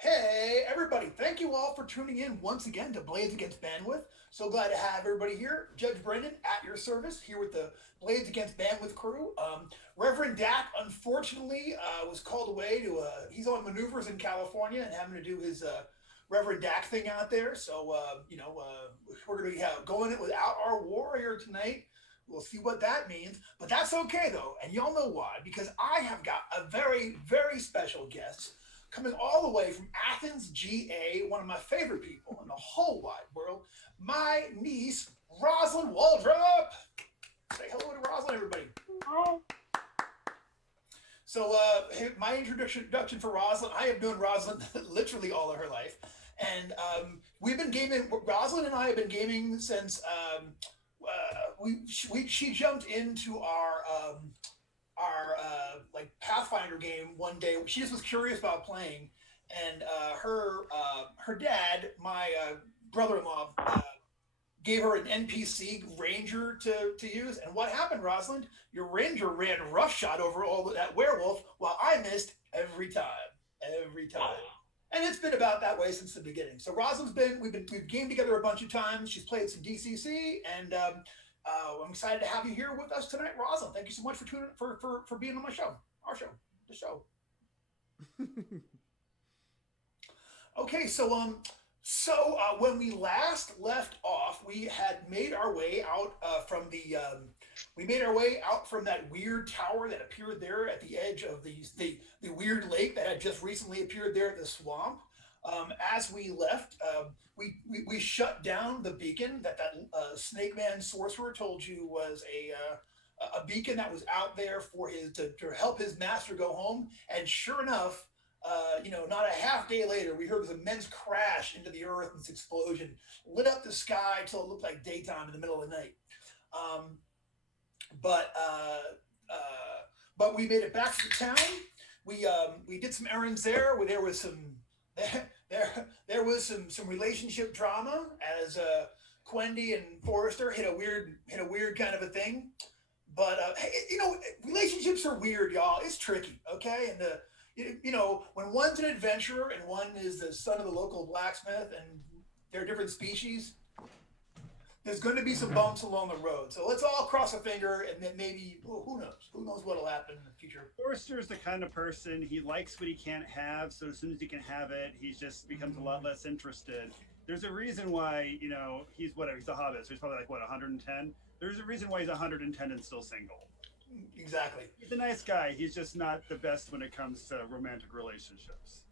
Hey, everybody. Thank you all for tuning in once again to Blades Against Bandwidth. So glad to have everybody here. Judge Brendan at your service here with the Blades Against Bandwidth crew. Reverend Dak, unfortunately, was called away to, he's on maneuvers in California and having to do his Reverend Dak thing out there. So, we're going to be going it without our warrior tonight. We'll see what that means. But that's okay, though. And y'all know why. Because I have got a very, very special guest coming all the way from Athens, GA, one of my favorite people in the whole wide world, my niece, Rosalind Waldrop. Say hello to Rosalind, everybody. Hi. So, my introduction for Rosalind, I have known Rosalind literally all of her life. And we've been gaming, Rosalind and I have been gaming since she jumped into our like Pathfinder game one day. She just was curious about playing, and her dad, my brother-in-law, gave her an NPC ranger to use. And what happened, Rosalind? Your ranger ran roughshod over that werewolf, while I missed every time. And it's been about that way since the beginning. So Rosalind's we've gamed together a bunch of times. She's played some DCC, and I'm excited to have you here with us tonight, Rosalind. Thank you so much for tuning for being on my show, the show. Okay, so when we last left off, we had made our way out from that weird tower that appeared there at the edge of the weird lake that had just recently appeared there at the swamp. As we left, we shut down the beacon that Snake Man sorcerer told you was a beacon that was out there for to help his master go home. And sure enough, not a half day later, we heard this immense crash into the earth, and this explosion lit up the sky till it looked like daytime in the middle of the night. But we made it back to the town. We did some errands there where there was some relationship drama as Quendy and Forrester hit a weird kind of a thing. But relationships are weird, y'all. It's tricky, okay? And when one's an adventurer and one is the son of the local blacksmith, and they're different species, there's going to be some bumps along the road. So let's all cross a finger, and then maybe, who knows what'll happen in the future. Forrester's the kind of person, he likes what he can't have, so as soon as he can have it, he just becomes a lot less interested. There's a reason why, he's a hobbit, so he's probably 110? There's a reason why he's 110 and still single. Exactly. He's a nice guy, he's just not the best when it comes to romantic relationships.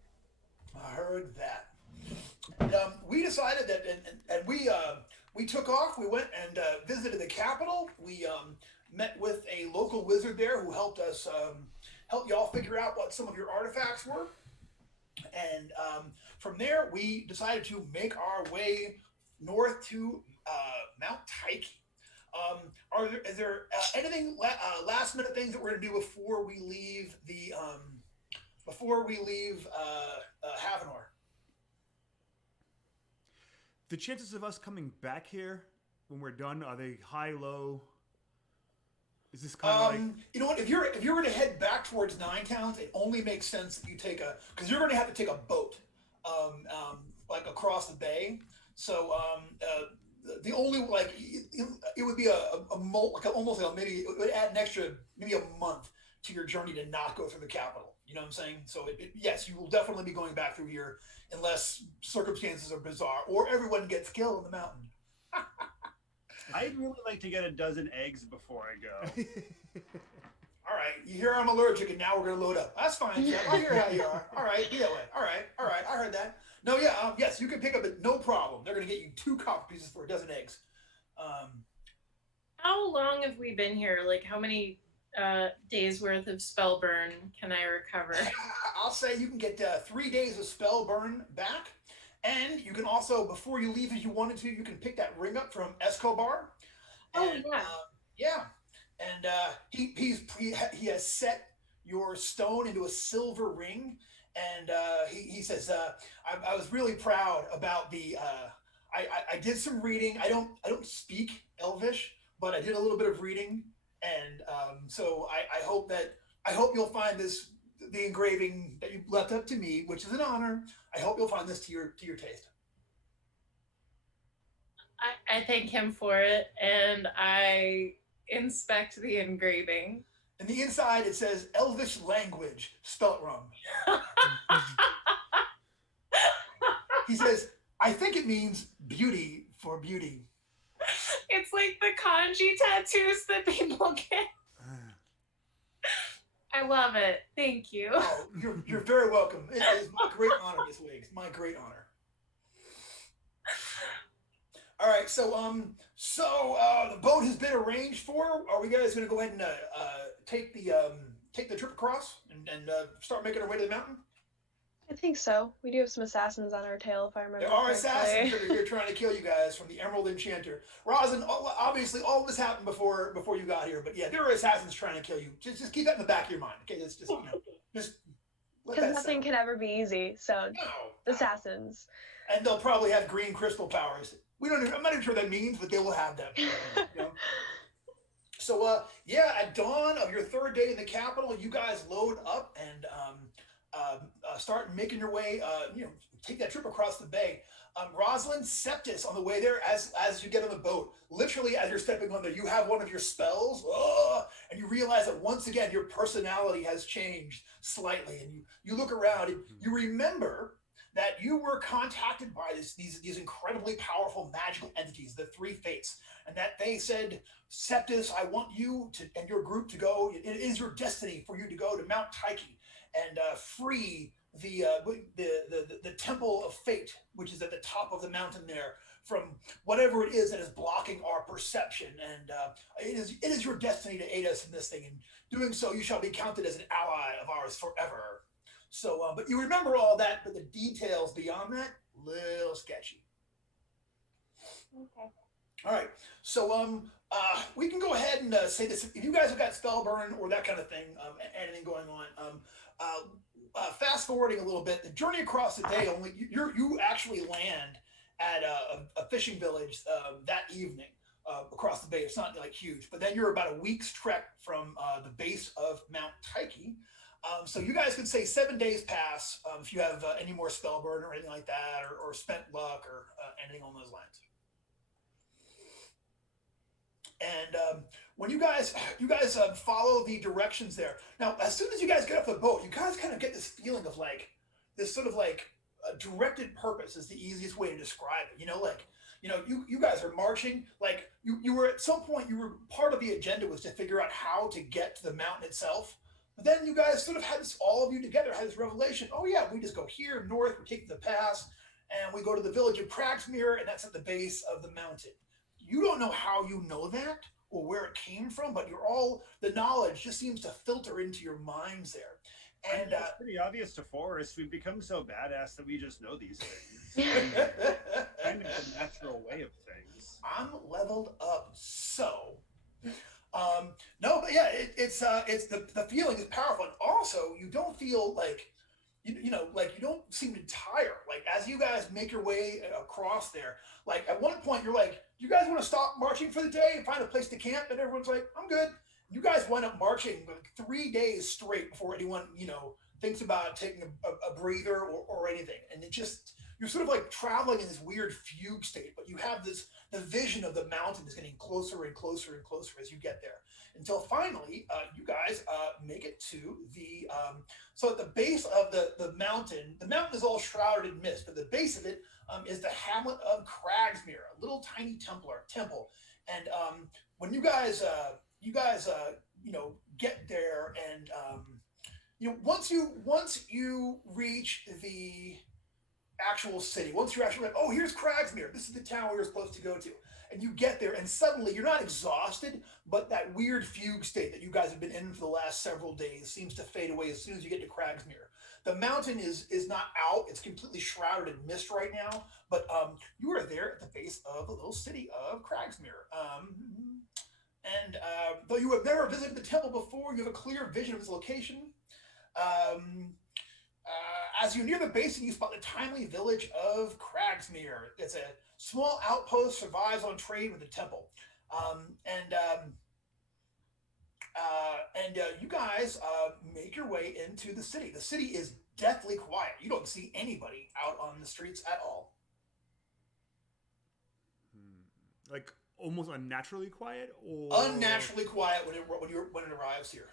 I heard that. And, we decided that, and we took off. We went and visited the capital. We met with a local wizard there who helped us help y'all figure out what some of your artifacts were. And from there, we decided to make our way north to Mount Tyche. Is there anything last minute things that we're gonna do before we leave Havenor? The chances of us coming back here when we're done, are they high, low? Is this kind of you know what? If you're going to head back towards Nine Towns, it only makes sense that you because you're going to have to take a boat, across the bay. So the only it would be it would add an extra maybe a month to your journey to not go through the capital. You know what I'm saying? So yes, you will definitely be going back through here unless circumstances are bizarre or everyone gets killed in the mountain. I'd really like to get a dozen eggs before I go. All right, you hear I'm allergic, and now we're gonna load up. That's fine, Jeff. I hear how you are. All right, be that way. All right. I heard that. No, yeah, yes, you can pick up it, no problem. They're gonna get you 2 copper pieces for a dozen eggs. How long have we been here? How many days worth of spell burn can I recover? I'll say you can get 3 days of spell burn back. And you can also, before you leave, if you wanted to, you can pick that ring up from Escobar. And, yeah. And he has set your stone into a silver ring. And he says, I was really proud about I did some reading. I don't speak Elvish, but I did a little bit of reading. And so I hope you'll find this the engraving that you left up to me, which is an honor. I hope you'll find this to your taste. I thank him for it, and I inspect the engraving. And the inside it says Elvish language, spelt wrong. He says, I think it means beauty for beauty. It's like the kanji tattoos that people get. I love it. Thank you. Oh, you're very welcome. It is my great honor, Miss Wiggs. My great honor. All right, so the boat has been arranged for. Are we guys going to go ahead and take the trip across and start making our way to the mountain? I think so. We do have some assassins on our tail, if I remember There are correctly. assassins that are here trying to kill you guys from the Emerald Enchanter. Rosalind, obviously all of this happened before you got here, but yeah, there are assassins trying to kill you. Just keep that in the back of your mind, okay? That's just just let Because that nothing settle. can ever be easy. So, No. assassins. And they'll probably have green crystal powers. I'm not even sure what that means, but they will have them. You know? So at dawn of your third day in the capital, you guys load up and start making your way. Take that trip across the bay. Rosalind, Septis on the way there as you get on the boat. Literally, as you're stepping on there, you have one of your spells, and you realize that once again your personality has changed slightly. And you look around and you remember that you were contacted by these incredibly powerful magical entities, the three fates, and that they said, Septis, I want you and your group to go. It is your destiny for you to go to Mount Tyche and free the Temple of Fate, which is at the top of the mountain there, from whatever it is that is blocking our perception. And it is your destiny to aid us in this thing. And doing so, you shall be counted as an ally of ours forever. So, but you remember all that, but the details beyond that, little sketchy. Okay. All right. So, we can go ahead and say this. If you guys have got spellburn or that kind of thing, anything going on, fast forwarding a little bit, the journey across the day, you actually land at a fishing village that evening across the bay. It's not like huge, but then you're about a week's trek from the base of Mount Tyche. So you guys could say 7 days pass if you have any more spellburn or anything like that, or spent luck or anything on those lines. And when you guys follow the directions there. Now, as soon as you guys get off the boat, you guys kind of get this feeling of like this sort of like a directed purpose is the easiest way to describe it. You guys are marching. Like you were at some point, you were part of the agenda was to figure out how to get to the mountain itself. But then you guys sort of had this, all of you together had this revelation. Oh yeah, we just go here north, we take the pass, and we go to the village of Cragsmere, and that's at the base of the mountain. You don't know how you know that or where it came from, but the knowledge just seems to filter into your minds there. And it's pretty obvious to Forrest. We've become so badass that we just know these things. Kind of the natural way of things. I'm leveled up, so. No, but yeah, it's the feeling is powerful, and also you don't feel like you don't seem to tire. Like as you guys make your way across there, like at one point you're like, you guys want to stop marching for the day and find a place to camp? And everyone's like, I'm good. You guys wind up marching like 3 days straight before anyone thinks about taking a breather or anything. And you're sort of like traveling in this weird fugue state, but you have the vision of the mountain is getting closer and closer and closer as you get there, until finally you guys make it to the so at the base of the mountain is all shrouded in mist, but the base of it is the hamlet of Cragsmere, a little tiny temple. And when you guys get there, and once you reach the actual city, once you're actually like, oh, here's Cragsmere, this is the town we were supposed to go to, and you get there, and suddenly you're not exhausted, but that weird fugue state that you guys have been in for the last several days seems to fade away as soon as you get to Cragsmere. The mountain is not out; it's completely shrouded in mist right now. But you are there at the base of the little city of Cragsmere. And though you have never visited the temple before, you have a clear vision of its location. As you near the basin, you spot the tiny village of Cragsmere. It's a small outpost, survives on trade with the temple. and you guys make your way into the city. The city is deathly quiet. You don't see anybody out on the streets at all. Like almost unnaturally quiet, or Unnaturally quiet when it arrives here.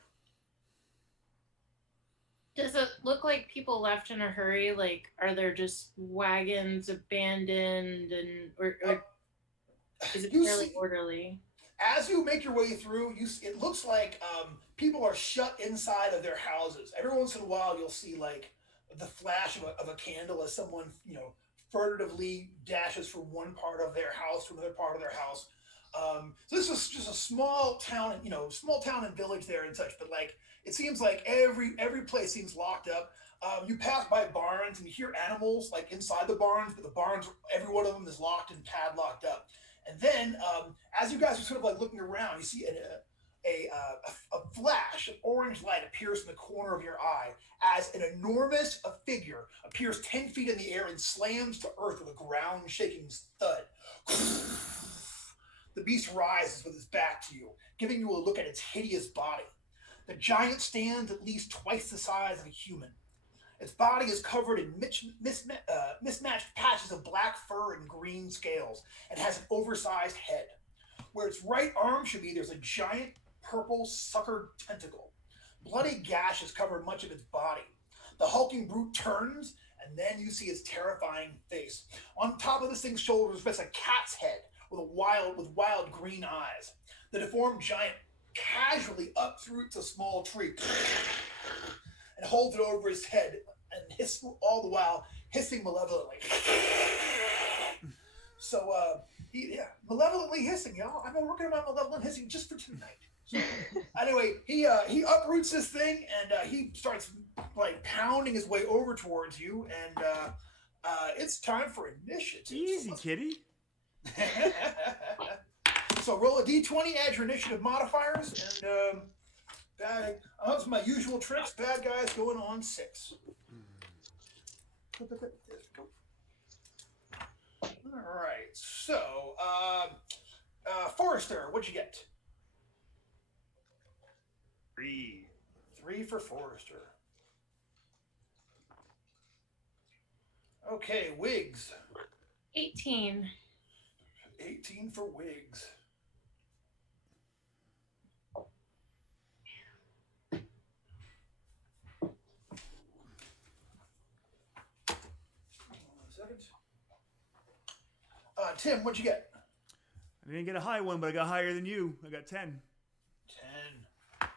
Does it look like people left in a hurry? Like, are there just wagons abandoned, or is it fairly orderly? As you make your way through, it looks like people are shut inside of their houses. Every once in a while, you'll see like the flash of a candle as someone furtively dashes from one part of their house to another part of their house. So this is just a small town, small town and village there and such. But like, it seems like every place seems locked up. You pass by barns and you hear animals like inside the barns, but the barns, every one of them is locked and padlocked up. And then, as you guys are sort of like looking around, you see a flash of orange light appears in the corner of your eye as an enormous figure appears 10 feet in the air and slams to earth with a ground-shaking thud. The beast rises with its back to you, giving you a look at its hideous body. The giant stands at least twice the size of a human. Its body is covered in mismatched patches of black fur and green scales and has an oversized head. Where its right arm should be, there's a giant purple suckered tentacle. Bloody gashes cover much of its body. The hulking brute turns, and then you see its terrifying face. On top of this thing's shoulders rests a cat's head with wild green eyes. The deformed giant casually uproots a small tree and holds it over his head and all the while hissing malevolently. So, malevolently hissing, y'all. I've been working on my malevolent hissing just for tonight. So, anyway, he uproots this thing and he starts like pounding his way over towards you, and it's time for initiative. Easy, kitty. So roll a d20, add your initiative modifiers, and that's my usual tricks. Bad guys going on 6. There we go. All right. So, Forrester, what'd you get? 3. 3 for Forrester. Okay, Wiggs. 18. 18 for Wiggs. Tim, what'd you get? I didn't get a high one, but I got higher than you. I got 10. 10.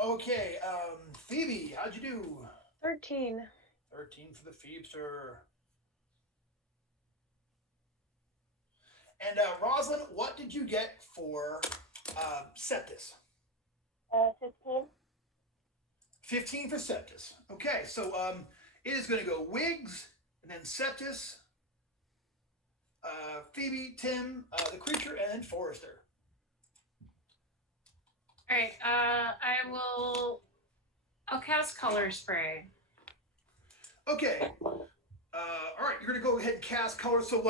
Okay, Phoebe, how'd you do? 13. 13 for the Phoebester. And Rosalind, what did you get for Septus? 15. 15 for Septus. Okay, so it is going to go Wiggs, and then Septus, Phoebe, Tim, the creature, and then Forrester. All right. I'll cast Color Spray. Okay. All right, you're gonna go ahead and cast color. So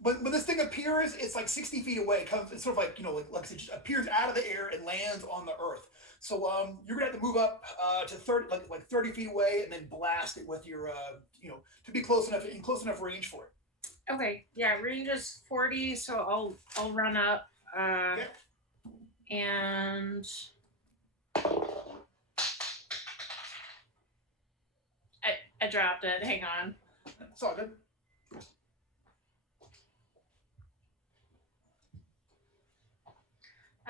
when this thing appears, it's like 60 feet away. It's sort of like like I said, just appears out of the air and lands on the earth. So you're gonna have to move up to 30, like 30 feet away, and then blast it with your to be close enough range for it. Okay. Yeah, range is 40, so I'll run up Okay. and I dropped it. Hang on. It's all good.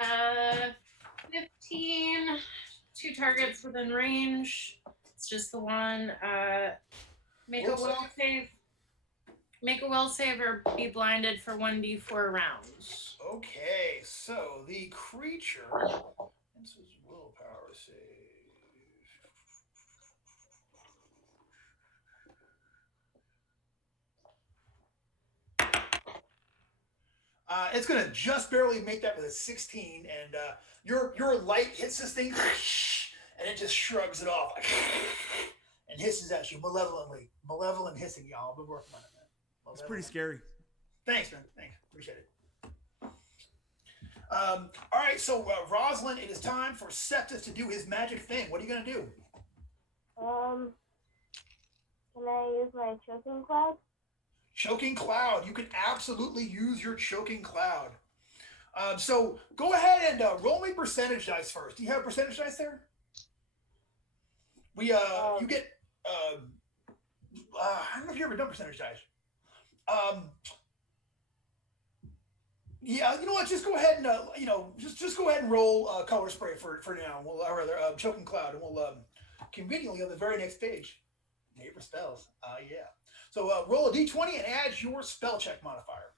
Uh, 15. 2 targets within range. It's just the one. Make a will save. Make a will save or be blinded for 1d4 rounds. Okay, so the creature. This is willpower save. It's gonna just barely make that with a 16, and your light hits this thing, and it just shrugs it off and hisses at you malevolently. Malevolent hissing, y'all. I've been working on it, man. It's pretty scary. Thanks, man. Thanks. Appreciate it. All right, so Rosalind, it is time for Septus to do his magic thing. What are you gonna do? Can I use my choking cloud? Choking cloud. You can absolutely use your choking cloud. So go ahead and roll me percentage dice first. Do you have percentage dice there? You get. I don't know if you ever done percentage dice. Yeah, you know what? Just go ahead and just go ahead and roll color spray for now. We'll or rather choking cloud, and we'll conveniently on the very next page. Neighbor spells. Yeah. So roll a d20 and add your spell check modifier.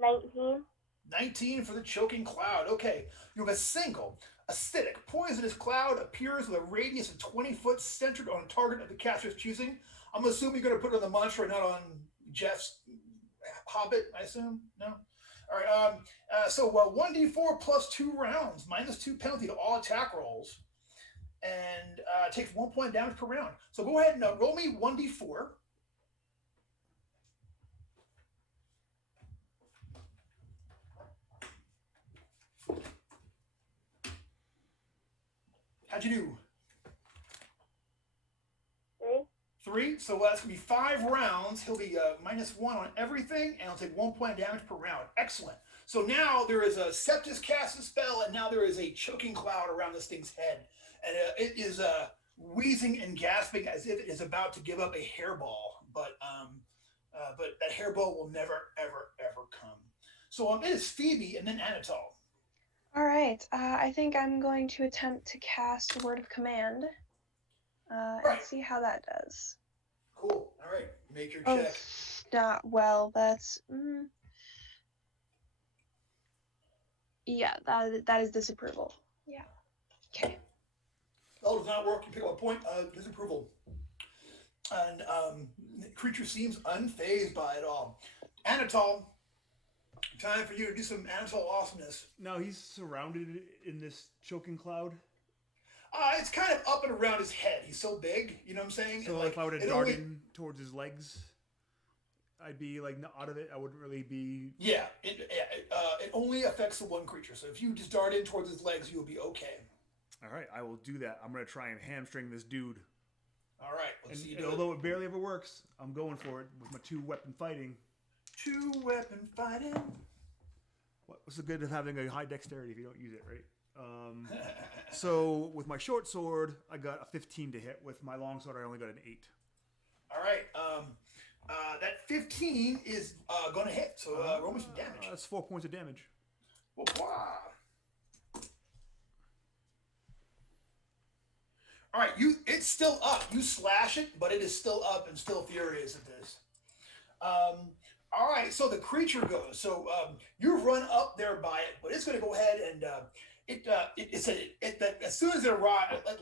19. 19 for the choking cloud. Okay. You have a single, acidic, poisonous cloud appears with a radius of 20 foot centered on a target of the caster's choosing. I'm assuming you're going to put it on the monster and not on Jeff's hobbit, I assume? No? All right. So 1d4 plus 2 rounds, minus 2 penalty to all attack rolls. And takes 1 point damage per round. So go ahead and roll me 1d4. How'd you do? 3. 3. So that's going to be 5 rounds. He'll be minus 1 on everything, and he'll take 1 point damage per round. Excellent. So now there is a Septus cast a spell, and now there is a choking cloud around this thing's head. And it is wheezing and gasping as if it is about to give up a hairball. But that hairball will never, ever, ever come. So it is Phoebe and then Anatole. All right. I think I'm going to attempt to cast Word of Command and Right. see how that does. Cool. All right. Make your Oh, check. not well. That's yeah. That is disapproval. Yeah. Okay. Spell does not work. You pick up a point of disapproval. And the creature seems unfazed by it all. Anatole, time for you to do some Anatole awesomeness. Now he's surrounded in this choking cloud. It's kind of up and around his head. He's so big, you know what I'm saying? So And, if I were to it dart only- in towards his legs, I'd be like out of it. I wouldn't really be. Yeah, it only affects the one creature. So if you just dart in towards his legs, you'll be okay. All right, I will do that. I'm gonna try and hamstring this dude. All right, let's see. And although it barely ever works, I'm going for it with my 2-weapon fighting. 2-weapon fighting. What's the good of having a high dexterity if you don't use it, right? So with my short sword, I got a 15 to hit. With my long sword, I only got an 8. All right. That 15 is going to hit. So roll me some damage. That's 4 points of damage. Wah-wah. All right, it's still up. You slash it, but it is still up and still furious at this. All right, so the creature goes. So you run up there by it, but it's going to go ahead and as soon as it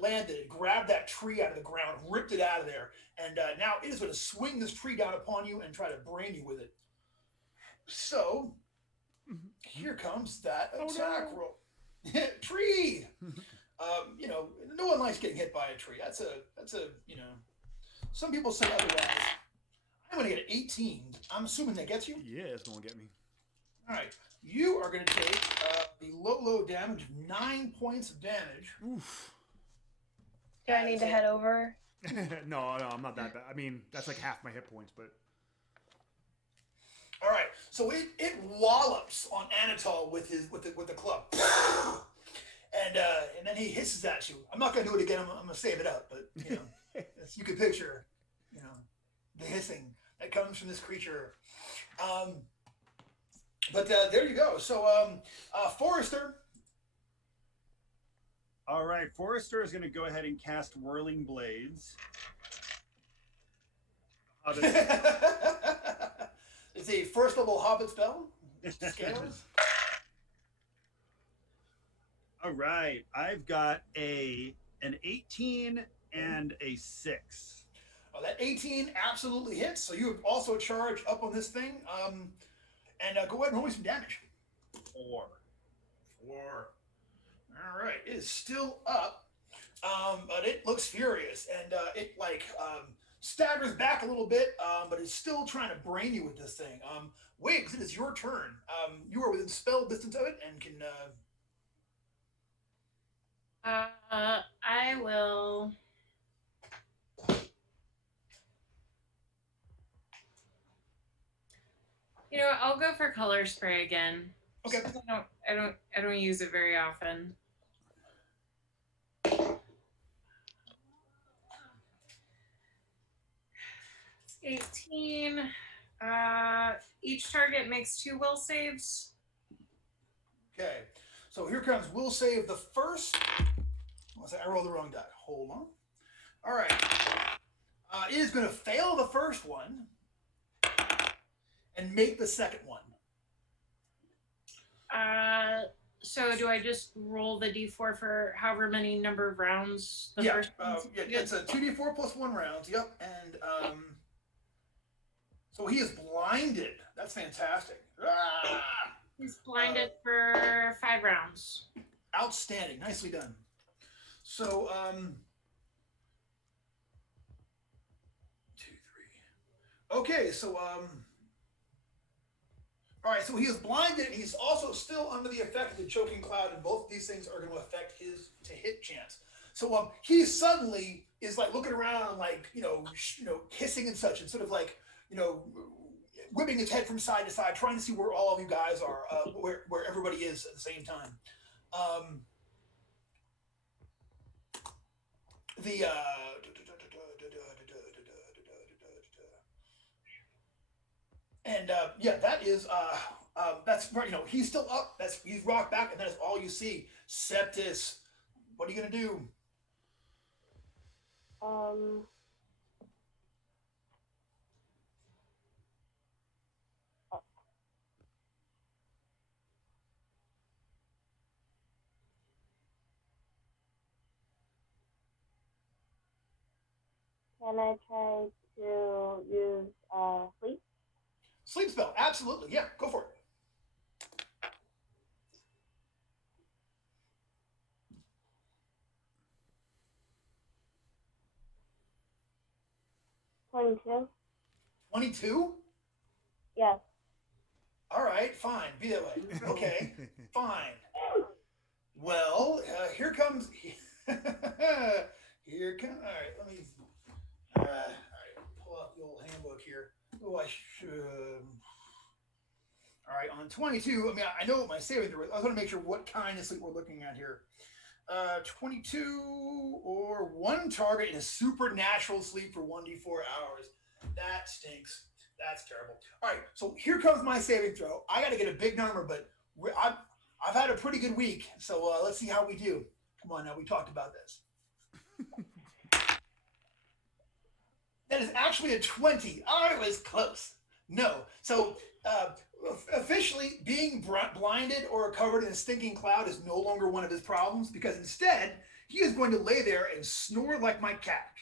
landed, it grabbed that tree out of the ground, ripped it out of there, and now it is going to swing this tree down upon you and try to brain you with it. So here comes that attack roll. Tree. No one likes getting hit by a tree. That's a some people say otherwise. I'm going to get an 18. I'm assuming that gets you. Yeah, it's going to get me. All right. You are going to take the low damage of 9 points of damage. Oof. Do I need to head over? No, I'm not that bad. I mean, that's like half my hit points, but. All right. So it wallops on Anatole with the club. And then he hisses at you. I'm not going to do it again. I'm going to save it up. But, you can picture, the hissing that comes from this creature. But there you go. So, Forrester. All right, Forrester is going to go ahead and cast Whirling Blades. It's a first level Hobbit spell. Scales. All right, I've got an 18 and a 6. Oh, that 18 absolutely hits. So you have also charged up on this thing. And go ahead and roll me some damage. 4. 4. All right, it is still up, but it looks furious, and it staggers back a little bit, but is still trying to brain you with this thing. Wiggs, it is your turn. You are within spell distance of it and can. I will. You know, I'll go for color spray again. Okay. I don't use it very often. It's 18. Each target makes 2 will saves. Okay. So here comes will save the first. I rolled the wrong die. Hold on. All right. It is going to fail the first one and make the second one. So do I just roll the d4 for however many number of rounds? The Yeah, first it's a 2d4 plus 1 rounds. Yep, and so he is blinded. That's fantastic. Ah! He's blinded for 5 rounds. Outstanding, nicely done. So 2, 3. Okay, so all right, so he is blinded, and he's also still under the effect of the choking cloud, and both of these things are going to affect his to hit chance. So he suddenly is like looking around, like hissing and such, and sort of like whipping his head from side to side, trying to see where all of you guys are, where everybody is at the same time. That is that's right. He's still up. He's rocked back, and that is all you see. Septis, what are you gonna do? Can I try to use sleep? Sleep spell, absolutely. Yeah, go for it. $22. 22? Yes. All right, fine. Be that way. Okay, fine. Well, here comes. Here comes. All right, let me. All right, pull up the old handbook here. Oh, I should. All right, on 22. I mean, I know what my saving throw is. I was going to make sure what kind of sleep we're looking at here. 22 or 1 target in a supernatural sleep for 1d4 hours. That stinks. That's terrible. All right, so here comes my saving throw. I got to get a big number, but I've had a pretty good week, so let's see how we do. Come on, now we talked about this. That is actually a 20. Oh, it was close. No. So officially, being blinded or covered in a stinking cloud is no longer one of his problems, because instead, he is going to lay there and snore like my cat.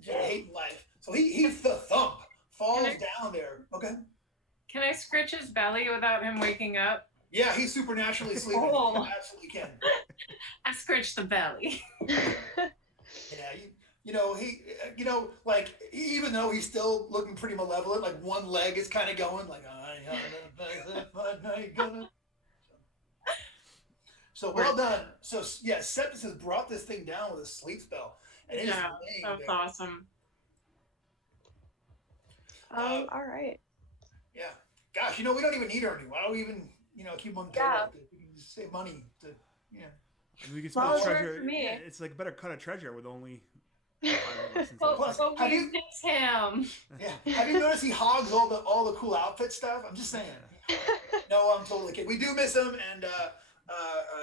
Just hating life. So he the thump falls down there. Okay. Can I scritch his belly without him waking up? Yeah, he's supernaturally sleeping. Oh. You absolutely can. I scritch the belly. Yeah, like even though he's still looking pretty malevolent, like one leg is kind of going, like So well done. So yeah, Septis has brought this thing down with a sleep spell, and it is laying that's there. awesome. All right. Yeah. Gosh, we don't even need Ernie. Why don't we even, keep him on the table? Yeah. We can just save money to, And we can Well, spell it worked treasure. for me. Yeah, it's like better cut a treasure with only 5 of us. Plus, But have we you- miss him. Yeah. Have you noticed he hogs all the cool outfit stuff? I'm just saying. No, I'm totally kidding. We do miss him, and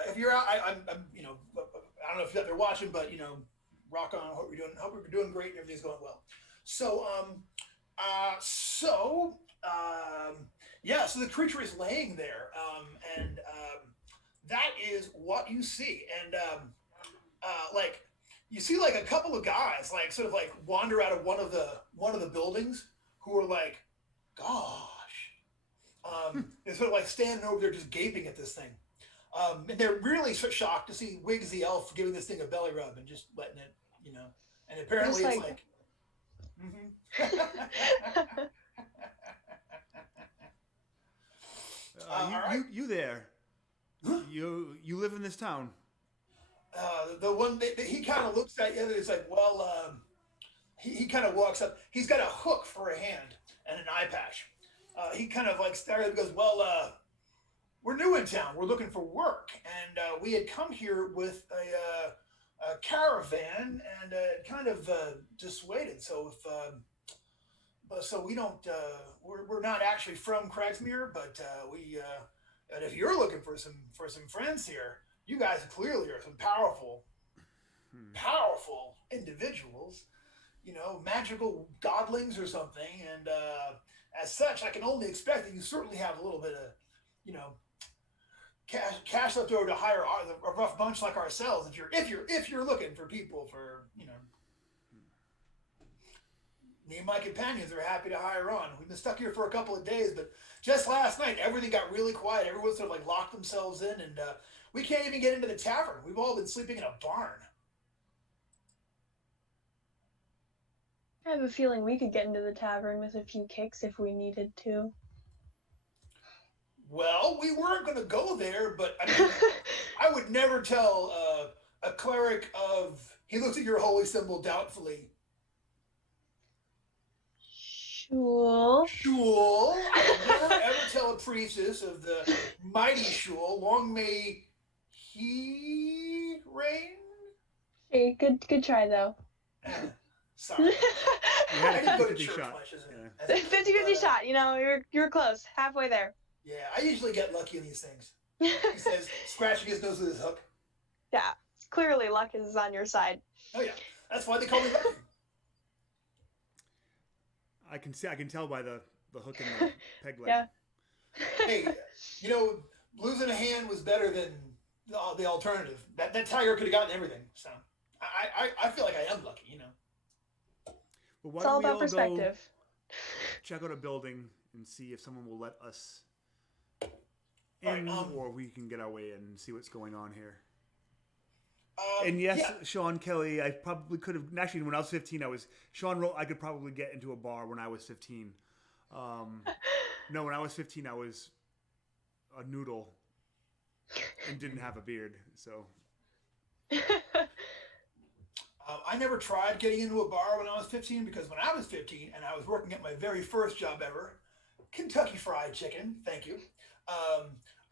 if you're out, I'm I don't know if you're out there watching, but rock on. Hope we're doing great and everything's going well. So so the creature is laying there, and that is what you see, and you see like a couple of guys like sort of like wander out of one of the buildings who are like, gosh, they're sort of like standing over there just gaping at this thing, and they're really shocked to see Wiggs the elf giving this thing a belly rub and just letting it you know. And apparently Just it's like- all right. You there? You live in this town? The one that he kind of looks at you and is like, well, he kind of walks up. He's got a hook for a hand and an eye patch. He kind of like started and goes, well, we're new in town. We're looking for work, and we had come here with a caravan and kind of dissuaded. So so we don't. We're not actually from Cragsmere, but and if you're looking for some friends here, you guys clearly are some powerful individuals. You know, magical godlings or something, and as such, I can only expect that you certainly have a little bit of, you know, cash left over to hire a rough bunch like ourselves. If you're looking for people for, you know, me and my companions are happy to hire on. We've been stuck here for a couple of days, but just last night everything got really quiet. Everyone sort of like locked themselves in, and we can't even get into the tavern. We've all been sleeping in a barn. I have a feeling we could get into the tavern with a few kicks if we needed to. Well, we weren't going to go there, but I mean, I would never tell a cleric of. He looks at your holy symbol doubtfully. Shul. Shul. I would never ever tell a priestess of the mighty Shul. Long may he reign. Hey, good try though. Sorry. You had I a didn't go to 50-50 church shot. much as Yeah. a 50-50 shot. You know, you're close, halfway there. Yeah, I usually get lucky in these things. He says, scratching his nose with his hook. Yeah, clearly luck is on your side. Oh yeah, that's why they call me lucky. I can tell by the hook and the peg leg. Yeah. Hey, you know, losing a hand was better than the alternative. That tiger could have gotten everything. So I feel like I am lucky, you know. But why It's all don't we about perspective. Go check out a building and see if someone will let us All in, right, or we can get our way in and see what's going on here. And yes, yeah. Sean Kelly, I probably could have. Actually, when I was 15, I could probably get into a bar when I was 15. No, when I was 15, I was a noodle and didn't have a beard. So I never tried getting into a bar when I was 15 because when I was 15 and I was working at my very first job ever, Kentucky Fried Chicken, thank you.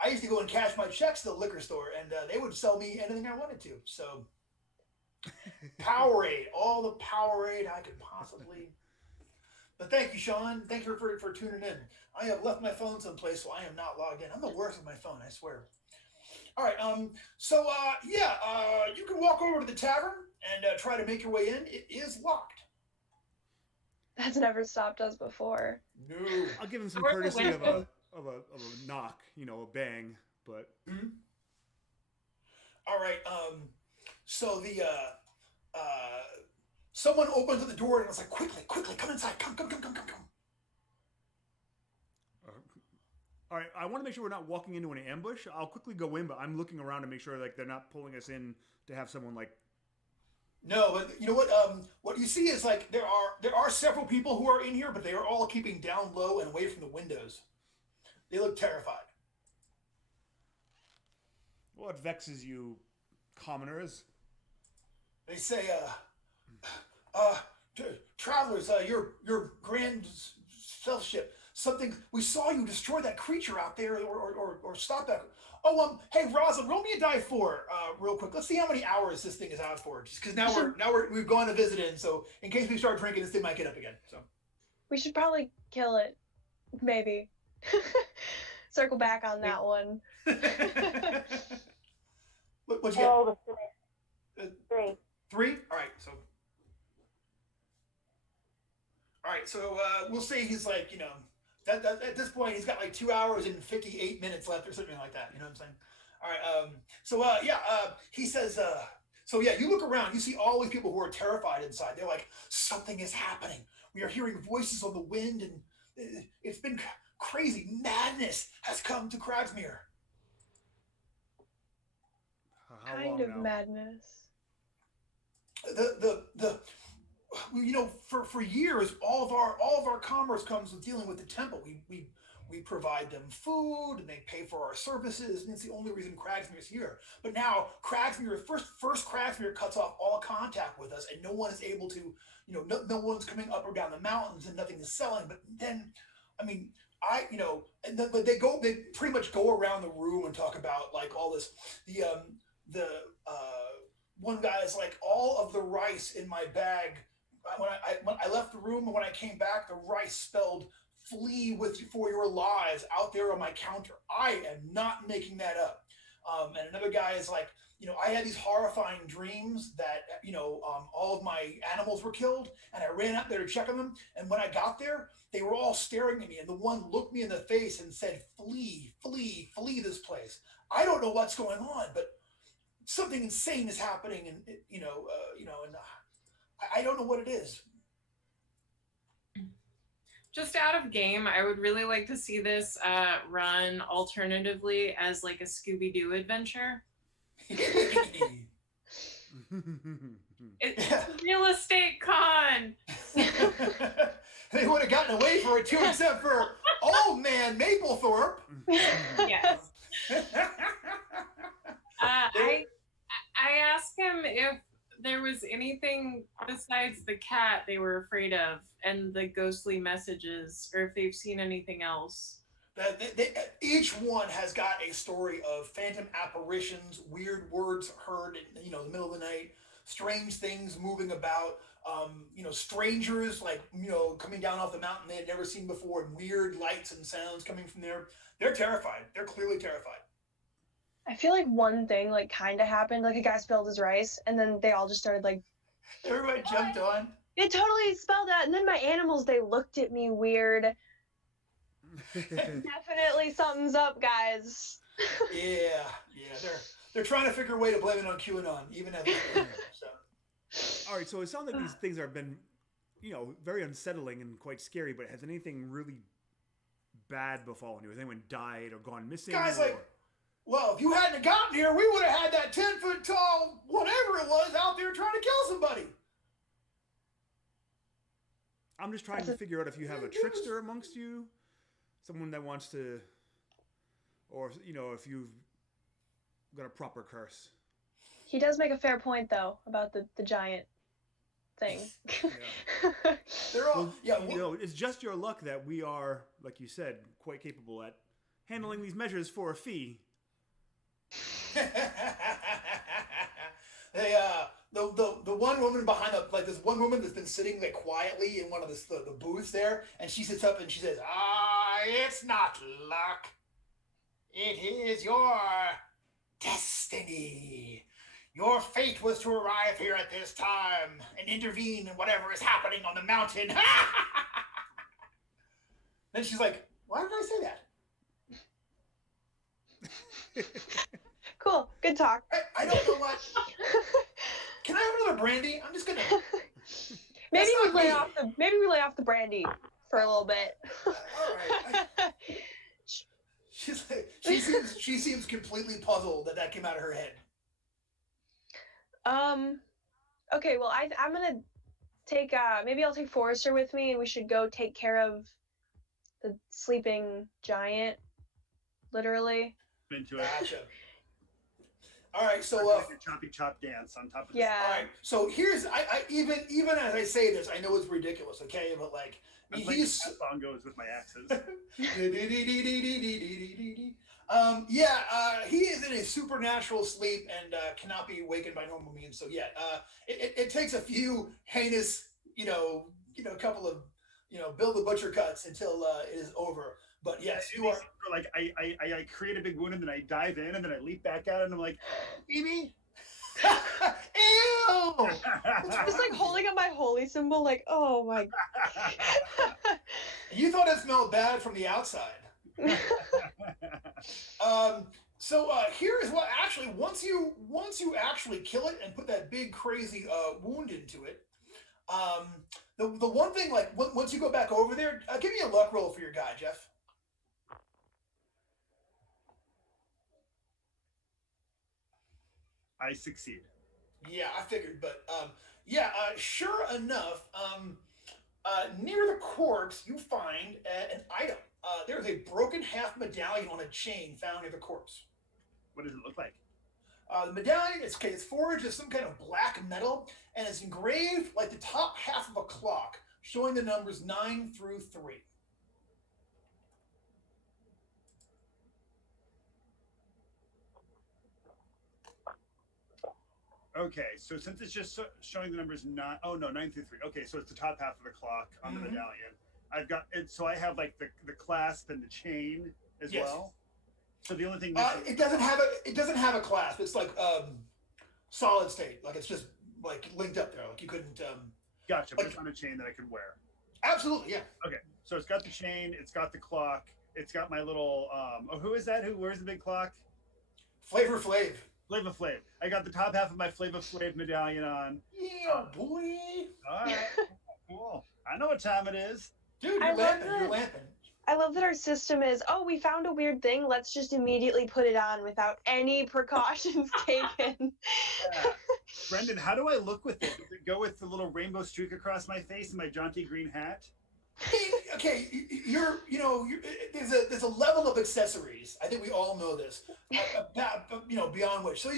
I used to go and cash my checks at the liquor store, and they would sell me anything I wanted to. So, Powerade, all the Powerade I could possibly. But thank you, Sean. Thank you for tuning in. I have left my phone someplace, so I am not logged in. I'm the worst with my phone, I swear. All right. You can walk over to the tavern and try to make your way in. It is locked. That's never stopped us before. No. I'll give him some Where's the courtesy of window? a knock, you know, a bang. But Mm-hmm. All right. So the someone opens the door and it's like, quickly, come inside, come. all right, I want to make sure we're not walking into an ambush. I'll quickly go in, but I'm looking around to make sure like they're not pulling us in to have someone like. No, but you know what? What you see is like there are several people who are in here, but they are all keeping down low and away from the windows. They look terrified. What vexes you, commoners? They say, travelers, your grand self-ship, something, we saw you destroy that creature out there or stop that. Oh, hey, Rosalind, roll me a die for real quick. Let's see how many hours this thing is out for. Just because we've gone to visit it, so in case we start drinking, this thing might get up again. So We should probably kill it. Maybe. Circle back on that one. What'd you Roll the get? 3. 3? All right. So we'll say he's like, you know, that at this point he's got like 2 hours and 58 minutes left or something like that. You know what I'm saying? All right. He says. You look around. You see all these people who are terrified inside. They're like, something is happening. We are hearing voices on the wind, and it's been crazy. Madness has come to Cragsmere. How Kind long of now? madness. the for years all of our commerce comes with dealing with the temple. We provide them food and they pay for our services, and it's the only reason Cragsmere's here. But now Cragsmere first Cragsmere cuts off all contact with us, and no one is able to, no one's coming up or down the mountains, and nothing is selling. But then, I mean, but they pretty much go around the room and talk about like all this. The one guy is like, all of the rice in my bag. When I left the room and when I came back, the rice spelled "flee for your lives" out there on my counter. I am not making that up. And another guy is like, I had these horrifying dreams that, all of my animals were killed, and I ran out there to check on them. And when I got there, they were all staring at me, and the one looked me in the face and said, "Flee, flee, flee this place." I don't know what's going on, but something insane is happening, and and I don't know what it is. Just out of game, I would really like to see this run alternatively as like a Scooby-Doo adventure. It's a real estate con. They would have gotten away for it too, except for old man Maplethorpe. Yes. I asked him if there was anything besides the cat they were afraid of and the ghostly messages, or if they've seen anything else. Each one has got a story of phantom apparitions, weird words heard in the middle of the night, strange things moving about, strangers like coming down off the mountain they had never seen before, and weird lights and sounds coming from there. They're terrified. They're clearly terrified. I feel like one thing like kind of happened, like a guy spilled his rice, and then they all just started like. Everybody jumped on. It totally spelled out, and then my animals, they looked at me weird. Definitely something's up, guys. Yeah. They're trying to figure a way to blame it on QAnon, even as so. All right, so it sounds like these things have been, very unsettling and quite scary. But has anything really bad befallen you? Has anyone died or gone missing? Guys, well, if you hadn't gotten here, we would have had that 10-foot tall whatever it was out there trying to kill somebody. I'm just trying to figure out if you have a trickster amongst you, someone that wants to, or if you've got a proper curse. He does make a fair point though about the giant thing. Yeah. They're all it's just your luck that we are, like you said, quite capable at handling these measures for a fee. The one woman behind this one woman that's been sitting there quietly in one of the booths there, and she sits up and she says, it's not luck. It is your destiny. Your fate was to arrive here at this time and intervene in whatever is happening on the mountain. Then she's like, why did I say that? Cool. Good talk. I don't know what. Can I have another brandy? I'm just gonna. Maybe we lay off the brandy for a little bit. All right. She seems completely puzzled that came out of her head. Okay. Well, I'm gonna take. Maybe I'll take Forrester with me, and we should go take care of the sleeping giant. Literally. Into it. Gotcha. All right, so like a choppy chop dance on top of this. Yeah. All right, so here's I even as I say this, I know it's ridiculous, okay, but like he's that song goes with my axes. He is in a supernatural sleep and cannot be awakened by normal means. So yeah, it takes a few heinous, couple of Bill the Butcher cuts until it is over. But yes, you are like I create a big wound and then I dive in and then I leap back out and I'm like, Phoebe. Ew! It's just like holding up my holy symbol, like, oh my god. You thought it smelled bad from the outside. So here is what actually once you actually kill it and put that big crazy wound into it, the one thing, like once you go back over there, give me a luck roll for your guy, Jeff. I succeed. Yeah, I figured, but sure enough, near the corpse, you find an item. There's a broken half medallion on a chain found near the corpse. What does it look like? The medallion is forged of some kind of black metal, and it's engraved like the top half of a clock, showing the numbers 9 through 3. Okay, so since it's just showing the numbers 9 through 3. Okay, so it's the top half of the clock on the medallion. I've got it, so I have like the clasp and the chain as well. So the only thing it doesn't have a clasp. It's like solid state. Like it's just like linked up there. Like you couldn't. Gotcha. But it's on a chain that I could wear. Absolutely, yeah. Okay, so it's got the chain. It's got the clock. It's got my little. Who is that? Who wears the big clock? Flavor Flav. Flava Flav. I got the top half of my Flava Flav medallion on. Yeah, boy. All right. Cool. I know what time it is. Dude, you're lamping. I love that our system is, we found a weird thing. Let's just immediately put it on without any precautions taken. Yeah. Brendan, how do I look with it? Does it go with the little rainbow streak across my face and my jaunty green hat? Okay, there's a level of accessories. I think we all know this. Beyond which. So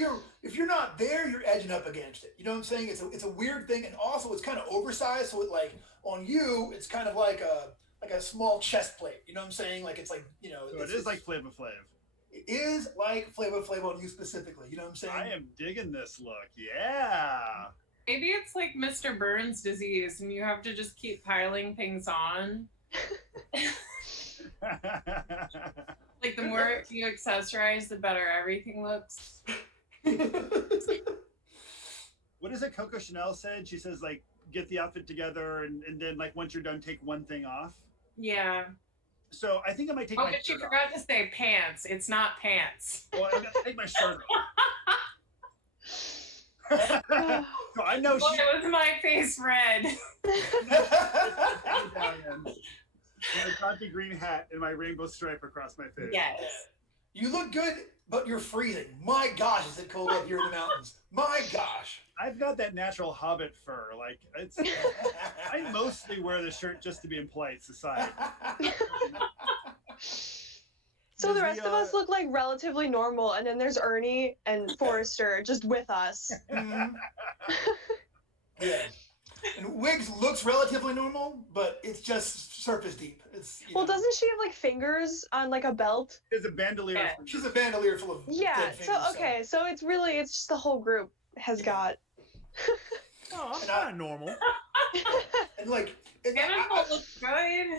if you're not there, you're edging up against it. You know what I'm saying? It's a weird thing, and also it's kind of oversized. So it on you, it's kind of like a small chest plate. You know what I'm saying? Like it's like So it is like Flava Flav. It is like Flava Flav on you specifically. You know what I'm saying? I am digging this look. Yeah. Maybe it's like Mr. Burns disease and you have to just keep piling things on. Like the more you accessorize, the better everything looks. What is it Coco Chanel said? She says like get the outfit together and then like once you're done take one thing off. Yeah. So I think I might take my but you shirt forgot off. to say pants. It's not pants. Well, I'm gonna take my shirt off. So I know Boy, was my face red. My jaunty green hat and my rainbow stripe across my face. Yes. You look good, but you're freezing. My gosh, is it cold up here in the mountains? My gosh. I've got that natural hobbit fur. Like it's I mostly wear the shirt just to be in polite society. So the rest of us look like relatively normal, and then there's Ernie and Forrester just with us. Yeah. And Wiggs looks relatively normal, but it's just surface deep. Doesn't she have like fingers on like a belt? There's a bandolier. Yeah. She's a bandolier full of dead fingers, so it's just the whole group has got. Oh, I'm kind of normal. And like, Anatole looks good.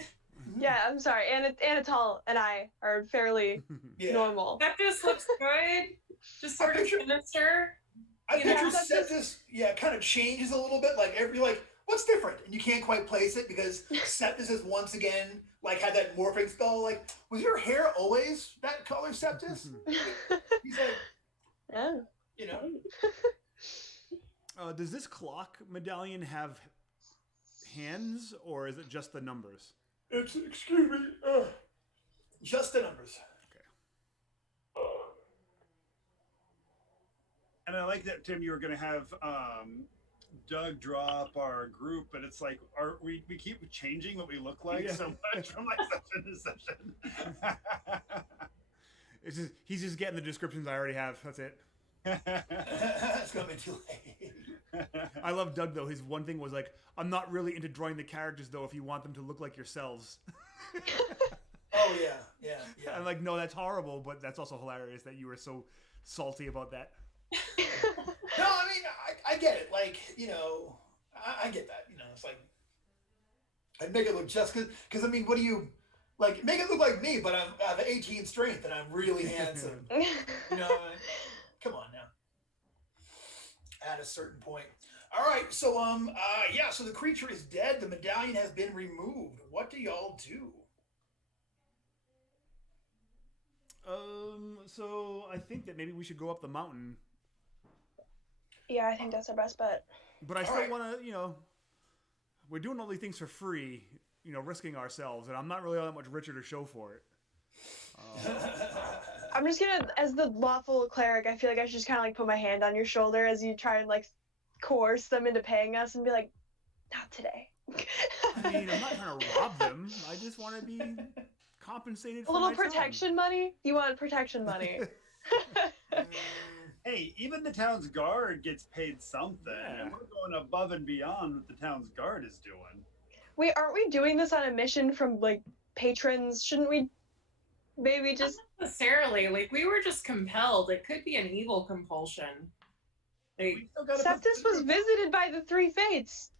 Yeah, I'm sorry. Anatole and I are fairly normal. That just looks good. Just sort of sinister. I picture Septus, kind of changes a little bit. Like what's different? And you can't quite place it because Septus has once again had that morphing spell. Like, was your hair always that color, Septus? He's like, Does this clock medallion have hands, or is it just the numbers? Excuse me, just the numbers. And I like that, Tim, you were going to have Doug draw up our group, but it's like we keep changing what we look like so much from like session to session. He's just getting the descriptions I already have. That's it. It's going to be too late. I love Doug, though. His one thing was like, I'm not really into drawing the characters, though, if you want them to look like yourselves. Oh, yeah. I'm like, no, that's horrible, but that's also hilarious that you were so salty about that. No, I mean, I get it. Like, I get that. It's like, I'd make it look just because I mean, what do you, like, make it look like me, but I have 18 strength and I'm really handsome. Come on now. At a certain point. All right, so, so the creature is dead. The medallion has been removed. What do y'all do? So I think that maybe we should go up the mountain. Yeah, I think that's our best bet. But I still want to, we're doing all these things for free, risking ourselves, and I'm not really all that much richer to show for it. I'm just gonna, as the lawful cleric, I feel like I should just kind of like put my hand on your shoulder as you try and like coerce them into paying us and be like, not today. I mean, I'm not trying to rob them. I just want to be compensated for A little my time. protection money? You want protection money? Hey, even the town's guard gets paid something, Yeah. and we're going above and beyond what the town's guard is doing. Wait, aren't we doing this on a mission from like patrons? Shouldn't we maybe just Not necessarily. Like we were just compelled. It could be an evil compulsion. Like, We still gotta Septus was visited by the three fates.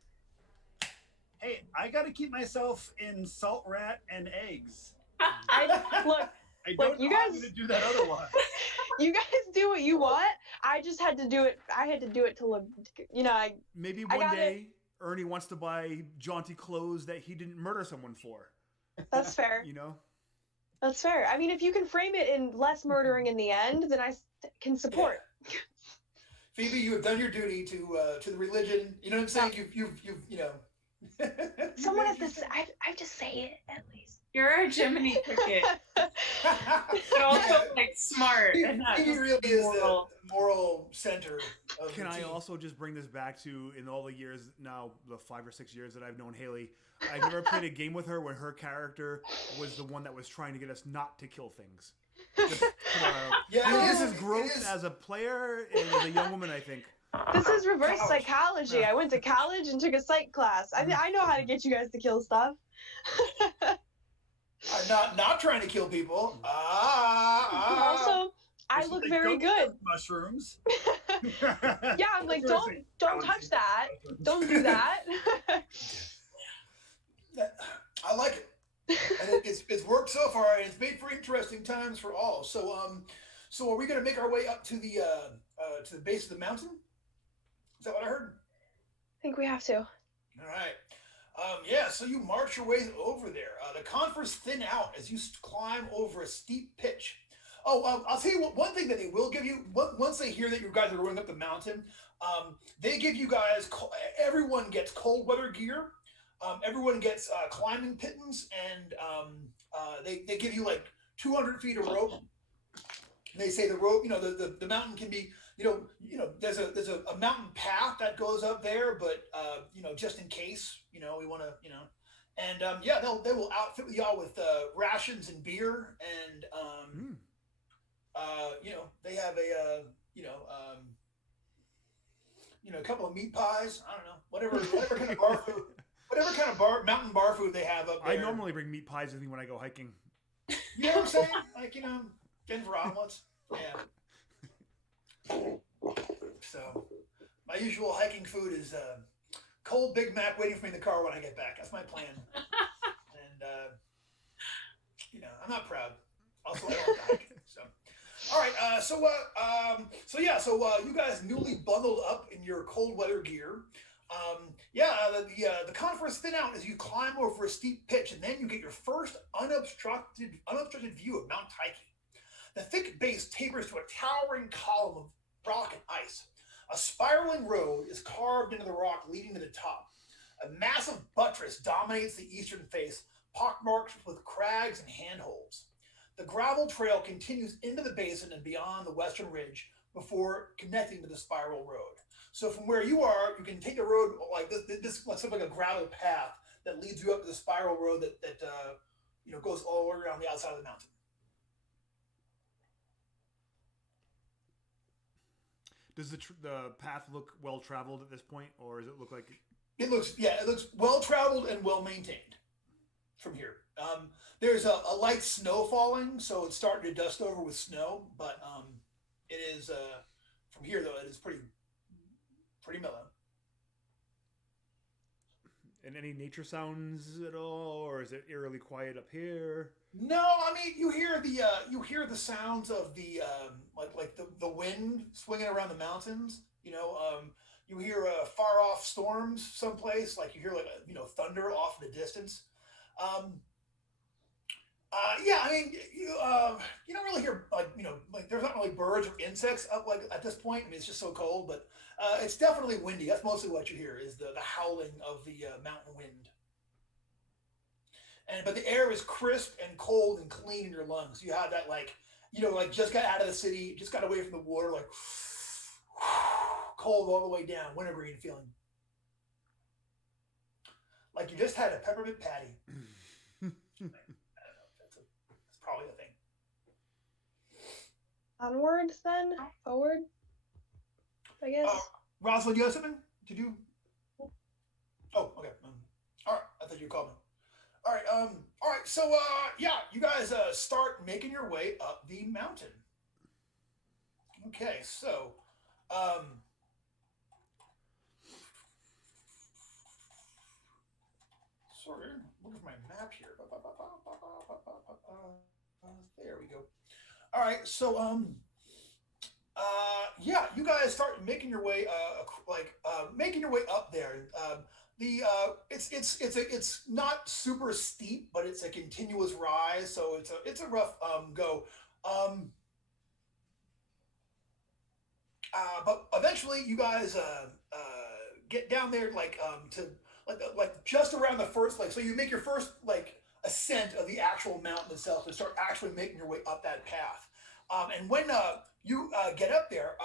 Hey, I gotta keep myself in salt rat and eggs. Look, I Look, don't you know how I'm guys- gonna do that otherwise. you guys do what you want. I just had to do it. I had to do it to look, Maybe I one got day Ernie wants to buy jaunty clothes that he didn't murder someone for. that's fair. You know? That's fair. I mean, if you can frame it in less murdering in the end, then I can support. Phoebe, you have done your duty to the religion. You know what I'm saying? You've you know. Someone has to say, I have to say it at least. you're a Jiminy Cricket, but also like smart and not Phoebe just really is moral. the moral center of Can the I team. also just bring this back to, in all the years now, the 5 or 6 years that I've known Haley, I've never played a game with her where her character was the one that was trying to get us not to kill things. Just put it out. Yeah, I mean, it this is- is gross it is. as a player and as a young woman, I think. This is reverse College. psychology. Yeah. I went to college and took a psych class. I mean, I know how to get you guys to kill stuff. I'm not trying to kill people. Also, I This is look like very goat good. Mushrooms. Yeah, I'm like, don't touch that. Don't do that. I like it, and it's worked so far, and it's made for interesting times for all. So so are we going to make our way up to the base of the mountain? Is that what I heard? I think we have to. All right. Yeah, so you march your way over there. The conifers thin out as you climb over a steep pitch. Oh, I'll tell you what. One thing that they will give you once they hear that you guys are going up the mountain, they give you guys. Everyone gets cold weather gear. Everyone gets climbing pittons, and they give you like 200 feet of rope. And they say the rope, the mountain can be, there's a mountain path that goes up there, but just in case, we want to, and they will outfit y'all with rations and beer, and they have a couple of meat pies. I don't know, whatever kind of bar food, whatever kind of mountain bar food they have up there. I normally bring meat pies with me when I go hiking. You know what I'm saying? Like, Denver omelets. Yeah. So, my usual hiking food is cold Big Mac waiting for me in the car when I get back. That's my plan. And, I'm not proud. Also, I don't like to hike. So, all right. So you guys newly bundled up in your cold weather gear. The conifers thin out as you climb over a steep pitch, and then you get your first unobstructed view of Mount Tyche. The thick base tapers to a towering column of rock and ice. A spiraling road is carved into the rock leading to the top. A massive buttress dominates the eastern face, pockmarked with crags and handholds. The gravel trail continues into the basin and beyond the western ridge before connecting to the spiral road. So from where you are, you can take a road like this like something like a gravel path that leads you up to the spiral road that goes all the way around the outside of the mountain. Does the path look well traveled at this point, or does it look like? It looks well traveled and well maintained from here. There's a light snow falling, so it's starting to dust over with snow, but it is from here though it is pretty mellow. And any nature sounds at all, or is it eerily quiet up here? No, I mean you hear the sounds of the like the wind swinging around the mountains. You hear far off storms someplace, like you hear thunder off in the distance. I mean you don't really hear there's not really birds or insects up at this point. I mean it's just so cold, but it's definitely windy. That's mostly what you hear is the howling of the mountain wind. But the air is crisp and cold and clean in your lungs. You have that like just got out of the city, just got away from the water, like cold all the way down, wintergreen feeling. Like you just had a peppermint patty. I don't know. That's probably the thing. Onward then? Forward? I guess. Rosalind, you have something to do? Oh, okay. All right. I thought you were calling. All right. So, yeah, you guys start making your way up the mountain. Okay. So, sorry, look at my map here. There we go. All right. So, yeah, you guys start making your way, making your way up there. It's not super steep, but it's a continuous rise, so it's a rough go. But eventually, you guys get down there to just around the first so you make your first ascent of the actual mountain itself and start actually making your way up that path. And when you get up there,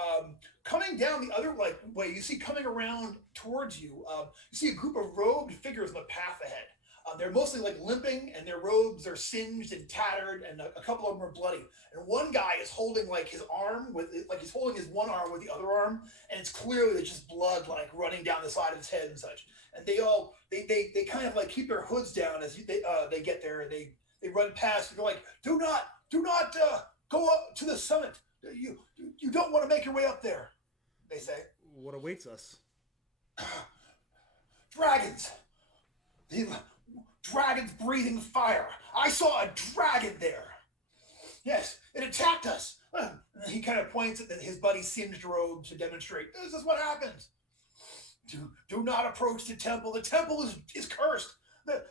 coming down the other way, you see coming around towards you, you see a group of robed figures in the path ahead. They're mostly limping, and their robes are singed and tattered, and a couple of them are bloody. And one guy is holding his arm he's holding his one arm with the other arm, and it's clearly just blood running down the side of his head and such. And they kind of keep their hoods down as they get there, and they run past. And they're like, do not go up to the summit. You don't want to make your way up there, they say. What awaits us? Dragons. Dragons breathing fire. I saw a dragon there. Yes, it attacked us. And he kind of points at his buddy's singed robe to demonstrate. This is what happens. Do not approach the temple. The temple is cursed.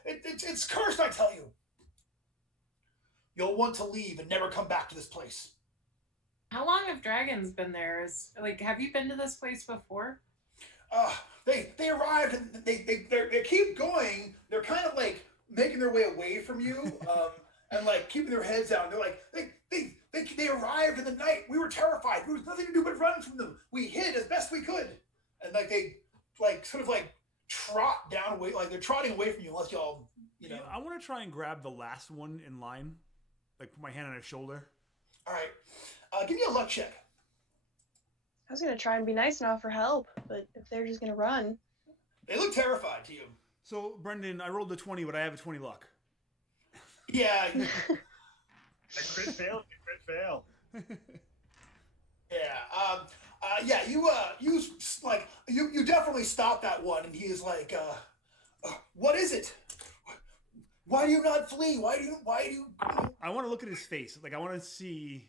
It's cursed, I tell you. You'll want to leave and never come back to this place. How long have dragons been there? Have you been to this place before? They arrived and they keep going. They're kind of making their way away from you, and keeping their heads down. They're they arrived in the night. We were terrified. There was nothing to do but run from them. We hid as best we could, and they sort of trot down away, they're trotting away from you unless y'all Yeah, I want to try and grab the last one in line, put my hand on his shoulder. All right, give me a luck check. I was gonna try and be nice and offer help, but if they're just gonna run. They look terrified to you. So, Brendan, I rolled a 20, but I have a 20 luck. Yeah. A crit fail. Yeah. Yeah. You definitely stop that one, and he is like, "What is it? Why do you not flee? Why do you?" I want to look at his face. I want to see.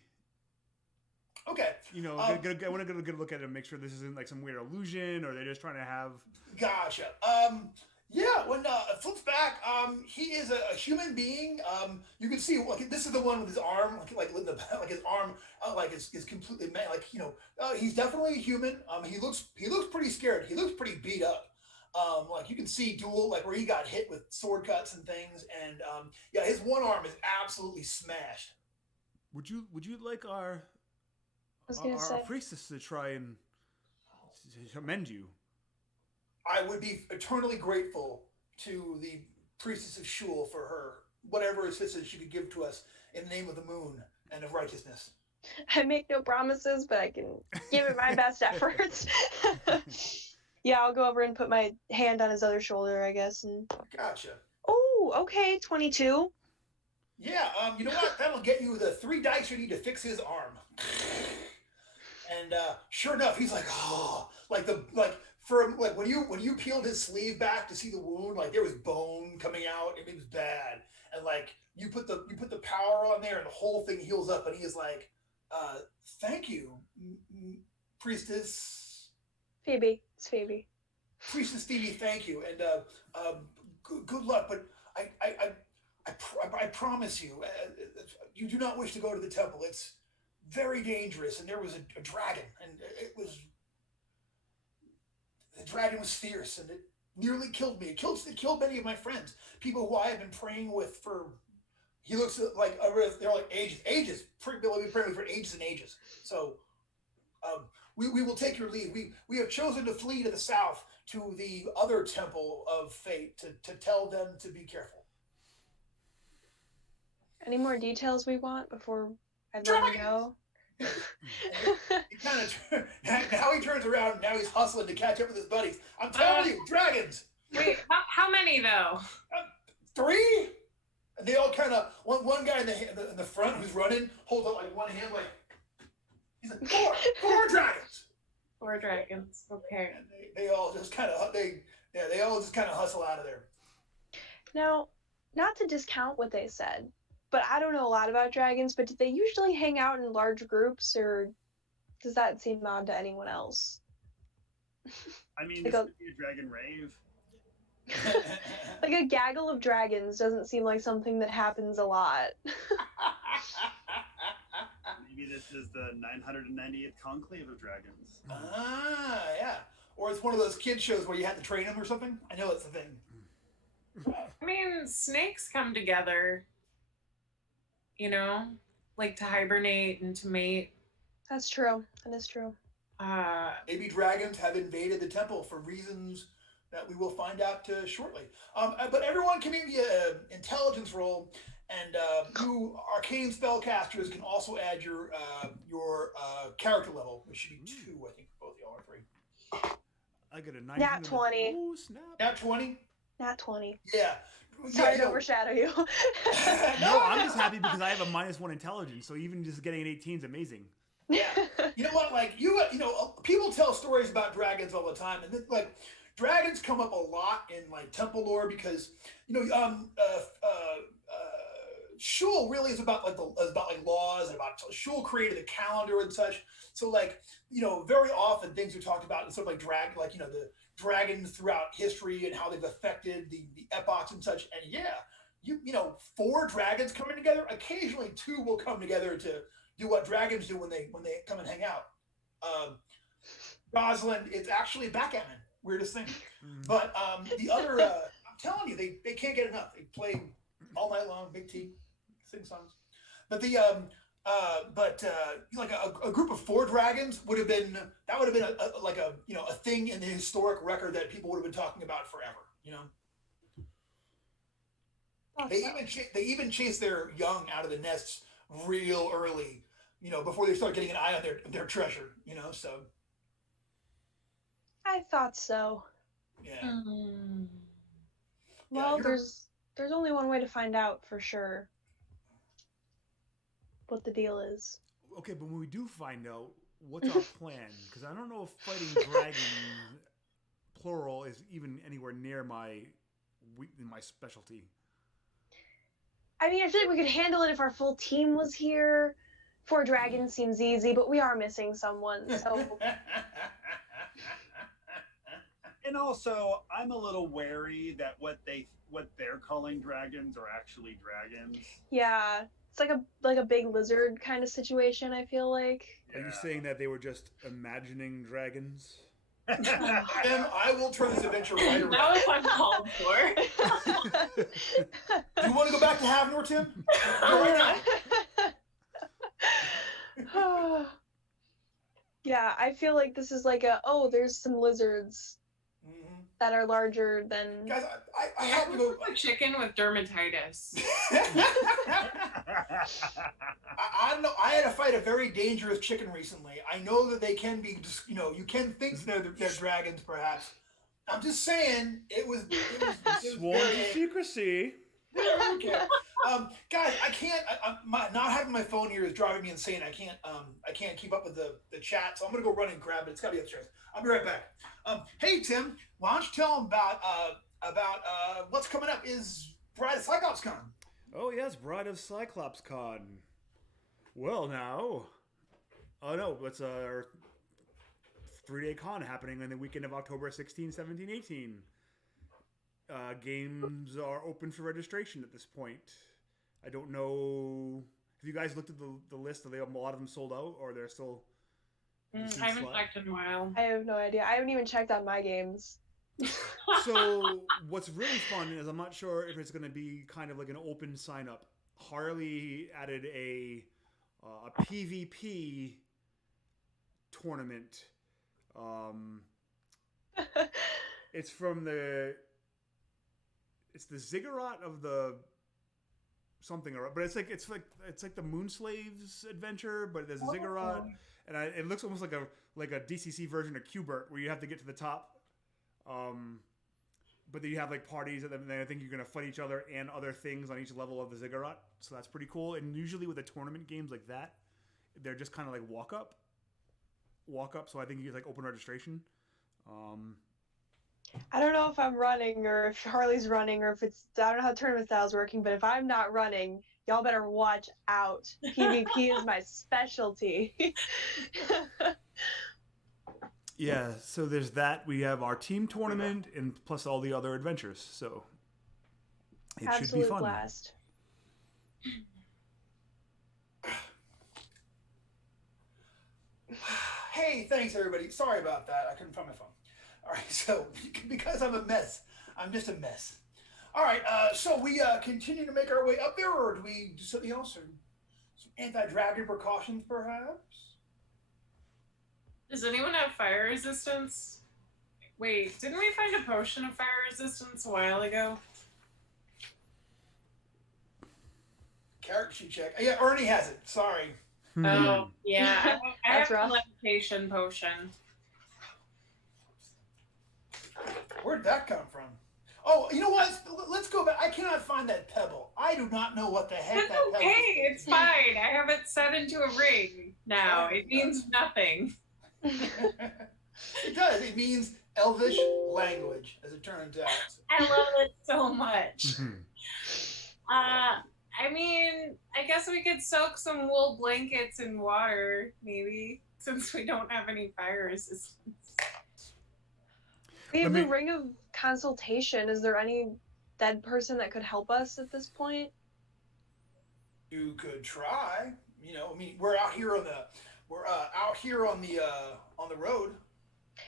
Okay. I want to get a good look at it and make sure this isn't some weird illusion, or they're just trying to have. Gotcha. Yeah. When it flips back, he is a human being. You can see this is the one with his arm, his arm, is completely he's definitely a human. He looks pretty scared. He looks pretty beat up. You can see dual where he got hit with sword cuts and things, and yeah, his one arm is absolutely smashed. Would you like our priestess to try and mend you? I would be eternally grateful to the priestess of Shul for her whatever assistance she could give to us in the name of the moon and of righteousness. I make no promises, but I can give it my best efforts. Yeah, I'll go over and put my hand on his other shoulder, I guess. And Gotcha. Oh, okay, 22. Yeah, you know what? That'll get you the 3 dice you need to fix his arm. And sure enough, he's like, oh, when you peeled his sleeve back to see the wound, there was bone coming out, and it was bad. And you put the power on there, and the whole thing heals up, and he is like, thank you, priestess. Phoebe, it's Phoebe. Priestess Phoebe, thank you, and good luck. But I promise you, you do not wish to go to the temple. It's very dangerous, and there was a dragon, and the dragon was fierce, and it nearly killed me. It killed many of my friends, people who I have been praying with for He looks like they're like ages, pretty for ages and ages. So, we will take your lead. We have chosen to flee to the south to the other temple of fate to tell them to be careful. Any more details we want before I let him go? He kind of now he turns around and now he's hustling to catch up with his buddies. I'm telling you, dragons. Wait, how many though? 3. And they all kind of one guy in the front who's running holds up like one hand like he's like 4 dragons. 4 dragons. Okay. And they all just kind of they all just kind of hustle out of there. Now, not to discount what they said, but I don't know a lot about dragons, but do they usually hang out in large groups, or does that seem odd to anyone else? I mean, Like this could be a dragon rave. Like a gaggle of dragons doesn't seem like something that happens a lot. Maybe this is the 998th conclave of dragons. Yeah. Or it's one of those kid shows where you have to train them or something. I know it's a thing. I mean, snakes come together, you know, like to hibernate and to mate. That's true. That is true. Maybe dragons have invaded the temple for reasons that we will find out shortly. But everyone can make an intelligence roll, and you arcane spellcasters can also add your character level, which should be 2, I think, for both y'all or 3. I get a 9. Nat 20. Oh, snap. Nat 20? Nat 20. Yeah. Sorry to overshadow you. No, I'm just happy because I have a -1 intelligence, so even just getting an 18 is amazing. Yeah. You know what? Like you know, people tell stories about dragons all the time, and like dragons come up a lot in like temple lore because Shul really is about like laws and about Shul created a calendar and such. So like very often things are talked about in sort of like the dragons throughout history and how they've affected the epochs and such. And yeah, 4 dragons coming together. Occasionally 2 will come together to do what dragons do when they come and hang out. Rosalind, it's actually backgammon, weirdest thing. But the other, I'm telling you, they can't get enough. They play all night long, big T, sing songs. But like a group of 4 dragons would have been a thing in the historic record that people would have been talking about forever. Awesome. They even chase their young out of the nests real early, before they start getting an eye on their treasure, so. I thought so. Yeah. Well, there's only one way to find out for sure what the deal is. Okay, but when we do find out, what's our plan? Because I don't know if fighting dragons, plural, is even anywhere near my specialty. I mean, I feel like we could handle it if our full team was here. 4 dragons seems easy, but we are missing someone, so. And also, I'm a little wary that what they're calling dragons are actually dragons. Yeah, it's like a big lizard kind of situation, I feel like. Are you saying that they were just imagining dragons? Tim, I will turn this adventure right around. That was uncalled for. Do you want to go back to Havnor, Tim? Go right now. Yeah, I feel like this is like there's some lizards that are larger than. Guys, I have to go. A chicken with dermatitis. I don't know. I had to fight a very dangerous chicken recently. I know that they can be, you can think they're dragons, perhaps. I'm just saying, it was Sworn to secrecy. Okay. Guys, I can't. Not having my phone here is driving me insane. I can't keep up with the chat, so I'm gonna go run and grab it. It's gotta be upstairs. I'll be right back. Hey Tim, why don't you tell them about what's coming up? Is Bride of Cyclops Con? Oh yes, Bride of Cyclops Con. Well now, no, it's our 3-day con happening on the weekend of October 16, 17, 18. Games are open for registration at this point. I don't know. Have you guys looked at the list? Are a lot of them sold out, or they're still? I haven't checked in a while. I have no idea. I haven't even checked on my games. So what's really fun is I'm not sure if it's going to be kind of like an open sign up Harley added a PvP tournament. It's the ziggurat of the something, but it's like the Moonslaves adventure, but there's a ziggurat, and it looks almost like a DCC version of Qbert, where you have to get to the top. But then you have like parties, and then I think you're gonna fight each other and other things on each level of the ziggurat. So that's pretty cool. And usually with the tournament games like that, they're just kind of like walk up. So I think you get like open registration. I don't know if I'm running or if Harley's running or if it's, I don't know how tournament style's working, but if I'm not running, y'all better watch out. PvP is my specialty. Yeah, so there's that. We have our team tournament and plus all the other adventures. So it should be fun. Blast. Hey, thanks everybody. Sorry about that. I couldn't find my phone. All right, so because I'm a mess, I'm just a mess. All right, so we continue to make our way up there, or do we do something else, or some anti-dragon precautions, perhaps? Does anyone have fire resistance? Wait, didn't we find a potion of fire resistance a while ago? Character sheet check. Yeah, Ernie has it. Sorry. Oh, yeah. I have rough. a levitation potion. Where'd that come from? Oh, you know what? Let's go back. I cannot find that pebble. I do not know what the heck It's that pebble okay. is. It's fine. I have it set into a ring now. It means nothing. It does. It means Elvish language, as it turns out. I love it so much. I mean, I guess we could soak some wool blankets in water, maybe, since we don't have any fire resistance. We have the Ring of Consultation. Is there any dead person that could help us at this point? You could try. You know, I mean, we're out here on the road.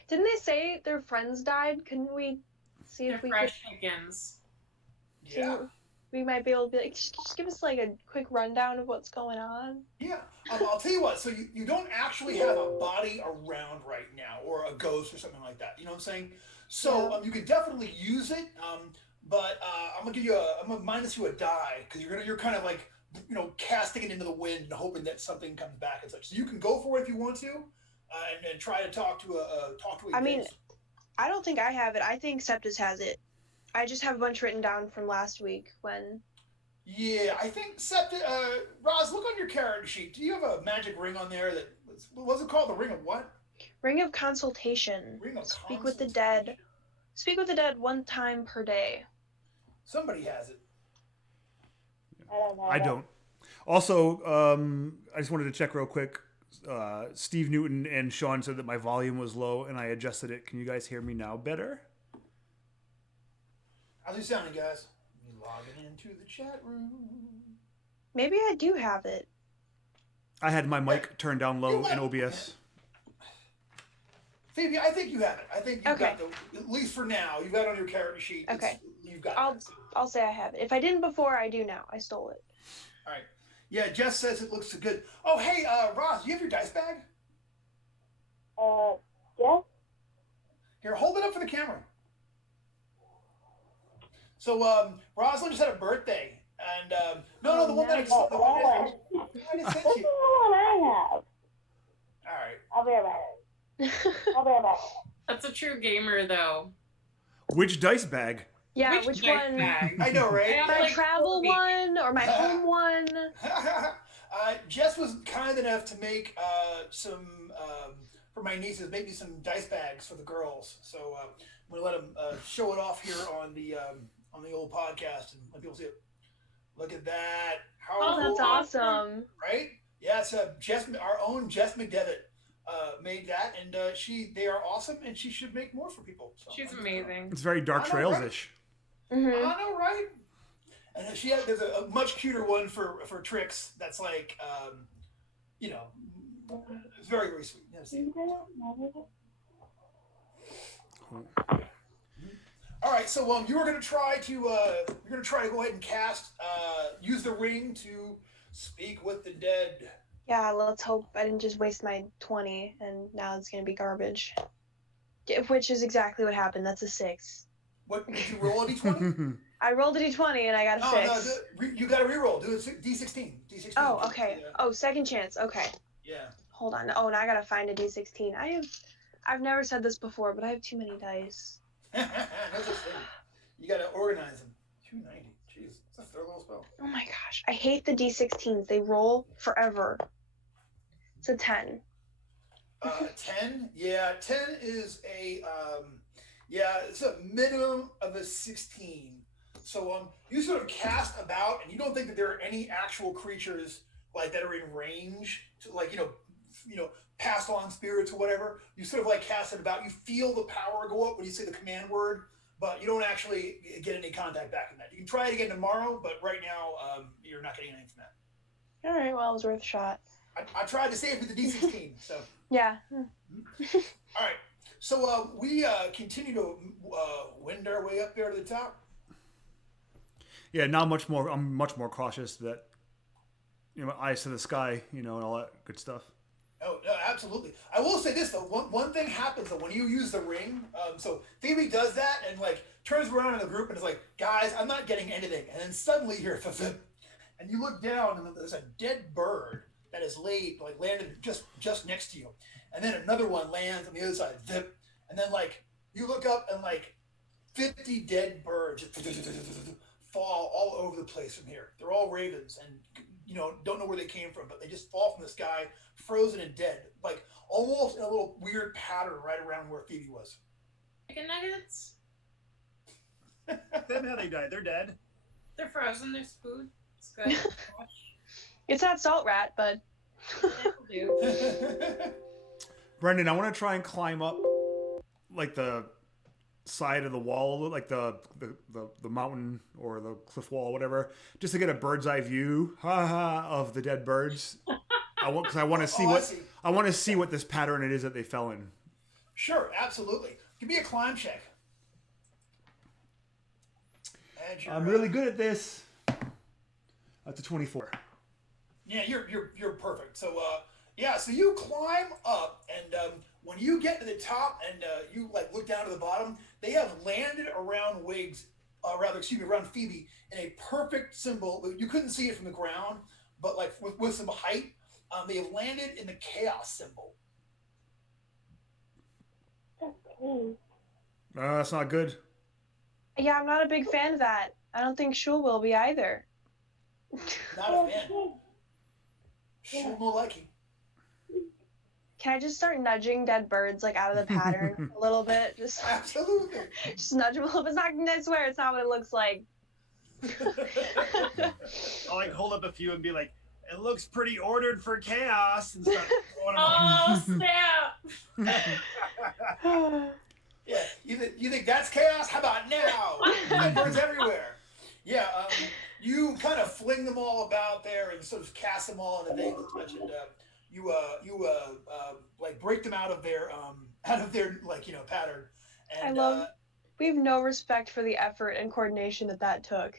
Didn't they say their friends died? Couldn't we see if They're we fresh chickens. Yeah. we might be able to be like, just give us like a quick rundown of what's going on? Yeah. I'll tell you what. So you don't actually have a body around right now, or a ghost or something like that. You know what I'm saying? So you could definitely use it. But I'm gonna minus you a die, because you're kind of like, you know, casting it into the wind and hoping that something comes back and such. So you can go for it if you want to, and try to talk to a I mean, I don't think I have it. I think Septus has it. I just have a bunch written down from last week when. Yeah, I think Septus. Roz, look on your character sheet. Do you have a magic ring on there that was it called? The ring of what? Ring of Consultation. Ring of Speak with the dead. Speak with the dead 1 time per day. Somebody has it. I don't know. I don't. Also, I just wanted to check real quick. Steve Newton and Sean said that my volume was low, and I adjusted it. Can you guys hear me now better? How's it sounding, guys? You logging into the chat room. Maybe I do have it. I had my mic turned down low in OBS. Phoebe, I think you have it. I think you've Okay. got at least for now, you've got it on your character sheet. Okay. You've got it. I'll say I have it. If I didn't before, I do now. I stole it. All right. Yeah, Jess says it looks good. Oh, hey, Roz, do you have your dice bag? Yes? Here, hold it up for the camera. So, Rosalind just had a birthday, and no, the one that I just sent you. This is the one I have. All right. I'll be right back. That's a true gamer, though. Which dice bag? Yeah, which dice one? bag? I know, right? I have, My like, travel 40. one or my home one? Jess was kind enough to make some for my nieces, maybe some dice bags for the girls. So I'm gonna let them show it off here on the old podcast and let people see it. Look at that! How Oh, That's cool, awesome. right? Yeah, it's Jess, our own Jess McDevitt made that, and they are awesome, and she should make more for people. So She's amazing. It's very Dark I know, Trails-ish. Mm-hmm. I know, right? And then there's a much cuter one for Trix. That's like, you know, it's very, very sweet. Yeah, see. All right, so you were gonna try to go ahead and cast use the ring to speak with the dead. Yeah, let's hope I didn't just waste my 20 and now it's gonna be garbage. Which is exactly what happened. That's a 6. What did you roll a d20? I rolled a d20 and I got a 6. No, you got to reroll. Do a d16. D16. Oh, okay. Yeah. Oh, second chance. Okay. Yeah. Hold on. Oh, now I gotta find a d16. I've never said this before, but I have too many dice. No such thing. You got to organize them. 290. Jeez, that's a third level spell. Oh my gosh, I hate the d16s. They roll forever. It's a 10. 10. Yeah, 10 is a it's a minimum of a 16. So you sort of cast about, and you don't think that there are any actual creatures like that are in range to like passed on spirits or whatever. You sort of like cast it about. You feel the power go up when you say the command word, but you don't actually get any contact back from that. You can try it again tomorrow, but right now you're not getting anything from that. All right, well, it was worth a shot. I tried to save with the D16, so. Yeah. All right, so we continue to wind our way up there to the top. Yeah, now I'm much more cautious that, eyes to the sky, and all that good stuff. Oh, no, absolutely. I will say this, though. One thing happens, though, when you use the ring. So Phoebe does that and, turns around in the group and is like, guys, I'm not getting anything. And then suddenly you hear, and you look down and there's a dead bird that is landed just next to you. And then another one lands on the other side, and then, you look up and, 50 dead birds fall all over the place from here. They're all ravens and, don't know where they came from, but they just fall from the sky, frozen and dead, almost in a little weird pattern right around where Phoebe was. Chicken nuggets? Then how they died? They're dead. They're frozen. There's food. It's good. It's that salt rat, but. Brendan, I want to try and climb up, the side of the wall, the mountain or the cliff wall, whatever, just to get a bird's eye view of the dead birds. I want to see I want to see what this pattern it is that they fell in. Sure, absolutely. Give me a climb check. I'm really good at this. That's a 24. Yeah, you're perfect. So so you climb up, and when you get to the top and you look down to the bottom, they have landed around Wiggs, around Phoebe in a perfect symbol. You couldn't see it from the ground, but with some height, they have landed in the chaos symbol. That's not good. Yeah, I'm not a big fan of that. I don't think Shul will be either. Not a fan. Shul no likey. Can I just start nudging dead birds out of the pattern a little bit? Just absolutely. Just nudge them a little bit. It's not. I swear, it's not what it looks like. I'll hold up a few and be like, "It looks pretty ordered for chaos." And start oh snap! Yeah, you think that's chaos? How about now? Dead birds everywhere. Yeah, you kind of fling them all about there and sort of cast them all into things, and you break them out of their pattern. And, we have no respect for the effort and coordination that took.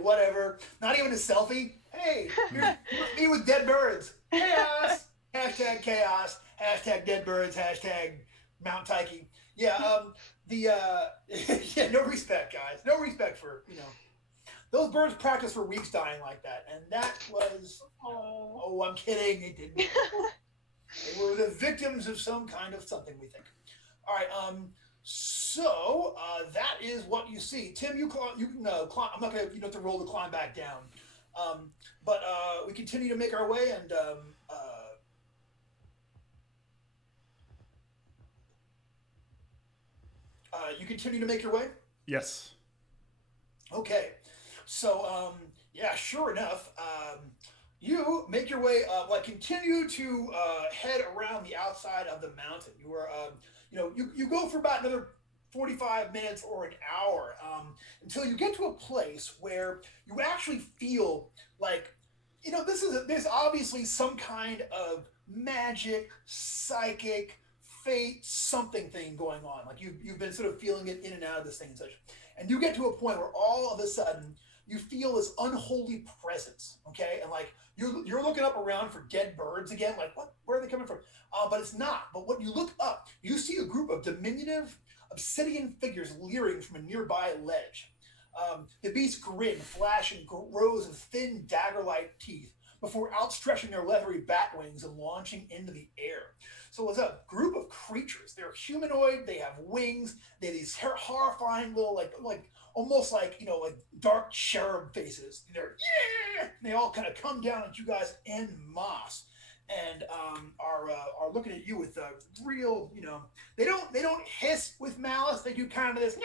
Whatever. Not even a selfie. Hey, here's me with dead birds. Chaos. Hashtag chaos. Hashtag dead birds. Hashtag Mount Tyche. Yeah. No respect, guys. No respect for those birds practice for weeks dying like that, and that was. Oh, I'm kidding. They didn't. They were the victims of some kind of something, we think. All right. So that is what you see. Tim, you can climb. I'm not gonna. You don't have to roll to climb back down. But we continue to make our way, and you continue to make your way. Yes. Okay. So sure enough, you make your way up. Continue to head around the outside of the mountain. You are, you go for about another 45 minutes or an hour until you get to a place where you actually feel there's obviously some kind of magic, psychic, fate something thing going on. Like you've been sort of feeling it in and out of this thing and such. And you get to a point where all of a sudden you feel this unholy presence, okay? And like you're looking up around for dead birds again, like what? Where are they coming from? But it's not. But when you look up, you see a group of diminutive obsidian figures leering from a nearby ledge. The beasts grin, flashing rows of thin dagger-like teeth before outstretching their leathery bat wings and launching into the air. So it's a group of creatures. They're humanoid. They have wings. They have these horrifying little, like almost like like dark cherub faces. They're they all kind of come down at you guys en masse, and are looking at you with real they don't hiss with malice. They do kind of this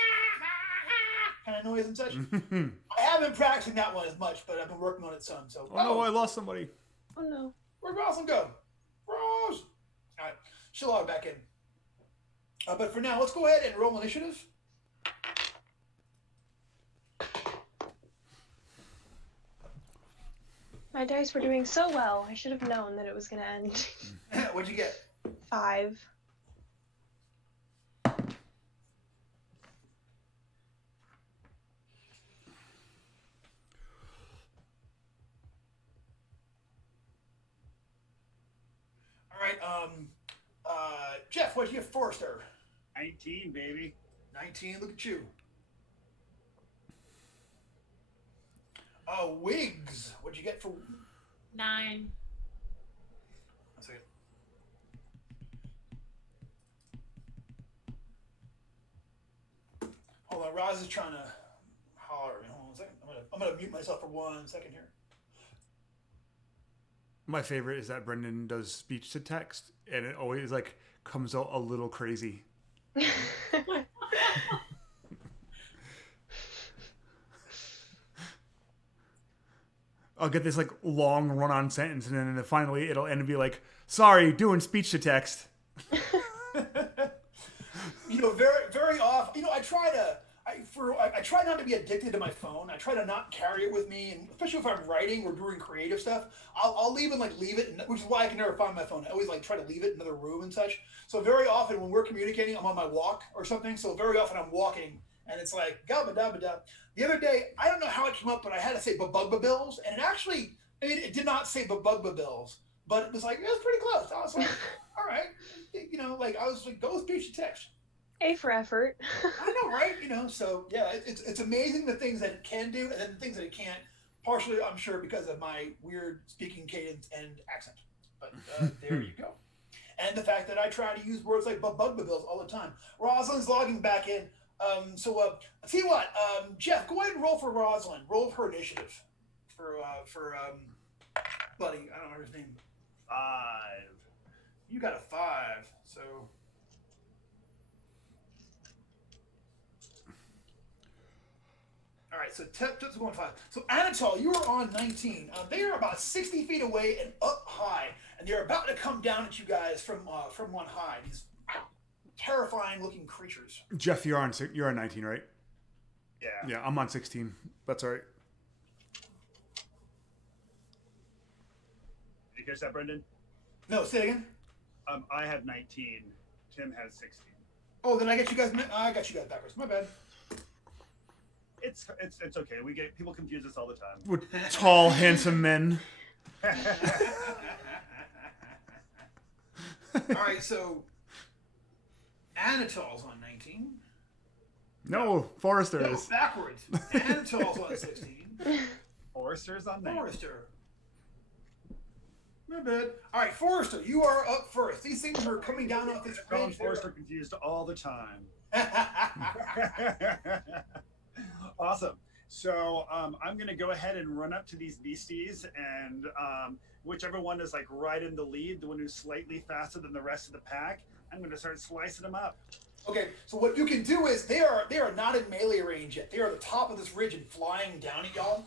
kind of noise and such. I haven't been practicing that one as much, but I've been working on it some. So Oh no, I lost somebody. Oh no. Where'd Rosalind go? Rose! All right, she'll log back in. But for now, let's go ahead and roll initiative. My dice were doing so well. I should have known that it was going to end. What'd you get? 5. All right, Jeff, what'd you get for Forrester? 19, baby. 19, look at you. Wiggs, what'd you get for 9. One second. Hold on, Roz is trying to holler. Hold on a second. I'm gonna mute myself for 1 second here. My favorite is that Brendan does speech to text, and it always like comes out a little crazy. I'll get this like long run-on sentence, and then finally it'll end and be like, "Sorry, doing speech to text." Very, very often. I try not to be addicted to my phone. I try to not carry it with me, and especially if I'm writing or doing creative stuff, I'll leave it, which is why I can never find my phone. I always try to leave it in another room and such. So very often when we're communicating, I'm on my walk or something. So very often I'm walking, and it's like gabba dabba da. The other day, I don't know how it came up, but I had to say babugba bills, and it actually, it did not say babugba bills, but it was pretty close. I was like, all right, I was like, go with speech to text. A for effort. I know, right? So yeah, it's amazing the things that it can do, and then the things that it can't. Partially, I'm sure, because of my weird speaking cadence and accent. But there you go. And the fact that I try to use words like babugba bills all the time. Rosalind's logging back in. So I'll tell you what, Jeff, go ahead and roll for Rosalind. Roll her initiative for buddy. I don't know his name. 5. You got a 5, so. All right, so Tip's going 5. So Anatol, you are on 19. They are about 60 feet away and up high, and they're about to come down at you guys from on high. These terrifying-looking creatures. Jeff, you're on 19, right? Yeah. Yeah, I'm on 16. That's all right. Did you catch that, Brendan? No, say it again. I have 19. Tim has 16. Oh, then I got you guys backwards. My bad. It's okay. People confuse us all the time. With tall, handsome men. All right, so Anatol's on 19. No, Forrester No, is. backwards. Anatol's on 16. Forrester's on 19. Forrester. My bad. All right, Forrester, you are up first. These things are coming down off this Colin ridge. Forrester confused all the time. Awesome. So I'm going to go ahead and run up to these beasties, and whichever one is right in the lead, the one who's slightly faster than the rest of the pack, I'm going to start slicing them up. Okay, so what you can do is they are not in melee range yet. They are at the top of this ridge and flying down at y'all.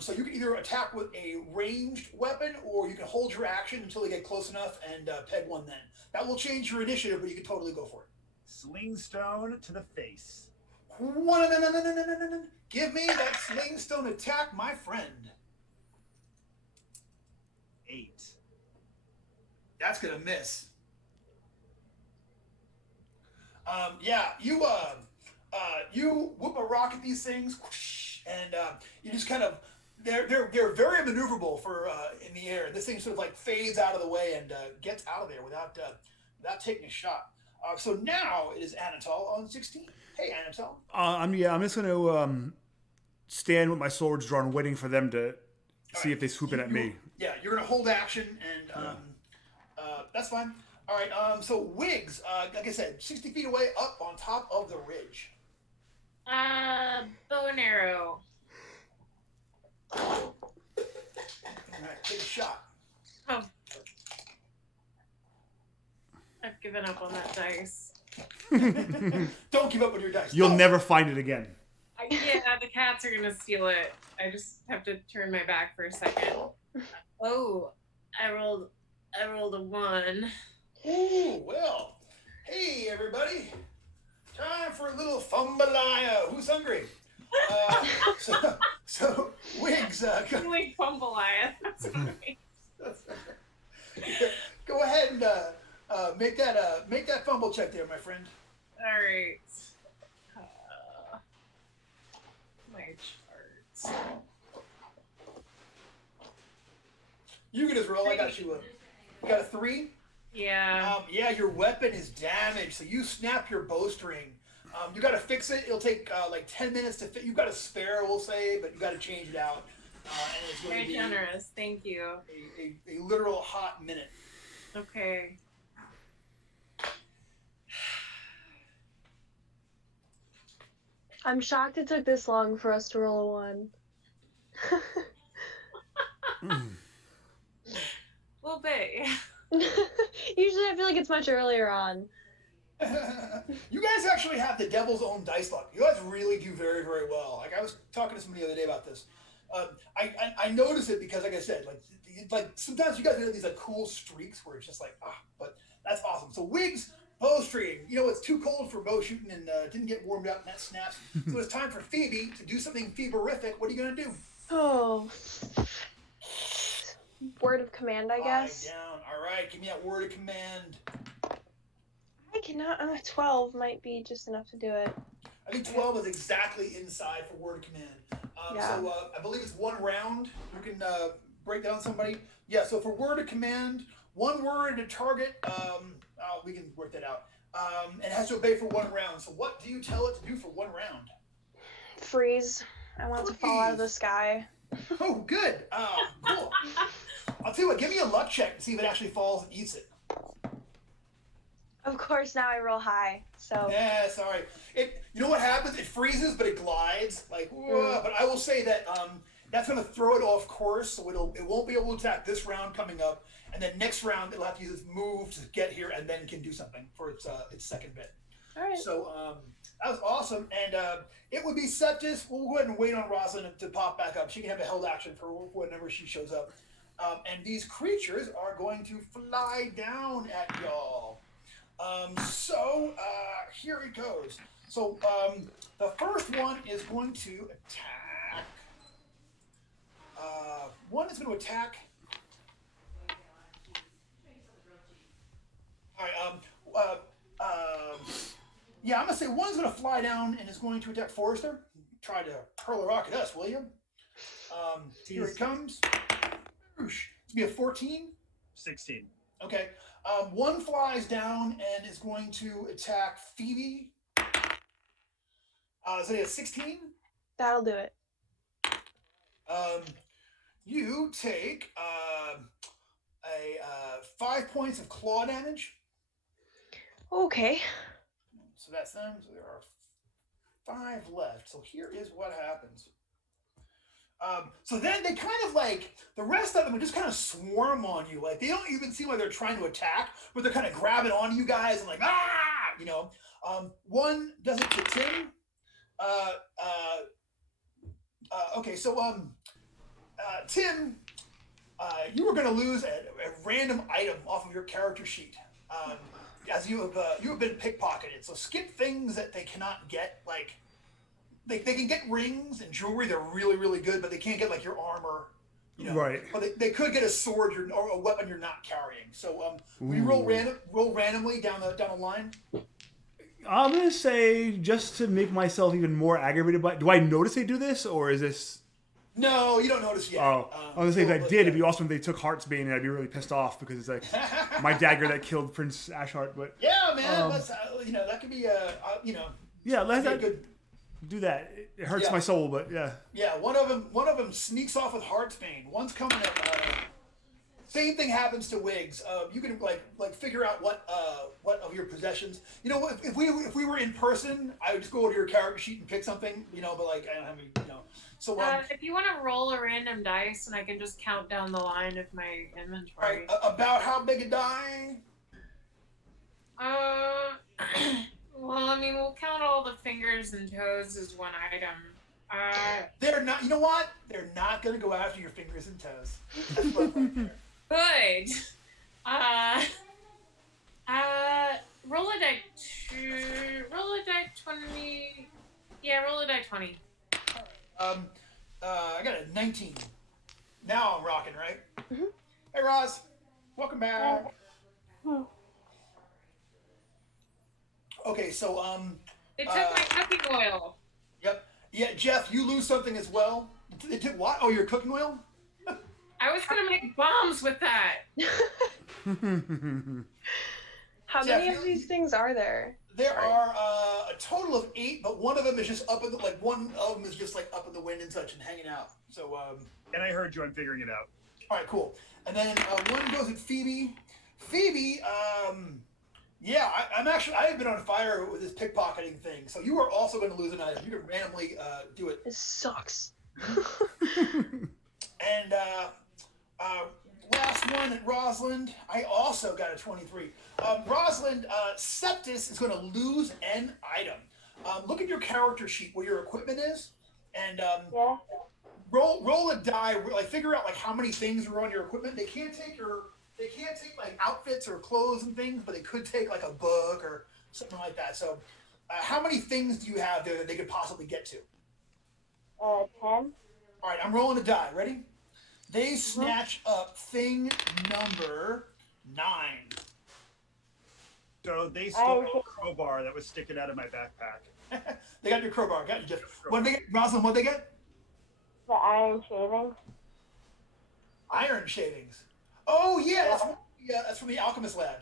So you can either attack with a ranged weapon, or you can hold your action until they get close enough and peg one then. That will change your initiative, but you can totally go for it. Sling stone to the face. Give me that sling stone attack, my friend. 8. That's going to miss. Yeah, you whoop a rock at these things, whoosh, and you just kind of they're very maneuverable for in the air. This thing sort of like fades out of the way and gets out of there without taking a shot. So now it is Anatol on 16. Hey, Anatol. I'm just gonna stand with my swords drawn, waiting for them to see if they swoop in at me. Yeah, you're gonna hold action, and that's fine. All right. So Wiggs, like I said, 60 feet away, up on top of the ridge. Bow and arrow. All right, take a shot. Oh. I've given up on that dice. Don't give up on your dice. You'll No. never find it again. Yeah, the cats are gonna steal it. I just have to turn my back for a second. Oh, I rolled a 1. Ooh, well. Hey, everybody. Time for a little fumbalaya. Who's hungry? So Wiggs, Really fumbalaya. That's funny. go ahead and make that fumble check there, my friend. All right. My charts. You can just roll. I got you. You got a 3. Yeah. Yeah, your weapon is damaged, so you snap your bowstring. You got to fix it. It'll take like 10 minutes to fit. You've got a spare, we'll say, but you got to change it out. And it's going Very to be generous. Thank you. a literal hot minute. Okay. I'm shocked it took this long for us to roll a 1. Well, bit. Usually I feel like it's much earlier on. You guys actually have the devil's own dice luck. You guys really do very, very well. Like I was talking to somebody the other day about this. I notice it because, like I said, like sometimes you guys have these like cool streaks where it's just like but that's awesome. So Wiggs bowstring. It's too cold for bow shooting and didn't get warmed up and that snaps. So it's time for Phoebe to do something Phoeberific. What are you gonna do? Oh. Word of command, I guess. Lie down. All right, give me that word of command. I cannot. 12 might be just enough to do it. I think 12 is exactly inside for word of command. Yeah. So I believe it's 1 round. You can break down somebody. Yeah. So for word of command, 1 word to target. We can work that out. And it has to obey for 1 round. So what do you tell it to do for 1 round? Freeze. I want it to fall out of the Freeze. sky. Oh, good. Cool. I'll tell you what. Give me a luck check to see if it actually falls and eats it. Of course, now I roll high. So. Yeah, sorry. You know what happens? It freezes, but it glides. Like, whoa. But I will say that that's going to throw it off course, so it won't be able to attack this round coming up, and then next round it'll have to use its move to get here, and then can do something for its second bit. All right. So that was awesome, and it would be Septis. We'll go ahead and wait on Rosalind to pop back up. She can have a held action for whenever she shows up. And these creatures are going to fly down at y'all. So here it goes. So the first one is going to attack. One is going to attack. All right. Yeah, I'm gonna say one's gonna fly down and is going to attack Forrester. Try to hurl a rock at us, will you? Here it comes. It's gonna be a 14. 16. Okay. One flies down and is going to attack Phoebe. Is it a 16? That'll do it. You take 5 points of claw damage. Okay. So that's them. So there are 5 left. So here is what happens. So then they kind of like, the rest of them would just kind of swarm on you. Like they don't even seem like they're trying to attack, but they're kind of grabbing onto you guys and like, you know. One does it to Tim. Okay, so Tim, you were going to lose a random item off of your character sheet. As you have been pickpocketed. So skip things that they cannot get, like they can get rings and jewelry. They're really, really good, but they can't get like your armor. You know? Right. But they could get a sword or a weapon you're not carrying. So we roll randomly down the line. I'm gonna say just to make myself even more aggravated by. Do I notice they do this, or is this? No, you don't notice yet. Oh, I was gonna say if I did, it'd be awesome if they took Heartsbane, and I'd be really pissed off because it's like my dagger that killed Prince Ashheart. But yeah, man, let's that could be yeah, let's be a good. do that. It hurts my soul, but yeah. Yeah, one of them sneaks off with Heartsbane. One's coming up. Same thing happens to Wiggs. You can like figure out what of your possessions. You know, if we were in person, I would just go to your character sheet and pick something. You know, but like I don't have any. You know, so if you want to roll a random dice, and I can just count down the line of my inventory. Right, about how big a die? Well, I mean, we'll count all the fingers and toes as one item. They're not. You know what? They're not gonna go after your fingers and toes. That's what I'm Good. Roll a die 20. Yeah, roll a die 20. I got a 19. Now I'm rocking, right? Mm-hmm. Hey, Roz. Welcome back. Okay, so They took my cooking oil. Yep. Yeah, Jeff, you lose something as well. They took what? Oh, your cooking oil? I was gonna make bombs with that. How many of these things are there? There are a total of 8, but one of them is just up in the one of them is just like up in the wind and such and hanging out. So And I heard you. I'm figuring it out. all right, cool. And then one goes at Phoebe. Phoebe, yeah, I'm actually I have been on fire with this pickpocketing thing. So you are also going to lose an item. You can randomly do it. This sucks. And last one at Rosalind, I also got a 23. Rosalind, Septus is going to lose an item. Look at your character sheet where your equipment is, and roll a die. Like figure out like how many things are on your equipment. They can't take like outfits or clothes and things, but they could take like a book or something like that. So, how many things do you have there that they could possibly get to? 10. All right, I'm rolling a die. Ready? They snatch up thing number 9. So they stole a crowbar that was sticking out of my backpack. They got your crowbar. Got you, Jeff. What did they get? Rosalind, what did they get? The iron shavings. Iron shavings. Oh yeah, that's from the alchemist lab.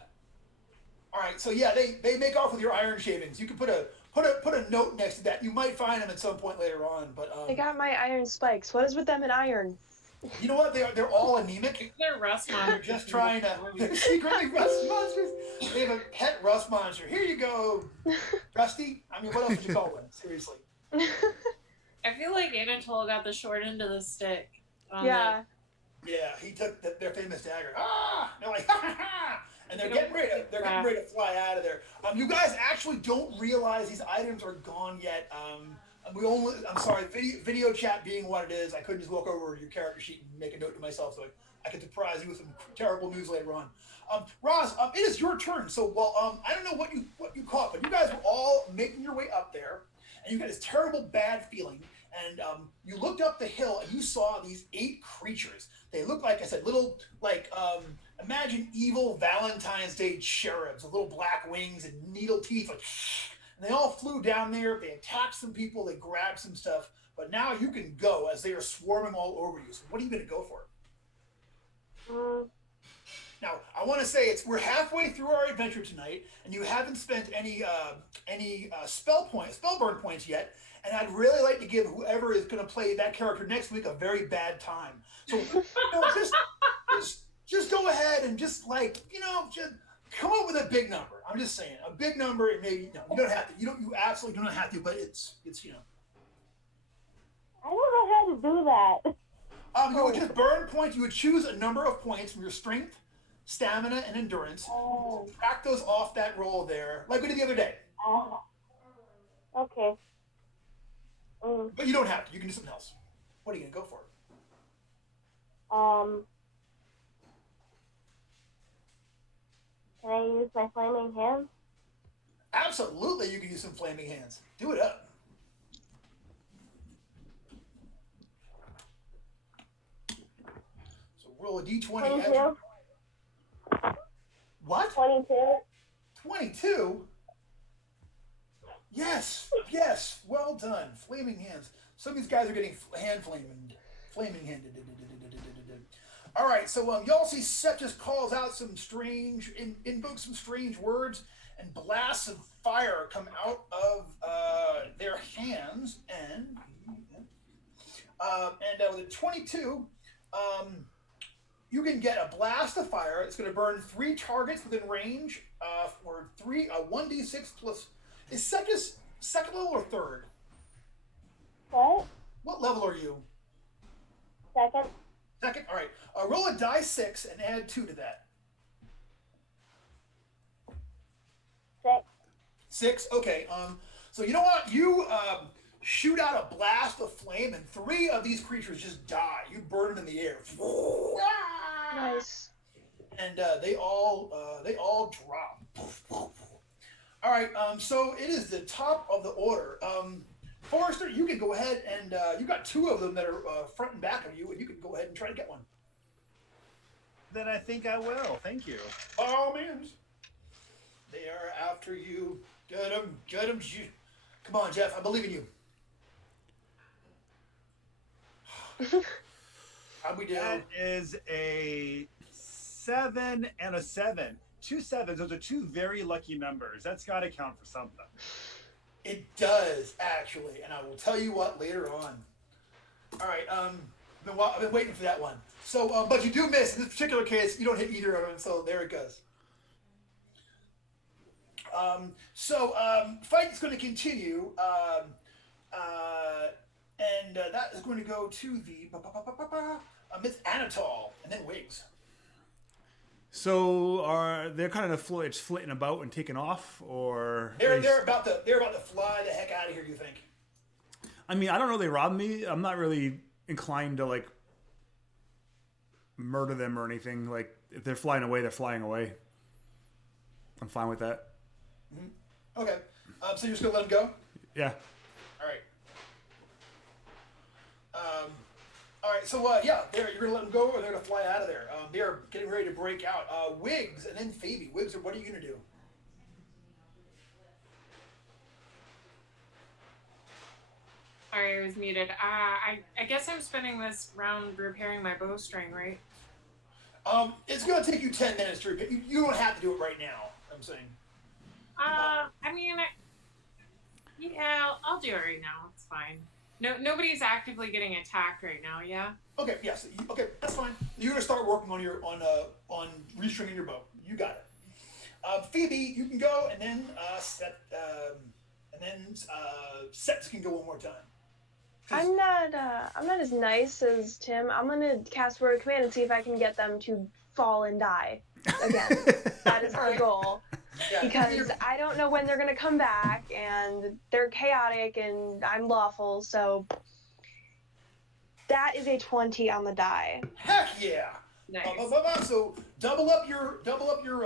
All right, so yeah, they make off with your iron shavings. You can put a note next to that. You might find them at some point later on, but They got my iron spikes. What is with them and iron? You know what? They're all anemic. They're rust They're monsters. just trying to. They're secretly rust monsters. They have a pet rust monster. Here you go, Rusty. I mean, what else would you call one? Seriously. I feel like Anatole got the short end of the stick. Yeah. Yeah, he took their famous dagger. Ah! They're like, ha ha ha! And they're getting ready to fly out of there. You guys actually don't realize these items are gone yet. I'm sorry, video chat being what it is, I couldn't just walk over to your character sheet and make a note to myself, so I could surprise you with some terrible news later on. Roz, it is your turn. So, I don't know what you caught, but you guys were all making your way up there, and you got this terrible bad feeling. And you looked up the hill and you saw these 8 creatures. They look like I said, little imagine evil Valentine's Day cherubs with little black wings and needle teeth. And they all flew down there. They attacked some people. They grabbed some stuff. But now you can go as they are swarming all over you. So what are you going to go for? Now I want to say we're halfway through our adventure tonight, and you haven't spent any spellburn points yet. And I'd really like to give whoever is going to play that character next week a very bad time. So just go ahead and just come up with a big number. I'm just saying a big number. And maybe you don't have to. You absolutely do not have to. But it's I don't know how to do that. You would just burn points. You would choose a number of points from your strength, stamina, and endurance. Subtract those off that roll there, like we did the other day. Okay. But you don't have to. You can do something else. What are you going to go for? Can I use my flaming hands? Absolutely, you can use some flaming hands. Do it up. So roll a d20. 22. What? 22. 22? Yes, well done. Flaming hands. Some of these guys are getting flaming handed. All right, so y'all see Seth just calls out some strange, invokes some strange words, and blasts of fire come out of their hands, and with a 22, you can get a blast of fire. It's going to burn 3 targets within range for 1d6 plus. Is second level or third? What? What level are you? Second. Second. All right. Roll a die 6 and add 2 to that. 6. 6. Okay. So you know what? You shoot out a blast of flame, and 3 of these creatures just die. You burn them in the air. Nice. And they all drop. All right. So it is the top of the order. Forrester, you can go ahead and you got 2 of them that are front and back of you, and you can go ahead and try to get one. Then I think I will. Thank you. By all means. They are after you. Get them. Come on, Jeff. I believe in you. How'd we do? That is a 7 and a 7. 2 7s. Those are 2 very lucky numbers. That's got to count for something. It does, actually, and I will tell you what later on. All right, I've been waiting for that one. So, but you do miss. In this particular case, you don't hit either of them, so there it goes. Fight is going to continue, and that is going to go to the Miss Anatol, and then Wiggs. So are they're kind of flitting about and taking off, or they're about to fly the heck out of here? You think? I mean, I don't know. They robbed me. I'm not really inclined to like murder them or anything. Like if they're flying away, they're flying away. I'm fine with that. Mm-hmm. Okay. So you're just gonna let them go? Yeah. All right. All right. So you're gonna let them go, or they're gonna fly out of there. They are getting ready to break out. Wiggs and then Phoebe. Wiggs, what are you gonna do? Sorry, I was muted. I guess I'm spending this round repairing my bowstring, right? It's gonna take you 10 minutes to repair. You don't have to do it right now. I'm saying. I mean, yeah, I'll do it right now. It's fine. No, nobody's actively getting attacked right now. Yeah. Okay. Yes. Okay. That's fine. You're gonna start working on your on restringing your bow. You got it. Phoebe, you can go, and then Sets can go one more time. I'm not as nice as Tim. I'm gonna cast word of command and see if I can get them to fall and die again. That is the goal. Yeah, Because I don't know when they're gonna come back, and they're chaotic, and I'm lawful, so that is a 20 on the die. Heck yeah! Nice. So double up your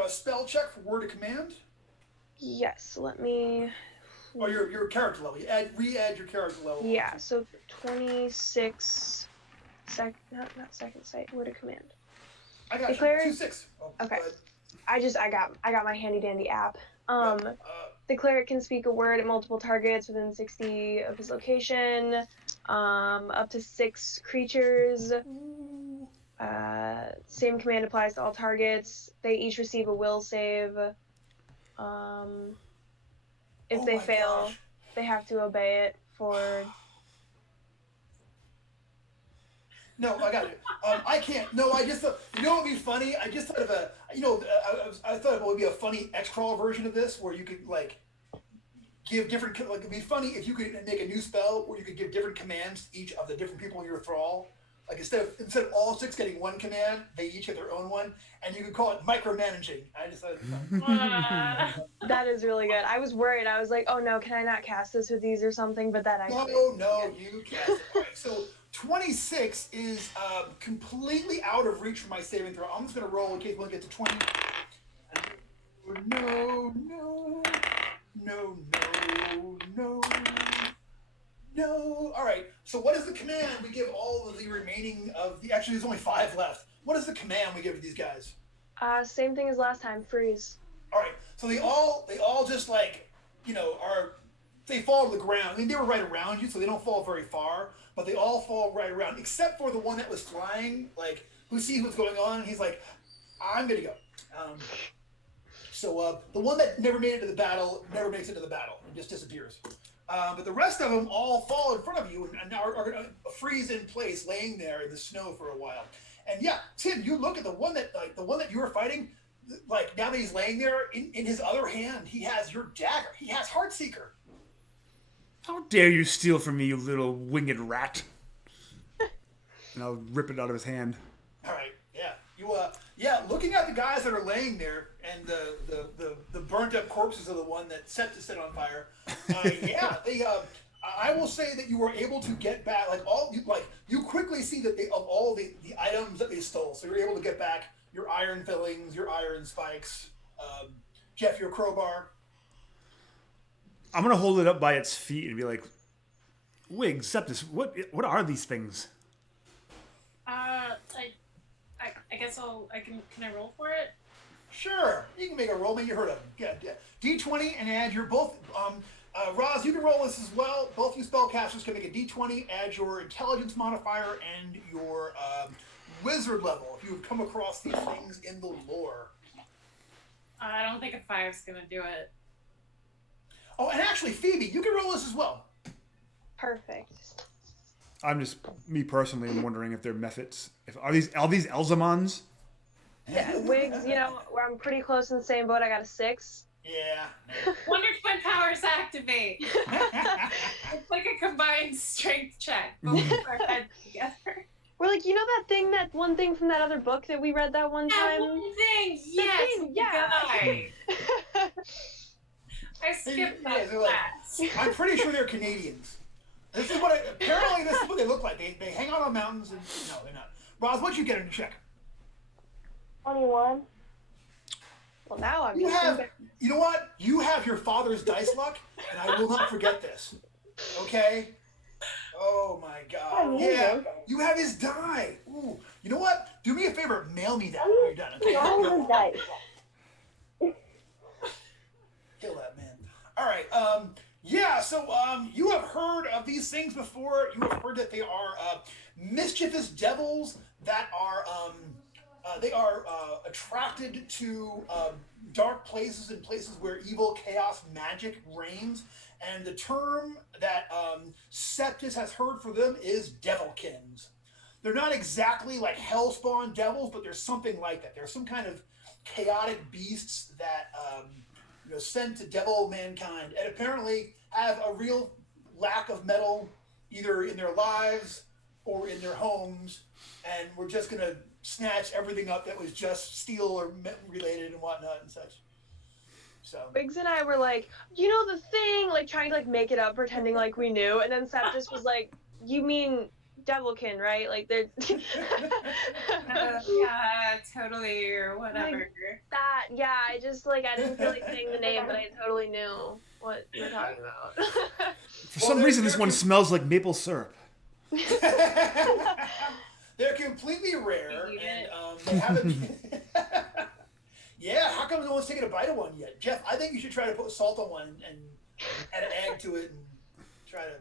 spell check for word of command. Yes, let me. Or your character level. Re-add your character level. Yeah, so 26. Not second sight. Word of command. I got Declare- you. 2-6. Oh, Okay. go ahead. I got my handy dandy app. The cleric can speak a word at multiple targets within 60 of his location. Up to 6 creatures. Same command applies to all targets. They each receive a will save. If Oh they my fail, gosh. they have to obey it for. No, I got it. I can't. No, I just thought. You know what would be funny? I just thought of a. I thought it would be a funny X-crawl version of this, where you could like give different. Like it'd be funny if you could make a new spell where you could give different commands to each of the different people in your thrall. Like instead of all 6 getting one command, they each get their own one, and you could call it micromanaging. I just thought it'd be fun. That is really good. I was worried. I was like, oh no, can I not cast this with these or something? But that actually. No, you cast it. All right, so 26 is completely out of reach for my saving throw. I'm just going to roll in case we'll get to 20. No. All right, so what is the command we give all of the remaining of the... Actually, there's only 5 left. What is the command we give to these guys? Same thing as last time. Freeze. All right, so they all just like, are they fall to the ground. I mean, they were right around you, so they don't fall very far, but they all fall right around, except for the one that was flying, like, who sees what's going on, and he's like, I'm going to go. So the one that never made it to the battle never makes it to the battle and just disappears. But the rest of them all fall in front of you and are going to freeze in place, laying there in the snow for a while. And yeah, Tim, you look at the one that you were fighting. Like now that he's laying there, in his other hand, he has your dagger. He has Heartseeker. How dare you steal from me, you little winged rat! And I'll rip it out of his hand. All right, yeah. Looking at the guys that are laying there and the burnt up corpses of the one that set on fire. I will say that you were able to get back you quickly see that of all the items that they stole. So you're able to get back your iron fillings, your iron spikes, Jeff, your crowbar. I'm gonna hold it up by its feet and be like, Wiggs, Septus, what are these things? I guess can I roll for it? Sure, you can make a roll. Maybe you heard of them. Yeah. D20 and add your both. Roz, you can roll this as well. Both you spellcasters can make a D20. Add your intelligence modifier and your wizard level if you have come across these things in the lore. I don't think a 5's gonna do it. Oh, and actually, Phoebe, you can roll this as well. Perfect. I'm just me personally. I'm wondering if they're methods. Are these Elzamons? Yeah, Wiggs. I'm pretty close in the same boat. I got a 6. Yeah. Wonder Twin powers activate. It's like a combined strength check. Both of our heads together. We're like, that one thing from that other book that we read that one time? That one thing, yes, yeah. I skipped that class. I'm pretty sure they're Canadians. Apparently this is what they look like. They hang out on mountains and no, they're not. Roz, what'd you get in your check? 21. Well, now I'm you know what? You have your father's dice luck, and I will not forget this. Okay? Oh my God. Yeah, you have his die. Ooh. You know what? Do me a favor. Mail me that when you're done. Okay? All the dice. Kill that man. All right. So you have heard of these things before. You have heard that they are mischievous devils that are attracted to dark places and places where evil, chaos, magic reigns. And the term that Septus has heard for them is devilkins. They're not exactly like hellspawn devils, but there's something like that. They're some kind of chaotic beasts that sent to devil mankind, and apparently have a real lack of metal either in their lives or in their homes, and we're just gonna snatch everything up that was just steel or metal related and whatnot and such. So Wiggs and I were like, the thing, like trying to like make it up, pretending like we knew, and then Septus was like, you mean devilkin, right? Like they're yeah, totally, or whatever. Like that, yeah. I didn't feel like saying the name, but I totally knew what you were talking about. For some reason, this one smells like maple syrup. They're completely rare, and they haven't. Yeah, how come no one's taken a bite of one yet? Jeff, I think you should try to put salt on one and add an egg to it and try to.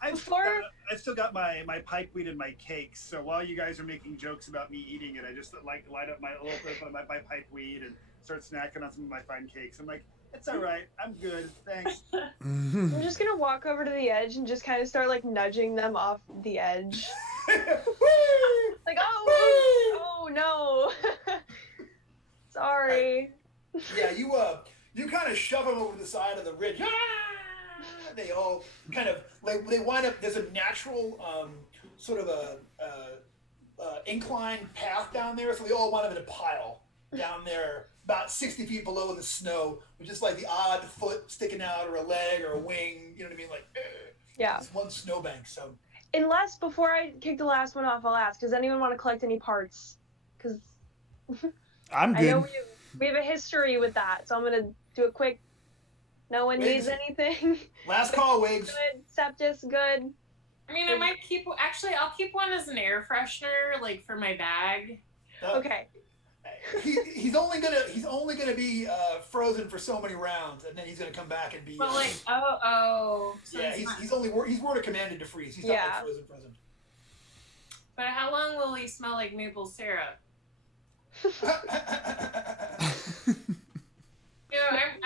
I've still got my pikeweed and my cakes. So while you guys are making jokes about me eating it, I just light up my little bit of my pikeweed and start snacking on some of my fine cakes. I'm like, it's all right. I'm good. Thanks. I'm just gonna walk over to the edge and just kind of start like nudging them off the edge. Like, oh no. Sorry. Yeah, you kind of shove them over the side of the ridge. They all kind of they wind up. There's a natural sort of a inclined path down there, so they all wind up in a pile down there, about 60 feet below in the snow, with just like the odd foot sticking out, or a leg, or a wing. You know what I mean? Like, yeah, it's one snowbank. So, unless before I kick the last one off, I'll ask: does anyone want to collect any parts? Because I'm good. I know we have a history with that, so I'm gonna do a quick. No one Wiggs. needs anything. Last call, Wiggs. Good. Septus, good. I mean, I might I'll keep one as an air freshener, like for my bag. Okay. He's only gonna be frozen for so many rounds, and then he's gonna come back and be. Well, like so Yeah, he's word commanded to freeze. He's not like frozen. But how long will he smell like maple syrup?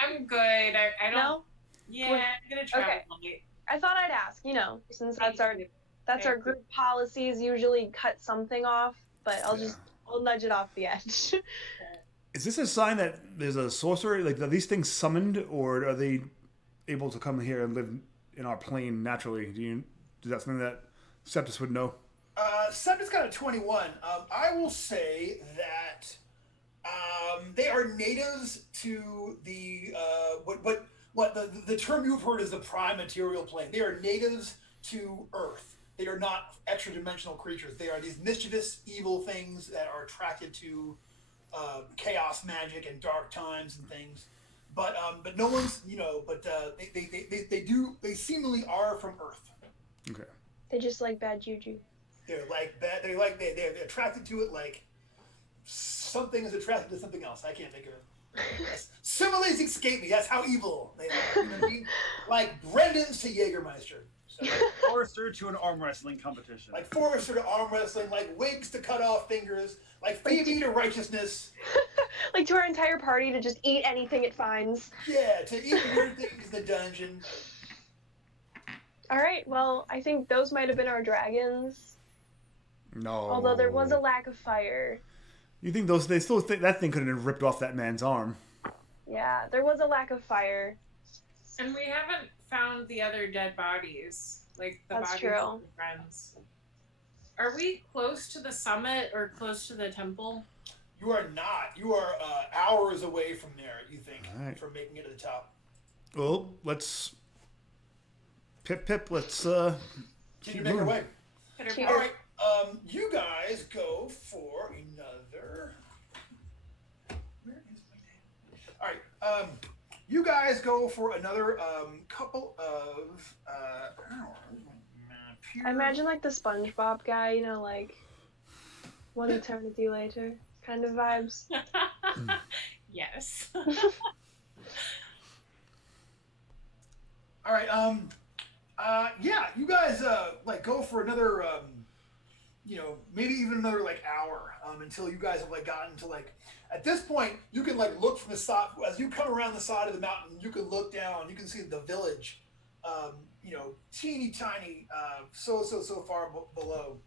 I'm good. I don't. No? Yeah, I'm gonna try. Okay. I thought I'd ask. Since that's our group policies. Usually cut something off, but I'll nudge it off the edge. Is this a sign that there's a sorcerer? Like, are these things summoned, or are they able to come here and live in our plane naturally? Is that something that Septus would know? Septus got a 21. I will say that they are natives to the the term you've heard is the prime material plane. They are natives to Earth. They are not extra-dimensional creatures. They are these mischievous, evil things that are attracted to chaos magic and dark times and things. But no one's they seemingly are from Earth. Okay. They just like bad juju. They're like bad. They're attracted to it like something is attracted to something else. I can't think of it. Similes escape me. That's how evil they are. You know what I mean? Like Brendan's to Jägermeister. So, Forrester to an arm wrestling competition. like Forrester to arm wrestling, like Wiggs to cut off fingers, like Phoebe to righteousness. Like to our entire party to just eat anything it finds. Yeah, to eat weird things in the dungeon. All right, well, I think those might have been our dragons. No. Although there was a lack of fire. You think they still think that thing could have ripped off that man's arm? Yeah, there was a lack of fire. And we haven't found the other dead bodies, like the That's bodies true. of the friends. Are we close to the summit or close to the temple? You are not. You are hours away from there, you think, All right. from making it to the top. Well, let's... Pip, let's Can keep you make your moving. way? Cheers. All right, you guys go for another. Where is my name? All right, you guys go for another couple of hours. I imagine like the SpongeBob guy, like 1 eternity later kind of vibes. Yes. All right, yeah, you guys go for another maybe even another hour until you guys have gotten to at this point you can look from the side as you come around the side of the mountain. You can look down, you can see the village, teeny tiny, so far below,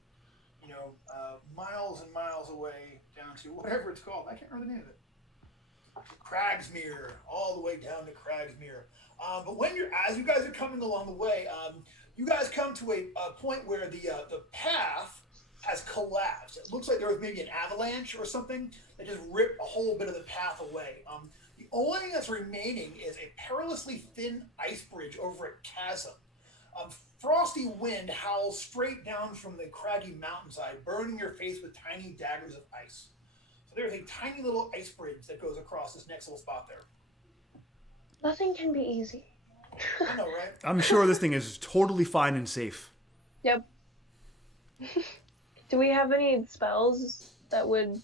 miles and miles away down to whatever it's called. I can't remember the name of it. Cragsmere, all the way down to Cragsmere. But as you guys are coming along the way, you guys come to a point where the path has collapsed. It looks like there was maybe an avalanche or something that just ripped a whole bit of the path away. The only thing that's remaining is a perilously thin ice bridge over a chasm. Frosty wind howls straight down from the craggy mountainside, burning your face with tiny daggers of ice. So there's a tiny little ice bridge that goes across this next little spot there. Nothing can be easy. I know, right? I'm sure this thing is totally fine and safe. Yep. Do we have any spells that would,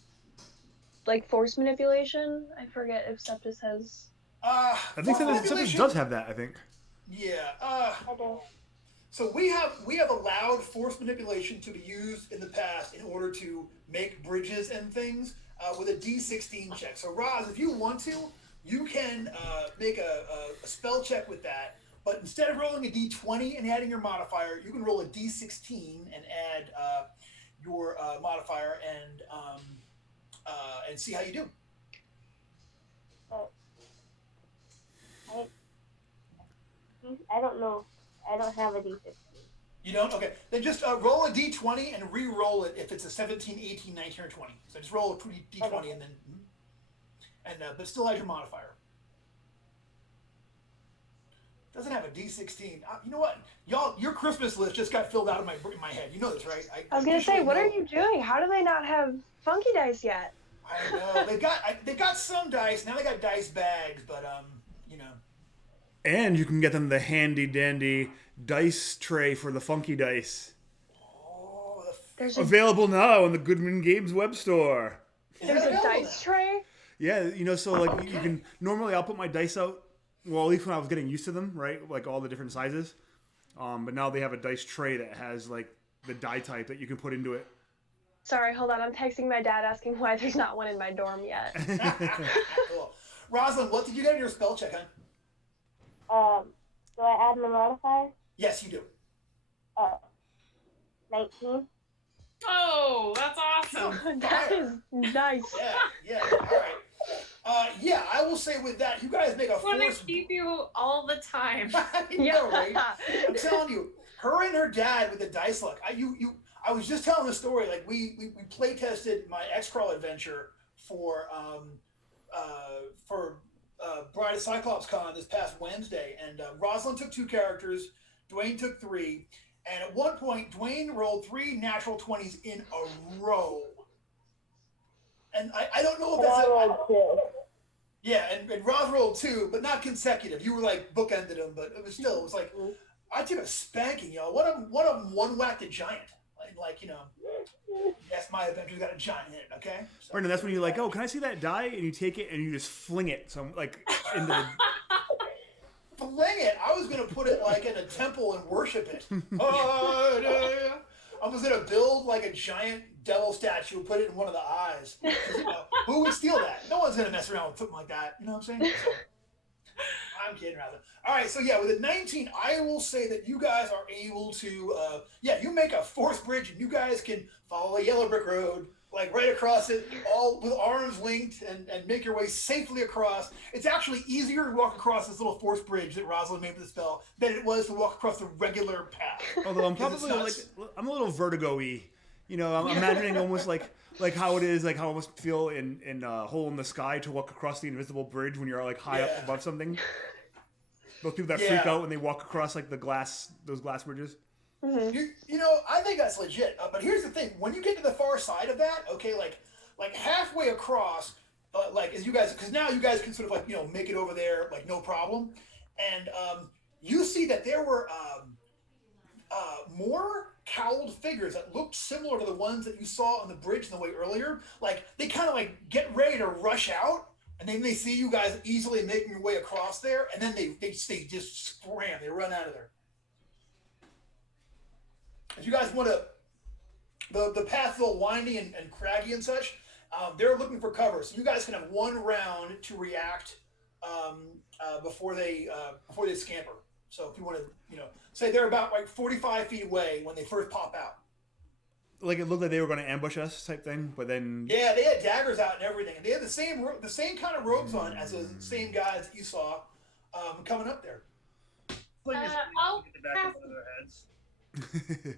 force manipulation? I forget if Septus has. I think Septus does have that, I think. Yeah. I do. So we have allowed force manipulation to be used in the past in order to make bridges and things with a D16 check. So Roz, if you want to, you can make a spell check with that. But instead of rolling a D20 and adding your modifier, you can roll a D16 and add your modifier and see how you do. I don't know. I don't have a D16. You don't? Okay. Then just roll a D20 and re-roll it if it's a 17, 18, 19, or 20. So just roll a D20 Okay. and then... but still add your modifier. Doesn't have a D16. You know what? Y'all, your Christmas list just got filled out of my head. You know this, right? I was gonna say, officially what know. are you doing? How do they not have funky dice yet? I know. They got some dice. Now they got dice bags, but And you can get them the handy dandy dice tray for the funky dice. Oh, There's a Available now on the Goodman Games web store. There's a dice tray? Yeah, you know, so like you can normally I'll put my dice out. Well, at least when I was getting used to them, right? Like all the different sizes. But now they have a dice tray that has like the die type that you can put into it. Sorry, hold on. I'm texting my dad asking why there's not one in my dorm yet. Cool. Rosalind, what did you get in your spell check, hon? Do I add my modifier? Yes, you do. 19. Oh, that's awesome. That is nice. Yeah. All right. Yeah, I will say with that, you guys make a I want force. to keep you all the time. I know, right? I'm telling you, her and her dad with the dice luck. I was just telling the story. Like we play tested my X-Crawl adventure for Bride of Cyclops Con this past Wednesday, and Rosalind took 2 characters, Dwayne took 3, and at one point Dwayne rolled 3 natural 20s in a row. And I don't know if that's rolled 2. Yeah, and Roz rolled 2, but not consecutive. You were like bookended them, but it was like I took a spanking, y'all. One of them one-whacked a giant. Like, you know, yes, my adventure's got a giant in it, okay? So. Brendan, that's when you're like, oh, can I see that die? And you take it and you just fling it into the... Fling it? I was going to put it like in a temple and worship it. I was going to build like a giant devil statue and put it in one of the eyes. You know, who would steal that? No one's going to mess around with something like that. You know what I'm saying? So, I'm kidding, rather. All right, so yeah, with a 19, I will say that you guys are able to, you make a force bridge and you guys can follow a yellow brick road, like right across it, all with arms linked, and make your way safely across. It's actually easier to walk across this little force bridge that Rosalind made with the spell than it was to walk across the regular path. Although I'm probably I'm a little vertigo-y. You know, I'm imagining almost like how it is, like how I almost feel in Hole in the Sky to walk across the invisible bridge when you're like high up above something. Those people that freak out when they walk across like those glass bridges. Mm-hmm. You know, I think that's legit. But here's the thing: when you get to the far side of that, okay, like halfway across, as you guys, because now you guys can sort of make it over there like no problem, and you see that there were more cowled figures that looked similar to the ones that you saw on the bridge in the way earlier. Like they kind of like get ready to rush out. And then they see you guys easily making your way across there, and then they just scram. They run out of there. If you guys want to, the path's a little windy and craggy and such. They're looking for cover, so you guys can have 1 round to react before they scamper. So if you want to, say they're about like 45 feet away when they first pop out. Like it looked like they were going to ambush us type thing, but then... Yeah, they had daggers out and everything. And they had the same kind of robes on as the same guys that you saw coming up there. I'll Get the back of one of their heads.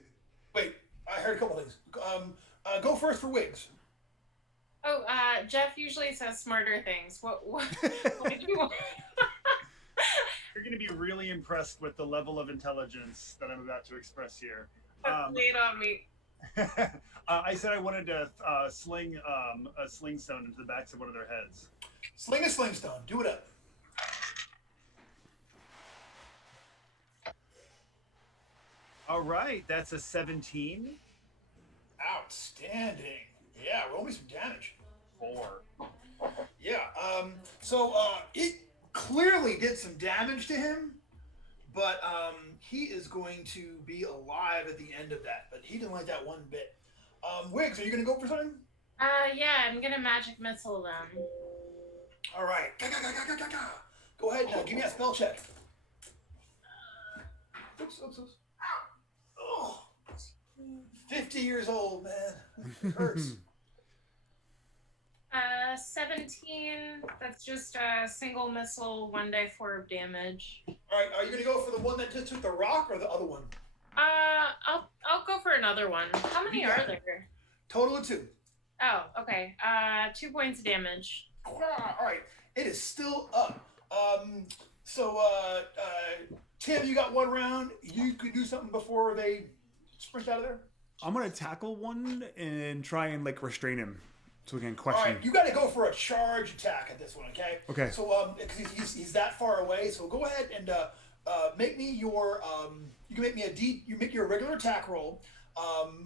Wait, I heard a couple things. Go first for Wiggs. Oh, Jeff usually says smarter things. What did you want? You're going to be really impressed with the level of intelligence that I'm about to express here. Lay it on me. I said I wanted to sling a sling stone into the backs of one of their heads. Sling a sling stone. Do it up. All right, that's a 17. Outstanding. Yeah, roll me some damage. 4. Yeah. So it clearly did some damage to him, but he is going to be alive at the end of that. But he didn't like that one bit. Wiggs, are you going to go for something? Yeah, I'm gonna magic missile them. All right. Go ahead and give me a spell check. Oops. Oh, 50 years old, man. It hurts. 17. That's just a single missile, 1d4 of damage. All right. Are you going to go for the one that just took the rock or the other one? I'll go for another one. How many are there? Total of 2. Oh, okay. 2 points of damage. All right. It is still up. Tim, you got 1 round. You could do something before they sprint out of there. I'm gonna tackle one and try and like restrain him, so we can question. All right, you got to go for a charge attack at this one, okay? Okay. So because he's that far away, so go ahead and make me your you can make me you make your regular attack roll.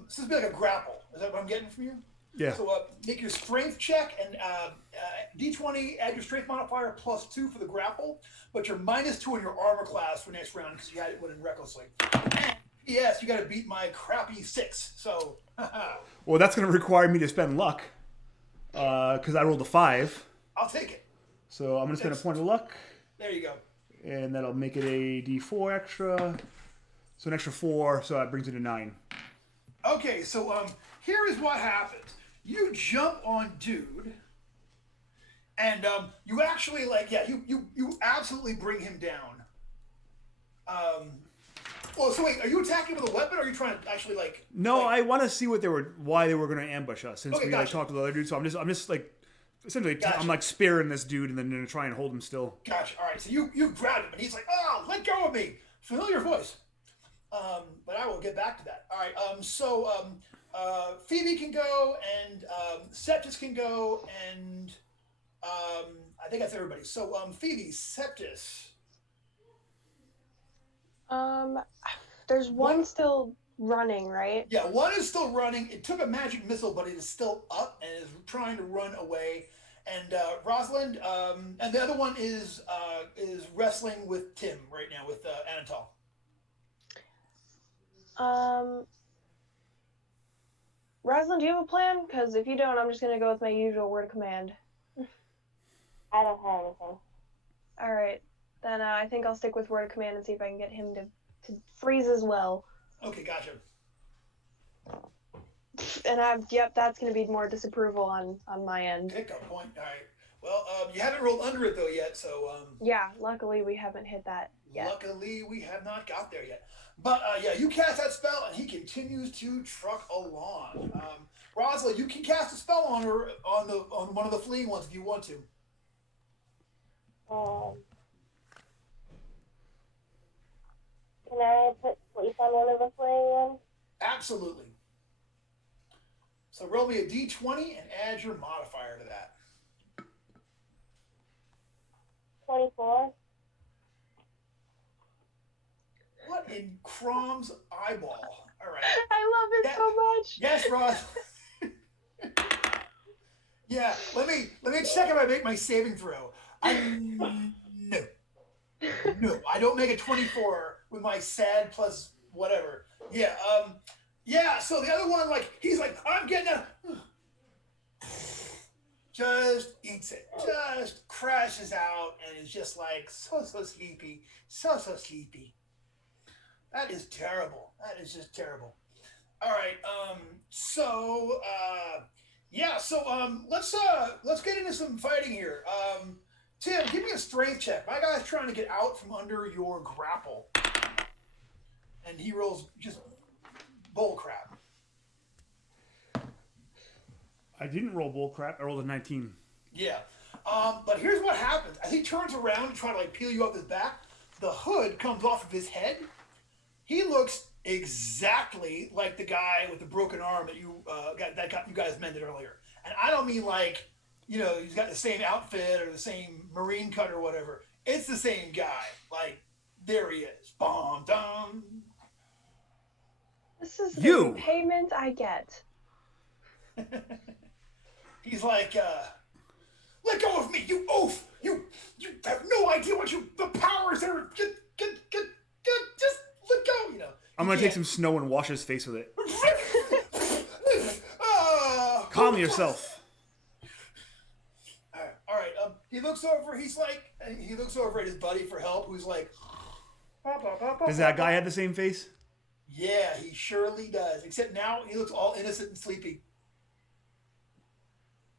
This is like a grapple. Is that what I'm getting from you? Yeah. So make your strength check and D20. Add your strength modifier +2 for the grapple, but you're -2 in your armor class for next round because you had it winning recklessly. Yes, you got to beat my crappy 6. So. Well, that's going to require me to spend luck because I rolled a 5. I'll take it. So I'm going to spend a point of luck. There you go. And that'll make it a D4 extra. So an extra 4, so that brings it to 9. Okay, so here is what happens. You jump on dude, and you actually you absolutely bring him down. Well, so wait, are you attacking with a weapon, or are you trying to actually No, I want to see why they were going to ambush us since we gotcha. talked to the other dude. So I'm just essentially Gotcha. I'm spearing this dude and then going to try and hold him still. Gotcha. All right, so you grab him, and he's like, "Oh, let go of me!" Familiar voice. But I will get back to that. All right. Phoebe can go, and Septis can go, and I think that's everybody. So Phoebe, Septis. There's one still running, right? Yeah, one is still running. It took a magic missile, but it is still up and is trying to run away. And Rosalind, and the other one is wrestling with Tim right now with Anatol. Rosalind, do you have a plan? Because if you don't, I'm just gonna go with my usual word of command. I don't have anything. All right, then I think I'll stick with word of command and see if I can get him to freeze as well. Okay, gotcha. And that's gonna be more disapproval on my end. Pick up point. All right. Well, you haven't rolled under it though yet, so. Yeah, luckily we haven't hit that yet. Luckily, we have not got there yet. But you cast that spell, and he continues to truck along. Rosalind, you can cast a spell on her on one of the fleeing ones if you want to. Can I put sleep on one of the fleeing ones? Absolutely. So roll me a d20 and add your modifier to that. 24. What in Crom's eyeball? All right. I love it so much. Yes, Ross. Yeah. Let me check if I make my saving throw. No. I don't make a 24 with my sad plus whatever. Yeah. Yeah. So the other one, he's like, I'm getting a. Just eats it. Just crashes out and is just like so sleepy. So sleepy. That is terrible. That is just terrible. All right. Let's get into some fighting here. Tim, give me a strength check. My guy's trying to get out from under your grapple, and he rolls just bull crap. I didn't roll bull crap. I rolled a 19. Yeah. But here's what happens. As he turns around to try to peel you off his back, the hood comes off of his head. He looks exactly like the guy with the broken arm that you guys mended earlier. And I don't mean he's got the same outfit or the same marine cut or whatever. It's the same guy. There he is. Bom, dum. This is the payment I get. He's like, let go of me, you oaf! You have no idea the powers that are just let go, I'm gonna take some snow and wash his face with it. Calm yourself. All right. He looks over. He looks over at his buddy for help. Who's like, Does that guy have the same face? Yeah, he surely does. Except now he looks all innocent and sleepy.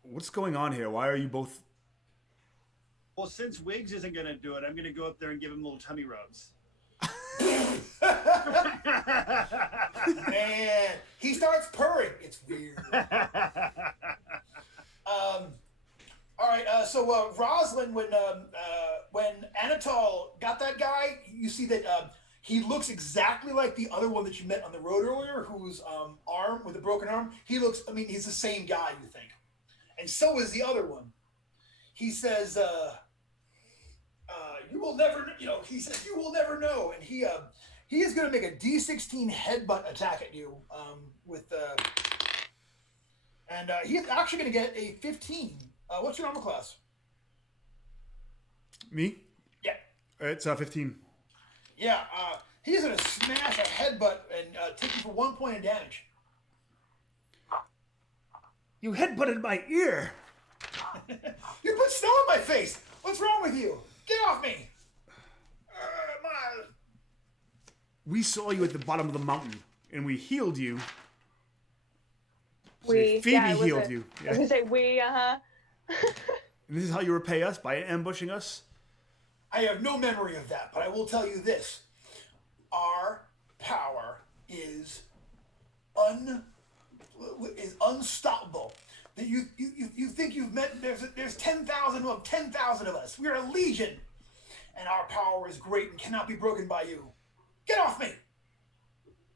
What's going on here? Why are you both? Well, since Wiggs isn't going to do it, I'm going to go up there and give him little tummy rubs. Man, he starts purring. It's weird. All right. So Rosalind, when Anatol got that guy, you see that he looks exactly like the other one that you met on the road earlier, whose arm with a broken arm. He's the same guy, you think, and so is the other one. He says, "You will never," he says, "You will never know," and he is going to make a D16 headbutt attack at you with And he's actually going to get a 15. What's your armor class? Me? Yeah. It's 15. Yeah, he's going to smash a headbutt and take you for 1 point of damage. You headbutted my ear. You put snow on my face. What's wrong with you? Get off me. We saw you at the bottom of the mountain, and we healed you. We, Phoebe yeah, healed you. I was gonna say we, And this is how you repay us, by ambushing us? I have no memory of that, but I will tell you this. Our power is unstoppable. That you think you've met, there's 10,000 of 10,000 of us. We are a legion. And our power is great and cannot be broken by you. Get off me!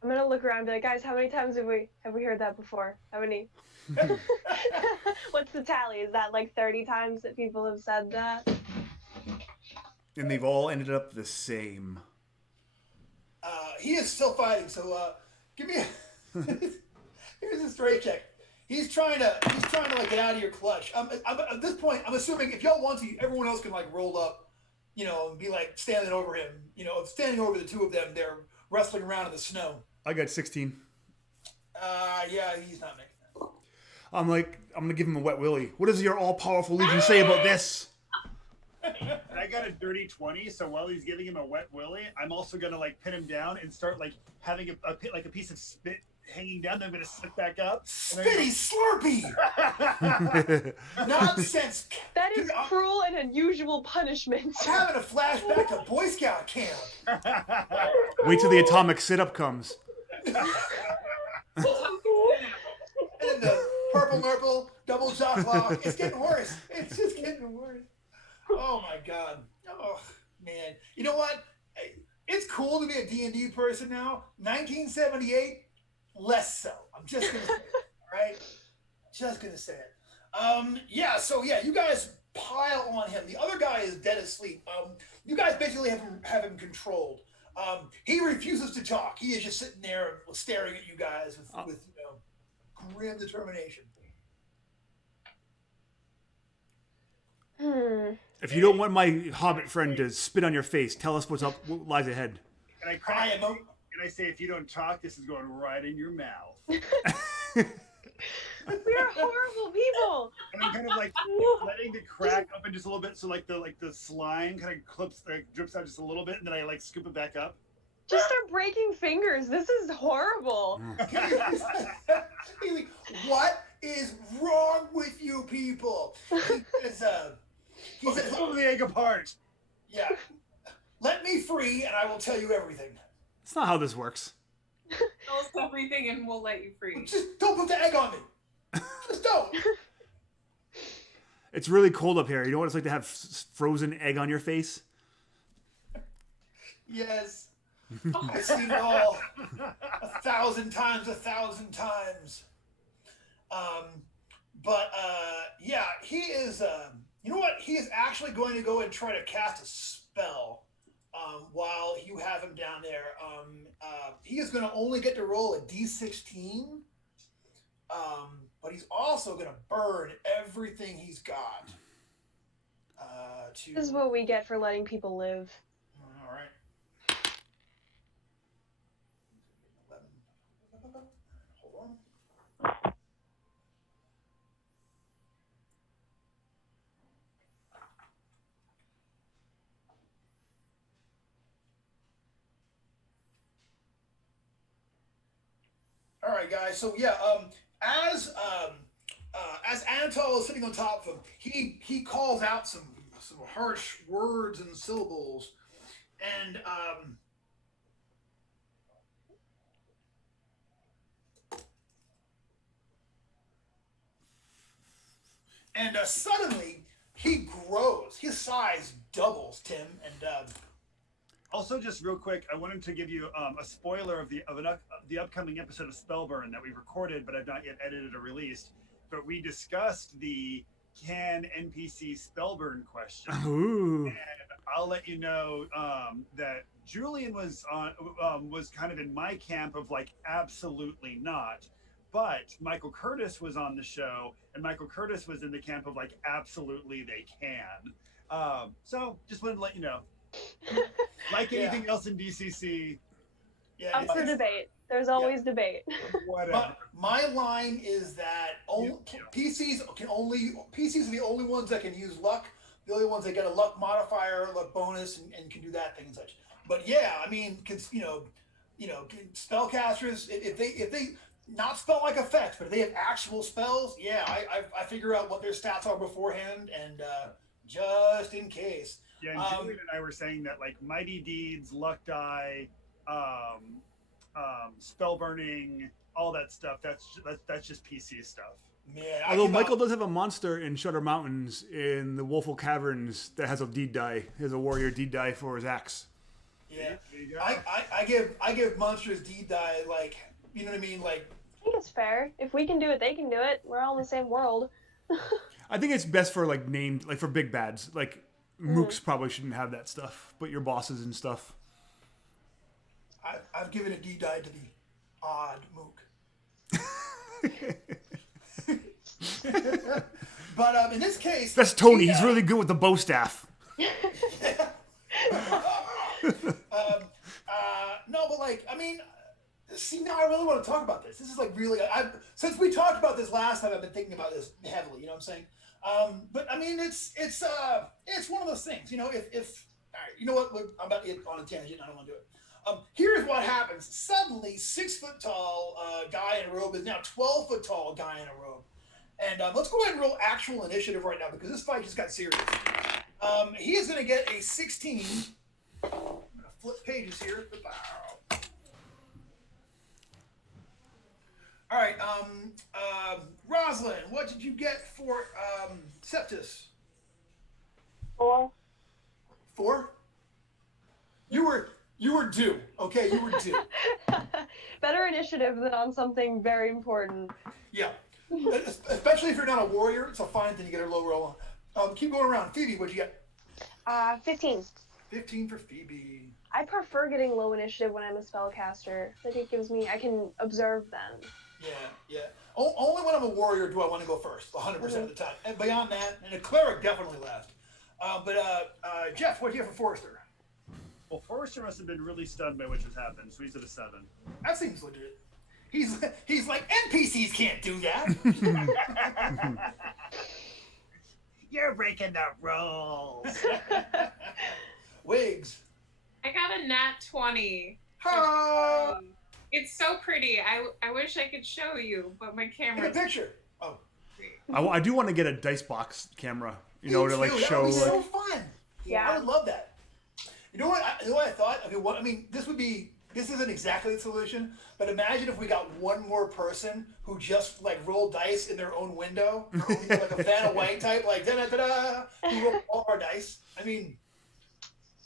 I'm gonna look around and be like, guys, how many times have we heard that before? How many? What's the tally? Is that like 30 times that people have said that? And they've all ended up the same. He is still fighting, so give me here's a straight check. He's trying to like get out of your clutch. At this point, I'm assuming if y'all want to, everyone else can like roll up, and be like standing over him. Standing over the two of them. They're wrestling around in the snow. I got 16. Yeah, he's not making that. I'm gonna give him a wet willy. What does your all-powerful legion say about this? I got a dirty 20, so while he's giving him a wet willy, I'm also gonna like pin him down and start like having a piece of spit hanging down. Then I'm gonna sit back up. Spitty Slurpee! Nonsense! That is cruel and unusual punishment. I'm having a flashback to Boy Scout camp. Wait till the atomic sit-up comes. And then the purple double jock lock. It's getting worse. It's just getting worse. Oh my god. Oh man. You know what? It's cool to be a D&D person now. 1978, less so. I'm just gonna say it, all right? Just gonna say it. You guys pile on him. The other guy is dead asleep. You guys basically have him controlled. He refuses to talk. He is just sitting there staring at you guys with grim determination. If you don't want my hobbit friend to spit on your face, tell us what lies ahead. And I crack and I say, if you don't talk, this is going right in your mouth. We are horrible people. And I'm kind of like letting the crack up in just a little bit, so like the slime kind of drips out just a little bit, and then I like scoop it back up. Just start breaking fingers. This is horrible. What is wrong with you people? He says, pull the egg apart. Yeah. Let me free and I will tell you everything. That's not how this works. Tell us everything and we'll let you free. Just don't put the egg on me. Just don't. It's really cold up here. You know what it's like to have frozen egg on your face? Yes. I've seen it all 1,000 times. He is, you know what? He is actually going to go and try to cast a spell while you have him down there. He is going to only get to roll a d16, but he's also going to burn everything he's got. This is what we get for letting people live. All right. Hold on. All right, guys. So as Anatol is sitting on top of him, he calls out some harsh words and syllables, and suddenly he grows. His size doubles, Tim, and. Also, just real quick, I wanted to give you a spoiler of the upcoming episode of Spellburn that we recorded, but I've not yet edited or released. But we discussed the can NPC Spellburn question. Ooh. And I'll let you know that Julian was kind of in my camp of like absolutely not, But Michael Curtis was on the show, and Michael Curtis was in the camp of like, absolutely they can. So just wanted to let you know. Like anything else in DCC, Yeah, Up for debate. There's always debate. whatever. My line is that PCs are the only ones that can use luck. The only ones that get a luck modifier, luck bonus, and can do that thing and such. But yeah, I mean, spellcasters, if they not spell-like effects, but if they have actual spells, yeah, I figure out what their stats are beforehand, and just in case. Yeah, and Julian and I were saying that like Mighty Deeds, Luck Die, spell burning, all that stuff. That's just PC stuff. Man, Although Michael does have a monster in Shutter Mountains in the Woeful Caverns that has a deed die. He has a warrior deed die for his axe. Yeah, I give monsters deed die, like, you know what I mean, like. I think it's fair. If we can do it, they can do it. We're all in the same world. I think it's best for like named, like for big bads. Like mooks probably shouldn't have that stuff, but your bosses and stuff. I've given a deed die to the odd mook. But in this case, that's Tony. He's really good with the bow staff. No, but like, I mean, see, now I really want to talk about this. This is like really, since we talked about this last time, I've been thinking about this heavily. You know what I'm saying? But I mean, it's one of those things. You know, if all right, you know what? I'm about to get on a tangent. I don't want to do it. Here's what happens. Suddenly, 6 foot tall guy in a robe is now 12 foot tall guy in a robe. And let's go ahead and roll actual initiative right now because this fight just got serious. He is going to get a 16. I'm going to flip pages here. All right, Rosalind, what did you get for Septus? 4. 4? You were due. Okay, you were due. Better initiative than on something very important. Yeah, especially if you're not a warrior, it's a fine thing to get a low roll on. Keep going around. Phoebe, what'd you get? 15. 15 for Phoebe. I prefer getting low initiative when I'm a spellcaster. I think it gives me, I can observe them. Yeah. Only when I'm a warrior do I want to go first, 100% of the time. And beyond that, and a cleric definitely last. But Jeff, what do you have for Forrester? Well, Forrester must have been really stunned by what just happened, so he's at a 7. That seems legit. He's like, NPCs can't do that. You're breaking the rules. Wiggs. I got a nat 20. Ha! It's so pretty. I wish I could show you, but my camera. Take a picture. Oh. I do want to get a dice box camera, you know, to like show. That would be like, so fun. Yeah. I would love that. You know what I thought? This isn't exactly the solution, but imagine if we got one more person who just like rolled dice in their own window, like a Vanna White type, like da-da-da-da, who rolled all our dice. I mean,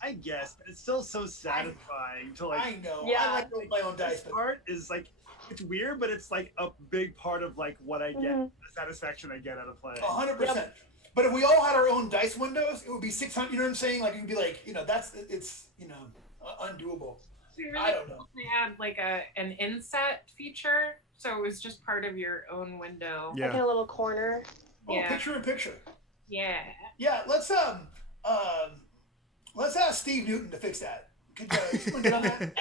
I guess, but it's still so satisfying to like. I know. Yeah. I like rolling my own dice. This part is like, it's weird, but it's like a big part of like what I get, the satisfaction I get out of play. 100%. But if we all had our own dice windows, it would be 600. You know what I'm saying? Like it'd be like, it's undoable. We really I don't know. They had like an inset feature, so it was just part of your own window. Like in yeah. a little corner. Oh, Yeah. picture in picture. Yeah. Yeah, let's ask Steve Newton to fix that. Could someone get on that?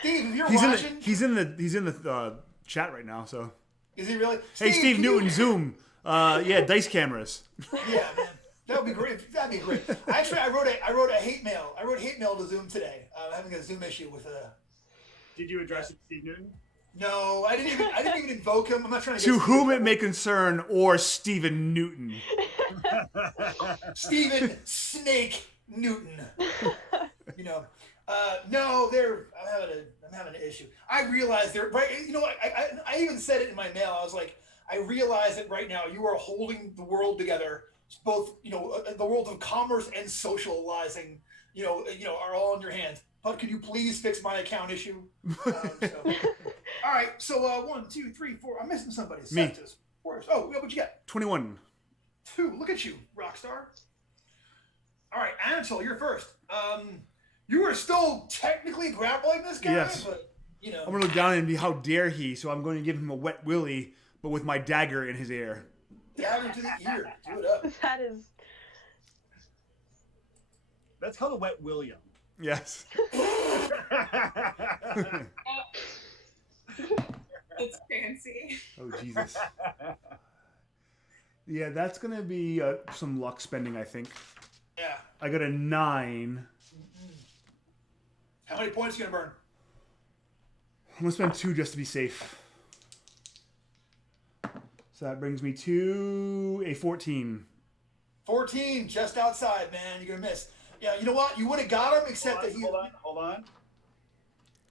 Steve, if you're watching, he's in the chat right now. So is he really? hey, Steve can Newton, you- Zoom. Yeah, dice cameras. Yeah, man, that would be great. That'd be great. Actually, I wrote a hate mail. I wrote hate mail to Zoom today. I'm having a Zoom issue with a. Did you address it to Steve Newton? No, I didn't even invoke him. I'm not trying to. To get whom it may concern, or Stephen Newton. Stephen Snake Newton. You know, no, I'm having an issue. I realize they're right. You know what? I even said it in my mail. I was like, I realize that right now you are holding the world together. Both, the world of commerce and socializing, are all in your hands. But could you please fix my account issue? All right. So 1, 2, 3, 4. I'm missing somebody. Me. Septus. Oh, what'd you get? 21. 2. Look at you, Rockstar. All right, Anatole, you're first. You are still technically grappling this guy, Yes. but You know. I'm gonna look down and be, how dare he? So I'm going to give him a wet willy, but with my dagger in his ear. Dagger to the ear. Do it up. That is. That's called a wet William. Yes. It's fancy. Oh Jesus. Yeah, that's gonna be some luck spending, I think. Yeah. I got a 9. How many points are you gonna burn? I'm gonna spend 2 just to be safe. So that brings me to a 14. 14, just outside, man. You're gonna miss. Yeah, you know what? You would have got him, except that he. Hold on.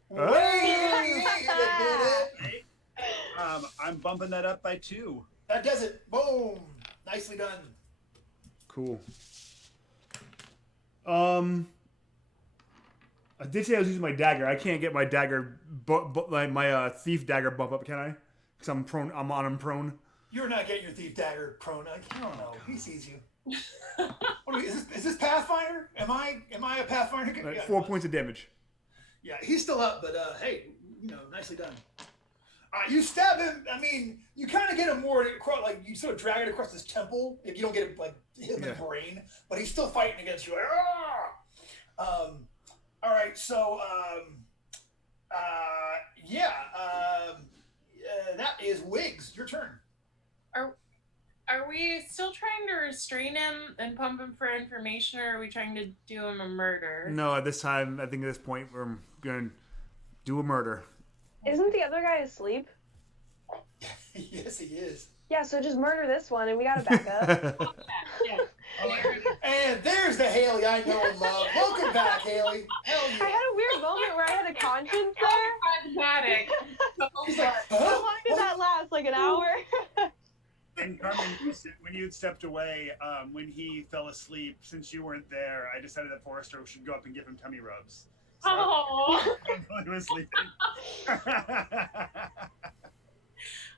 Wait a minute. I'm bumping that up by 2. That does it. Boom. Nicely done. Cool. I did say I was using my dagger. I can't get my dagger, my thief dagger bump up, can I? Because I'm prone. I'm prone. You're not getting your thief dagger prone. I don't know. He sees you. Is this Pathfinder? Am I a Pathfinder? Right, Yeah. 4 points of damage. Yeah, he's still up, but hey, nicely done. You stab him. I mean, you kind of get him more across, like you sort of drag it across his temple. If you don't get it, like hit him in the brain, but he's still fighting against you. Like, all right, so that is Wiggs. Your turn. Are we still trying to restrain him and pump him for information, or are we trying to do him a murder? No, at this time, I think at this point, we're going to do a murder. Isn't the other guy asleep? Yes, he is. Yeah, so just murder this one and we gotta back up. Yeah. And there's the Haley I know and love. Welcome back, Haley. Hell I yeah. had a weird moment where I had a conscience there. Pragmatic. He's like, How huh? long did that last? Like an hour? And Carmen, when you had stepped away, when he fell asleep, since you weren't there, I decided that Forrester should go up and give him tummy rubs. So, Oh. while he was sleeping.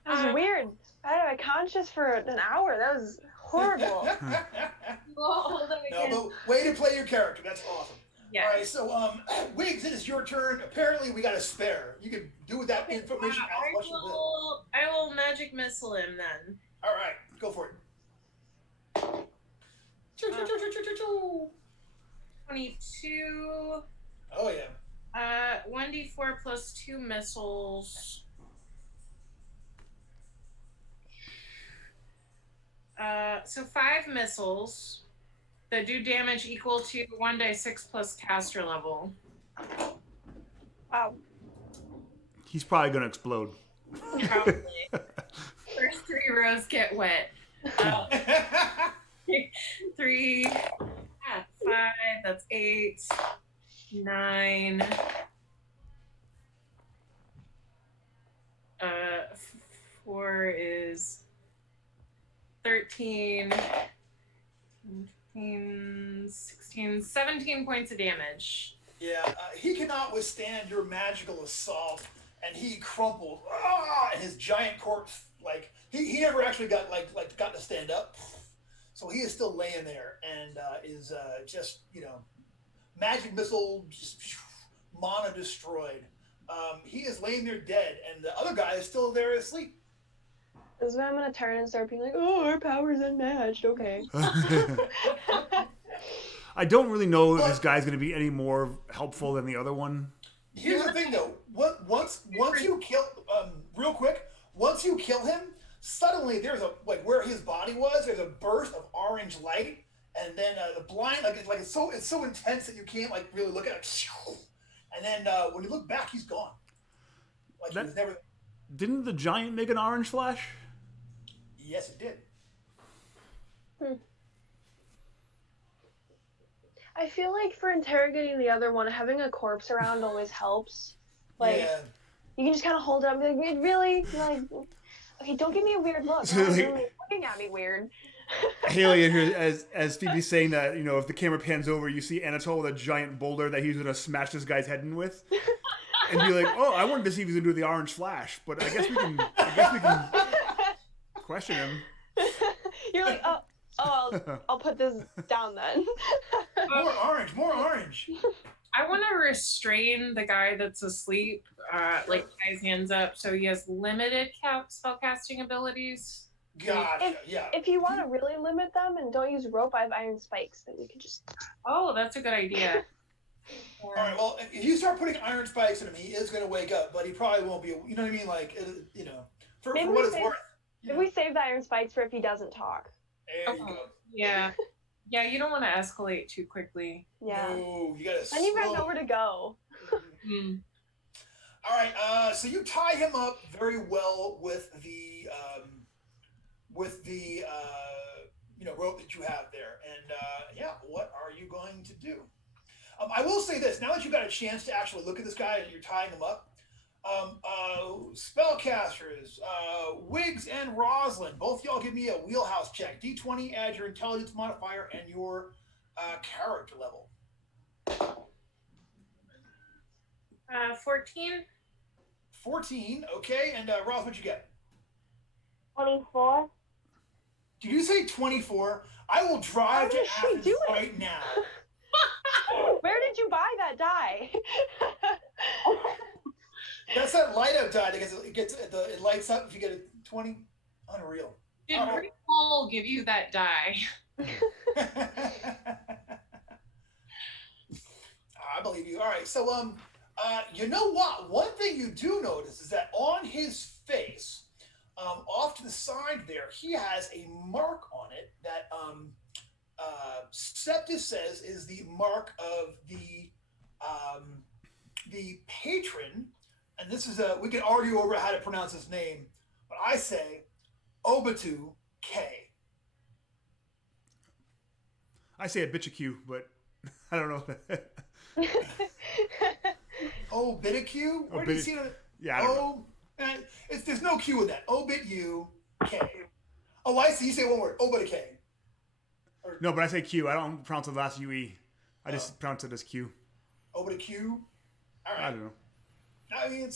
That was weird. I had a conscience for an hour. That was horrible. Well, hold on No, again. but way to play your character. That's awesome. Yeah. All right, so Wiggs, it is your turn. Apparently, we got a spare. You can do with that information as much as you will. I will magic missile him then. All right, go for it. 22. Oh yeah. 1d4 plus 2 missiles. So 5 missiles that do damage equal to 1d6 plus caster level. Wow. He's probably going to explode. Probably. First 3 rows get wet. 3, 5, that's 8, 9. 4 is 13, 15, 16, 17 points of damage. Yeah, he cannot withstand your magical assault, and he crumpled. And his giant corpse, like he never actually got got to stand up, so he is still laying there and is just magic missile just mana destroyed. He is laying there dead, and the other guy is still there asleep. This is when I'm gonna turn and start being like, "Oh, our power's unmatched." Okay. I don't really know if this guy's going to be any more helpful than the other one. Here's the thing, though. Once you kill, real quick, once you kill him, suddenly there's a where his body was. There's a burst of orange light, and then the blind it's so intense that you can't really look at it. And then when you look back, he's gone. He was never. Didn't the giant make an orange flash? Yes, it did. I feel like for interrogating the other one, having a corpse around always helps. You can just kind of hold it up and be like, really? Okay, don't give me a weird look. You're really looking at me weird. Haley, as Phoebe's saying that, if the camera pans over, you see Anatole with a giant boulder that he's going to smash this guy's head in with. And be like, oh, I wanted to see if he's going to do the orange flash, but I guess we can question him. You're like, I'll put this down then. More orange. I want want to restrain the guy that's asleep, like his hands up, so he has limited spellcasting abilities. Gotcha. If you want to really limit them and don't use rope, I have iron spikes that we could just. Oh, that's a good idea. All right. Well, if you start putting iron spikes in him, he is going to wake up, but he probably won't be. You know what I mean? Like, you know, for what it's worth. If we save the iron spikes for if he doesn't talk. There you go. Yeah. Yeah, you don't want to escalate too quickly. Yeah. No, you gotta. And you've got nowhere to go. All right. So you tie him up very well with the rope that you have there, and what are you going to do? I will say this: now that you got a chance to actually look at this guy and you're tying him up, spellcasters, Wiggs and Rosalind, both y'all give me a wheelhouse check. D20, add your intelligence modifier and your character level. 14. 14, okay. And Ross, what'd you get? 24. Did you say 24? I will drive to Athens right now. Where did you buy that die? That's that light up die because it lights up if you get a 20. Unreal. Did Rick Paul give you that die? I believe you. All right. So you know what? One thing you do notice is that on his face, off to the side there, he has a mark on it that Septus says is the mark of the patron. And this is we can argue over how to pronounce his name, but I say Obatu K. I say a Bittman, but I don't know. Oh, Bittman? Where do you see it? Yeah, I don't know. There's no Q with that. Obit-U K. Oh, I see. You say one word. Obit K. No, but I say Q. I don't pronounce the last UE. I just pronounce it as Q. Obit Q? All right. I don't know. I mean,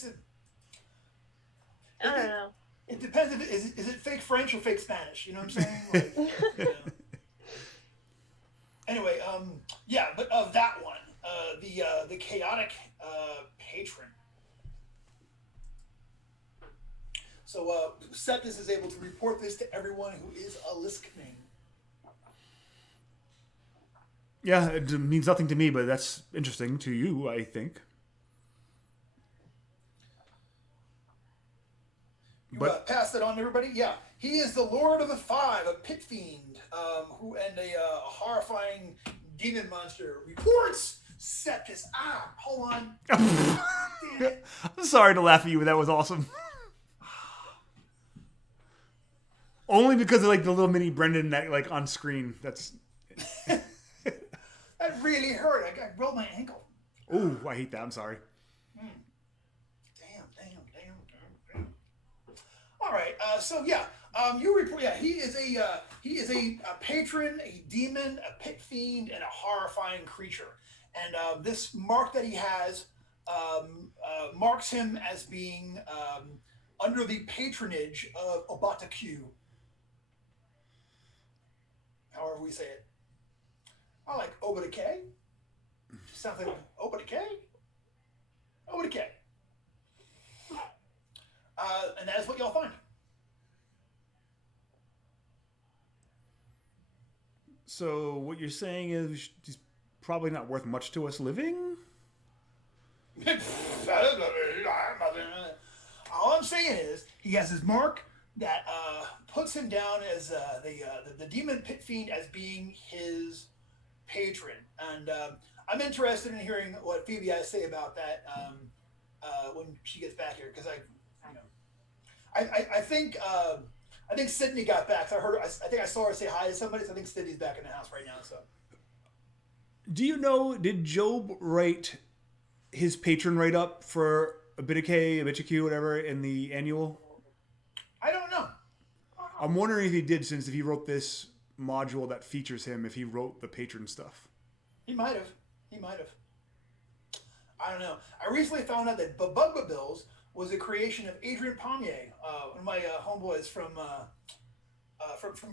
I don't know. It depends. Is it fake French or fake Spanish? You know what I'm saying? Like, you know. Anyway, but of that one, the chaotic patron. So Septus is able to report this to everyone who is listening. Yeah, it means nothing to me, but that's interesting to you, I think. You pass that on to everybody? Yeah. He is the Lord of the Five, a pit fiend, and a horrifying demon monster. Reports Septus. Hold on. Damn it. I'm sorry to laugh at you, but that was awesome. Only because of like the little mini Brendan that like on screen. That's that really hurt. I rolled my ankle. Ooh, I hate that. I'm sorry. Damn. All right. You report. Yeah, he is a patron, a demon, a pit fiend, and a horrifying creature. And this mark that he has marks him as being under the patronage of Obata Q. However we say it. I like Obata K. Just sounds like Obata K. Obata K. And that is what y'all find. So what you're saying is he's probably not worth much to us living? All I'm saying is he has his mark that puts him down as the demon pit fiend as being his patron. And I'm interested in hearing what Phoebe has to say about that when she gets back here, because I think Sydney got back. So I think I saw her say hi to somebody. So I think Sydney's back in the house right now. So, do you know? Did Jobe write his patron write up for a Bittman, whatever, in the annual? I don't know. I'm wondering if he did, since if he wrote this module that features him, if he wrote the patron stuff. He might have. I don't know. I recently found out that Bubba Bills was a creation of Adrian Pommier, one of my homeboys from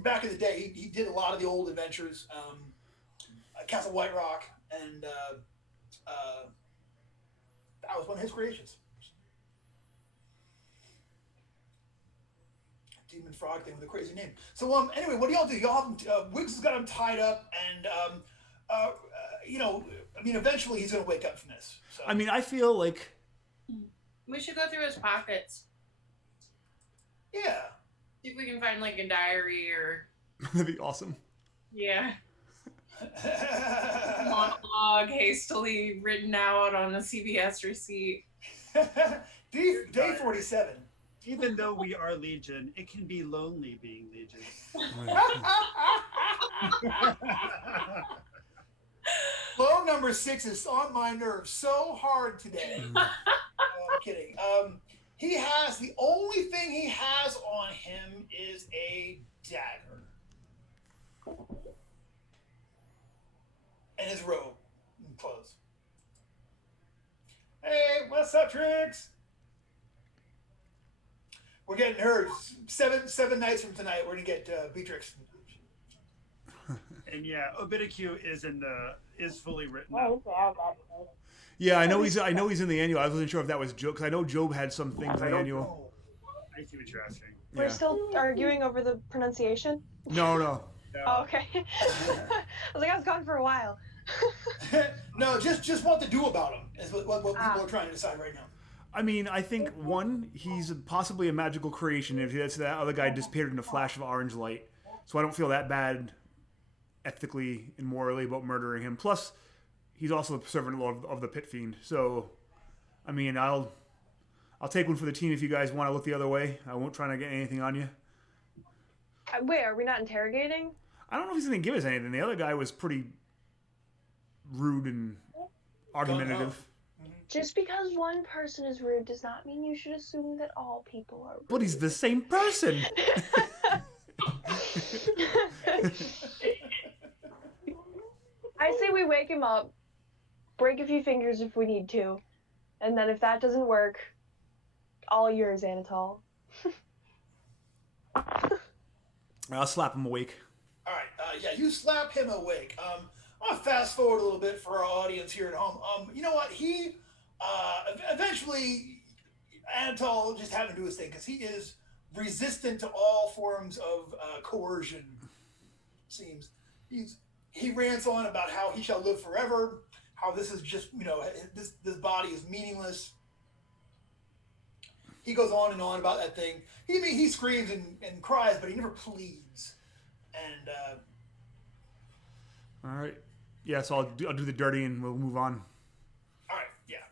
back in the day. He did a lot of the old adventures, Castle White Rock, and That was one of his creations. Demon frog thing with a crazy name. So anyway, what do y'all do? Y'all have Wiggs has got him tied up, and eventually he's gonna wake up from this. So. I mean, I feel like we should go through his pockets. Yeah. See if we can find like a diary or. That'd be awesome. Yeah. Monologue hastily written out on a CVS receipt. Day 47. Even though we are Legion, it can be lonely being Legion. Low number 6 is on my nerves so hard today. I'm kidding. He has, the only thing he has on him is a dagger. And his robe and clothes. Hey, what's up, Trix? We're getting her 7 nights from tonight. We're gonna get Beatrix. And yeah, Obiticu is fully written Oh, up. okay, I got it. Yeah, I know he's in the annual. I wasn't sure if that was Jobe because I know Jobe had some things in the annual. I see what you're asking. We're Yeah. still arguing over the pronunciation? No. No. Oh, okay. I was like, I was gone for a while. No, just what to do about him is what people are trying to decide right now. I mean, I think one, he's possibly a magical creation. If that's that other guy disappeared in a flash of orange light, so I don't feel that bad, ethically and morally about murdering him. Plus, he's also a servant of the Pit Fiend. So, I mean, I'll take one for the team if you guys want to look the other way. I won't try to get anything on you. Wait, are we not interrogating? I don't know if he's going to give us anything. The other guy was pretty rude and argumentative. Just because one person is rude does not mean you should assume that all people are rude. But he's the same person. I say we wake him up, break a few fingers if we need to, and then if that doesn't work, all yours, Anatole. I'll slap him awake. All right, yeah, you slap him awake. I'm gonna fast forward a little bit for our audience here at home. You know what? He eventually Anatole just had to do his thing because he is resistant to all forms of coercion. Seems he rants on about how he shall live forever, how this is just this body is meaningless. He goes on and on about that thing. He screams and cries, but he never pleads. And All right. Yeah, so I'll do the dirty and we'll move on. all right, yeah,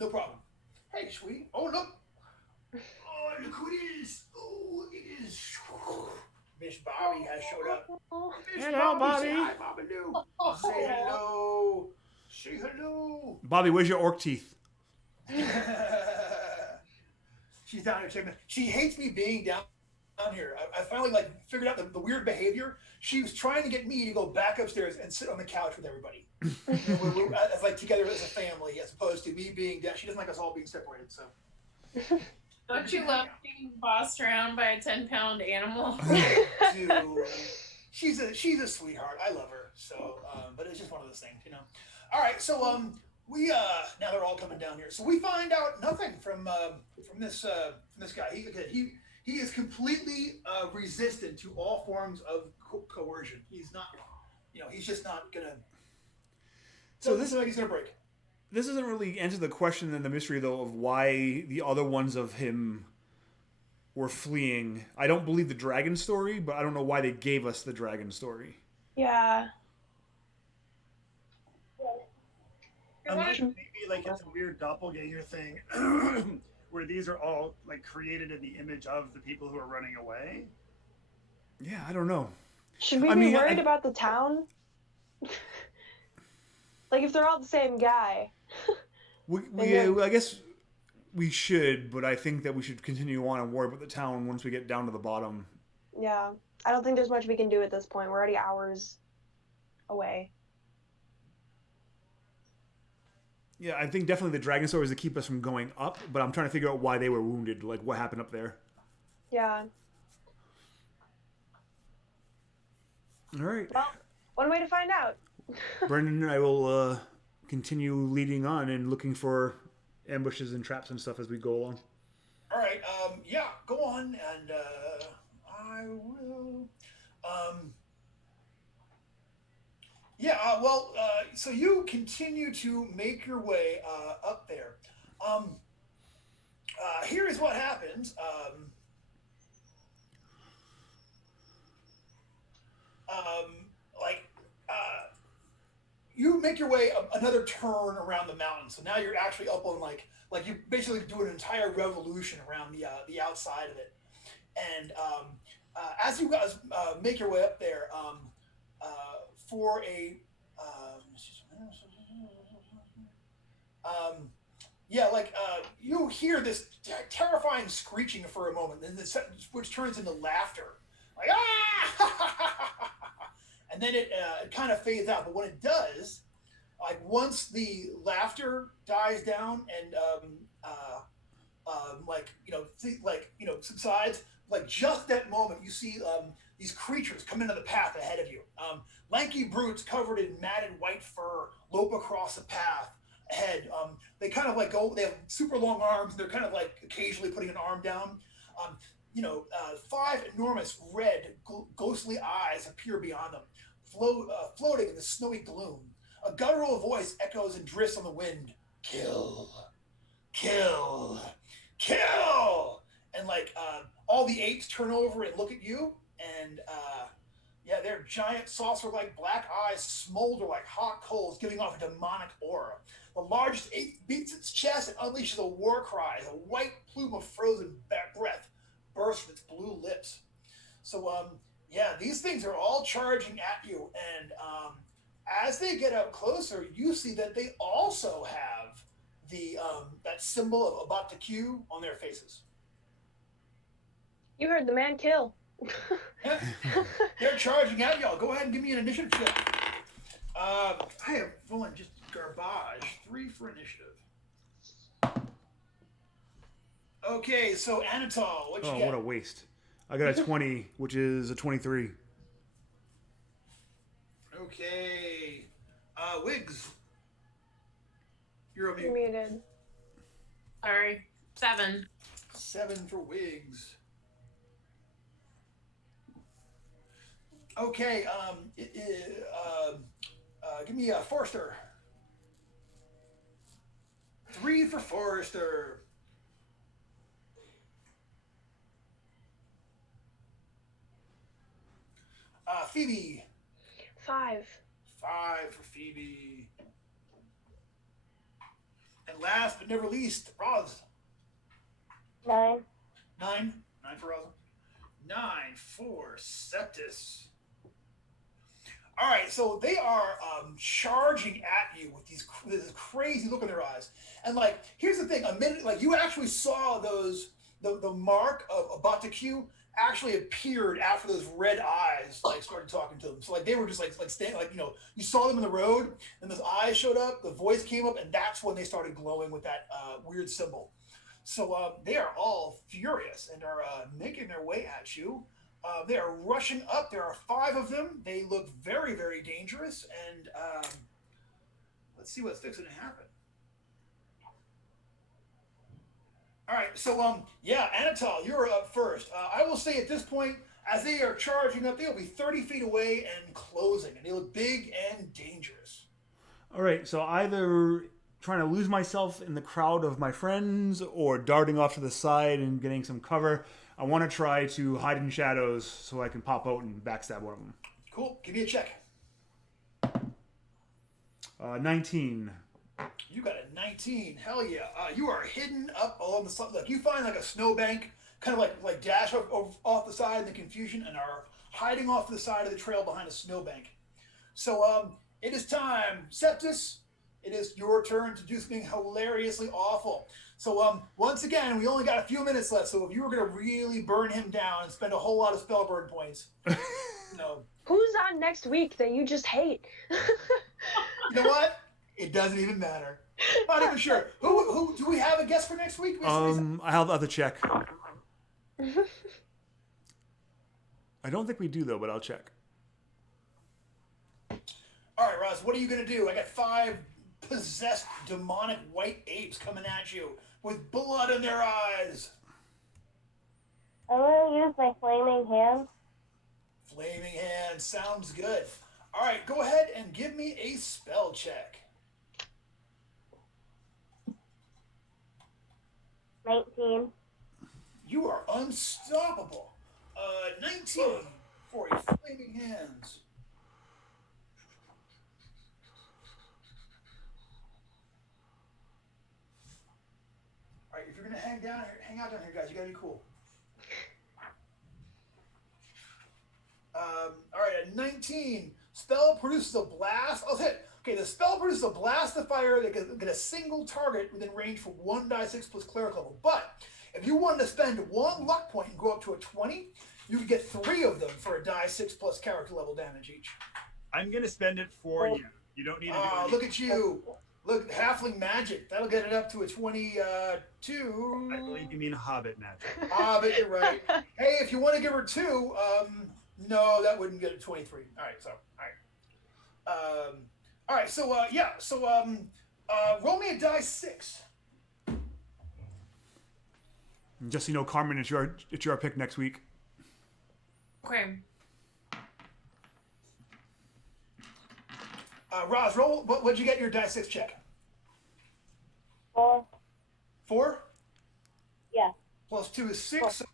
no problem. Hey, sweetie. Oh look. Oh, look who it is. Oh, it is. Miss Bobby has showed up. Miss Hello, Bobby. Say hi, Bobby Lou. Say hello. Say hello. Bobby, where's your orc teeth? She's down here checking. She hates me being down here. I finally figured out the weird behavior. She was trying to get me to go back upstairs and sit on the couch with everybody. we're as together as a family, as opposed to me being down. She doesn't like us all being separated. So. Don't you love being bossed around by a 10-pound animal? Dude, she's a sweetheart. I love her. So, but it's just one of those things, All right, so we now they're all coming down here. So we find out nothing from this guy. He is completely resistant to all forms of coercion. He's not, he's just not gonna. So this is like he's gonna break. This doesn't really answer the question and the mystery, though, of why the other ones of him were fleeing. I don't believe the dragon story, but I don't know why they gave us the dragon story. Yeah. Maybe it's a weird doppelganger thing where these are all created in the image of the people who are running away. Yeah, I don't know. Should we be worried about the town? If they're all the same guy. I guess we should, but I think that we should continue on and worry about the town once we get down to the bottom. Yeah. I don't think there's much we can do at this point. We're already hours away. Yeah, I think definitely the dragon story is to keep us from going up, but I'm trying to figure out why they were wounded, what happened up there. Yeah. All right. Well, one way to find out. Brendan and I will continue leading on and looking for ambushes and traps and stuff as we go along. All right. Yeah. Go on, and I will. Yeah. So you continue to make your way up there. Here is what happens. You make your way another turn around the mountain. So now you're actually up on like you basically do an entire revolution around the outside of it. And as you guys make your way up there, for a you hear this terrifying screeching for a moment, and which turns into laughter, like ah, and then it kind of fades out. But when it does, like once the laughter dies down and subsides, like just that moment, you see these creatures come into the path ahead of you. Lanky brutes covered in matted white fur lope across the path ahead. They kind of like go. They have super long arms. They're kind of like occasionally putting an arm down. 5 enormous red ghostly eyes appear beyond them, floating in the snowy gloom. A guttural voice echoes and drifts on the wind. Kill, kill, kill! And all the apes turn over and look at you, and their giant saucer-like black eyes smolder like hot coals, giving off a demonic aura. The largest ape beats its chest and unleashes a war cry as a white plume of frozen breath bursts from its blue lips. So, these things are all charging at you, and as they get up closer, you see that they also have the that symbol of about to Q on their faces. You heard the man kill. Yeah. They're charging at y'all. Go ahead and give me an initiative check. I have rolling just garbage. 3 for initiative. Okay, so Anatol, what you got? What a waste. I got a 20, which is a 23. Okay. Wiggs. You're on mute. You're muted. Sorry. 7. 7 for Wiggs. Okay, give me a Forrester. 3 for Forrester. Phoebe. 5. 5 for Phoebe. And last but never least, Roz. 9. 9 for Roz. 9 for Septis. All right, so they are charging at you with this crazy look in their eyes. And here's the thing: you actually saw the mark of Batakyu actually appeared after those red eyes started talking to them. So they were just standing, you saw them in the road, and those eyes showed up, the voice came up, and that's when they started glowing with that weird symbol. So they are all furious and are making their way at you. They are rushing up. There are 5 of them. They look very, very dangerous. And let's see what's fixing to happen. All right. So, Anatol, you're up first. I will say at this point, as they are charging up, they'll be 30 feet away and closing. And they look big and dangerous. All right. So either trying to lose myself in the crowd of my friends or darting off to the side and getting some cover. I want to try to hide in shadows so I can pop out and backstab one of them. Cool. Give me a check. 19. You got a 19. Hell yeah. You are hidden up along the side. You find a snowbank, kind of like dash off the side in the confusion, and are hiding off to the side of the trail behind a snowbank. So it is time. Septis, it is your turn to do something hilariously awful. So once again, we only got a few minutes left. So if you were going to really burn him down and spend a whole lot of spell burn points, Who's on next week that you just hate? You know what? It doesn't even matter. Not even sure. Who do we have a guest for next week? I'll have to check. I don't think we do though, but I'll check. All right, Roz. What are you going to do? I got 5 possessed demonic white apes coming at you with blood in their eyes. I'm gonna use my flaming hand. Flaming hand sounds good. All right, go ahead and give me a spell check. 19. You are unstoppable. 19 for a flaming hands. All right, if you're gonna hang out down here, guys. You gotta be cool. All right, at 19, spell produces a blast. Oh, hit. Okay, the spell produces a blast of fire that can get a single target within range for 1d6 plus cleric level. But if you wanted to spend 1 luck point and go up to a 20, you could get 3 of them for a d6 plus character level damage each. I'm gonna spend it for you. You don't need to do anything. Look at you. Look, halfling magic. That'll get it up to a 22. I believe you mean hobbit magic. Hobbit, you're right. Hey, if you want to give her 2, no, that wouldn't get it 23. All right, so, all right, so, yeah, so, roll me a d6. Just so you know, Carmen, it's your pick next week. Okay. Roz, roll. What'd you get in your d6 check? 4. 4? Yeah. Plus 2 is 6. So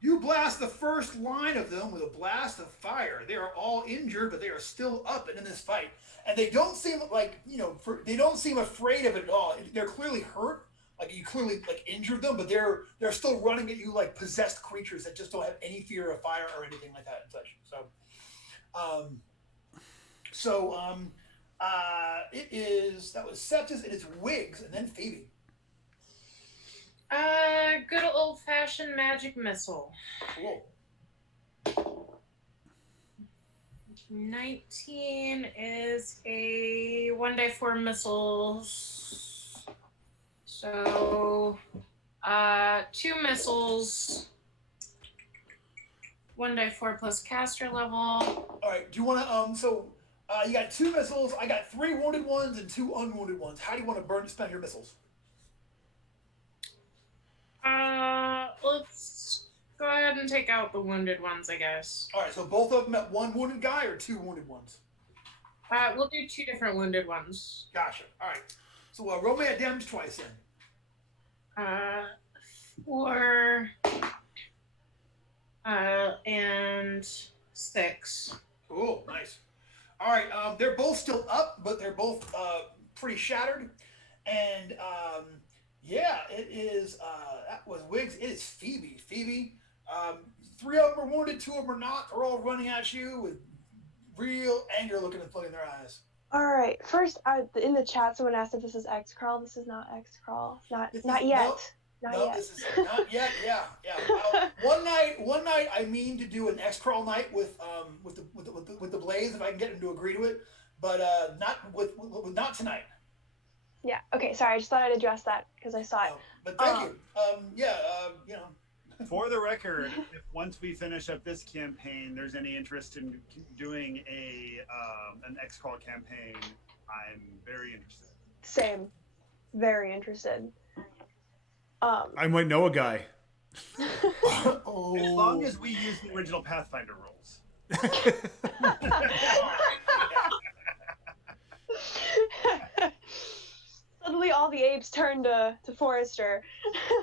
you blast the first line of them with a blast of fire. They are all injured, but they are still up and in this fight. And they don't seem like, they don't seem afraid of it at all. They're clearly hurt. Like, you clearly, injured them, but they're still running at you like possessed creatures that just don't have any fear of fire or anything like that and such. That was Septus, it is Wiggs, and then Phoebe. Good old-fashioned magic missile. Cool. 19 is a 1d4 missiles. So, 2 missiles. 1d4 plus caster level. All right, do you want to, you got 2 missiles, I got 3 wounded ones and 2 unwounded ones. How do you want to spend your missiles? Let's go ahead and take out the wounded ones, I guess. All right, so both of them at 1 wounded guy or 2 wounded ones? We'll do 2 different wounded ones. Gotcha. All right. So roll me a damage twice then. 4 and 6. Cool, nice. All right, they're both still up, but they're both pretty shattered. And yeah, it is. That was Wiggs. It is Phoebe. Phoebe. 3 of them are wounded, 2 of them are not. They're all running at you with real anger looking and flooding their eyes. All right. First, in the chat, someone asked if this is X crawl. This is not X crawl. Not yet. Not yet. This is not yet. Yeah. One night, I mean to do an X crawl night with the Blaze if I can get him to agree to it, but not tonight. Yeah. Okay. Sorry. I just thought I'd address that because I saw it. But thank you. For the record, if once we finish up this campaign, there's any interest in doing an X-Crawl campaign, I'm very interested. Same. Very interested. I might know a guy. As long as we use the original Pathfinder rules. Suddenly all the apes turn to Forrester.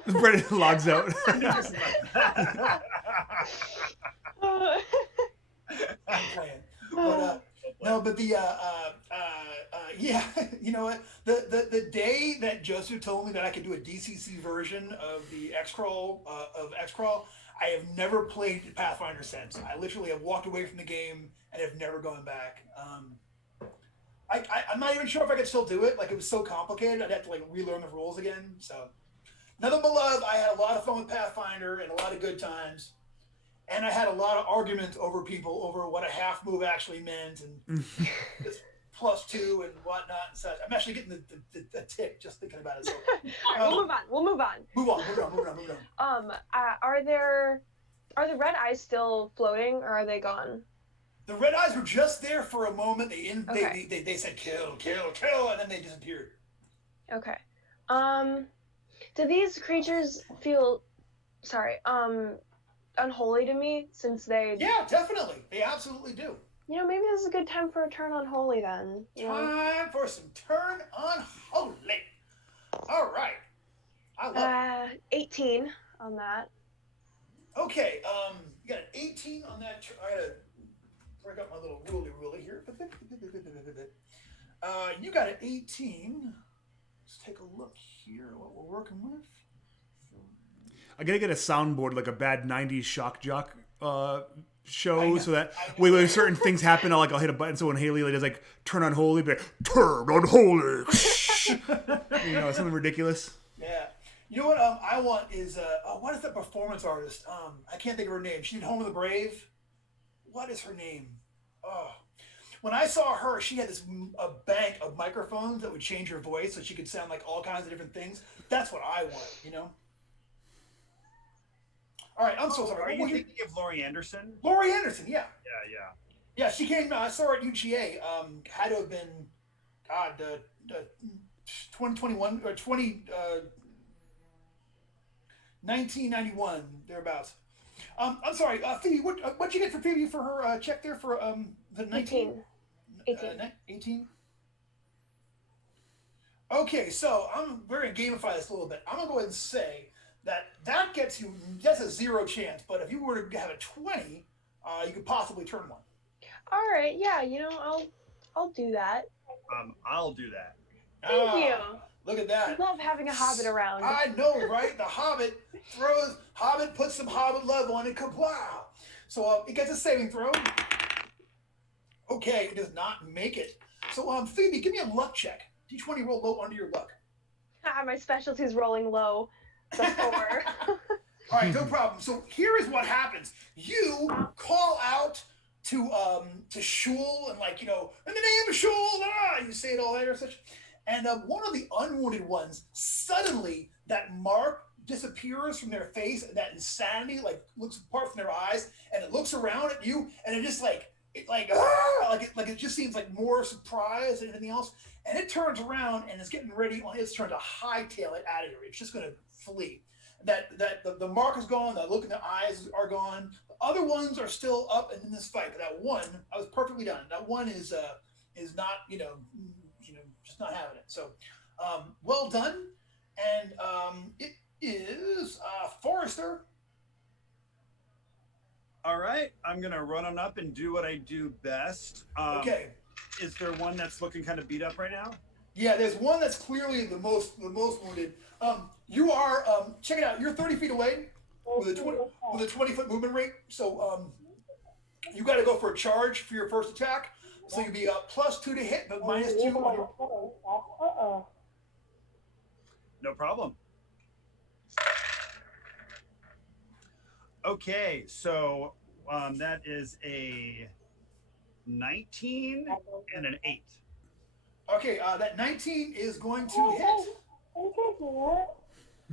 Brendan logs out. I'm playing. But, no, but yeah, you know what? The day that Joseph told me that I could do a DCC version of the X-Crawl, I have never played Pathfinder since. I literally have walked away from the game and have never gone back. I'm not even sure if I could still do it. Like, it was so complicated, I'd have to relearn the rules again. So, nothing but love. I had a lot of fun with Pathfinder and a lot of good times. And I had a lot of arguments over what a half move actually meant and this +2 and whatnot and such. I'm actually getting the tick just thinking about it. So, all right, we'll move on. Move on. Are the red eyes still floating or are they gone? The red eyes were just there for a moment. They said kill, and then they disappeared. Okay. Do these creatures feel, unholy to me since they? Yeah, definitely. They absolutely do. You know, maybe this is a good time for a turn unholy then. Time for some turn unholy. All right. I love it. 18 on that. Okay, you got an 18 on that. I gotta break up my little ruly here. You got an 18. Let's take a look here what we're working with. I gotta get a soundboard like a bad '90s shock jock show, so that when certain things happen, I'll hit a button. So when Haley does like turn on holy, but turn on holy, you know, something ridiculous. Yeah. You know what I want is what is the performance artist? I can't think of her name. She did Home of the Brave. What is her name? Oh. When I saw her, she had a bank of microphones that would change her voice so she could sound like all kinds of different things. That's what I want, you know? All right, I'm so sorry. Are you thinking of Laurie Anderson? Laurie Anderson, yeah. Yeah. Yeah, she came, I saw her at UGA. Had to have been, 2021, or 1991, thereabouts. I'm sorry, Phoebe, what'd you get for Phoebe for her check there for the 19? 18? Okay, so we're going to gamify this a little bit. I'm going to go ahead and say that gets you, that's a 0 chance, but if you were to have a 20, you could possibly turn one. All right, yeah, you know, I'll do that. I'll do that. Thank you. Look at that. I love having a hobbit around. I know, right? The Hobbit puts some Hobbit love on it, kablow. So it gets a saving throw. Okay, it does not make it. So Phoebe, give me a luck check. D20 roll low under your luck. My specialty is rolling low. The 4. All right, no problem. So here is what happens. You call out to Shul and in the name of Shul, you say it all there and such. And one of the unwounded ones, suddenly that mark disappears from their face, and that insanity looks apart from their eyes, and it looks around at you, and it just it just seems like more surprise than anything else. And it turns around and is getting ready on its turn to hightail it out of here. It's just going to flee. The mark is gone. The look in the eyes are gone. The other ones are still up and in this fight. But that one, I was perfectly done. That one is not just not having it. So well done. And it is Forrester. All right, I'm gonna run on up and do what I do best. Okay. Is there one that's looking kind of beat up right now? Yeah, there's one that's clearly the most wounded. You are check it out. You're 30 feet away with a 20-foot movement rate. So you got to go for a charge for your first attack. So you'd be +2 to hit, but -2 on your. No problem. Okay, so that is a 19 and an 8. Okay, that 19 is going to hit.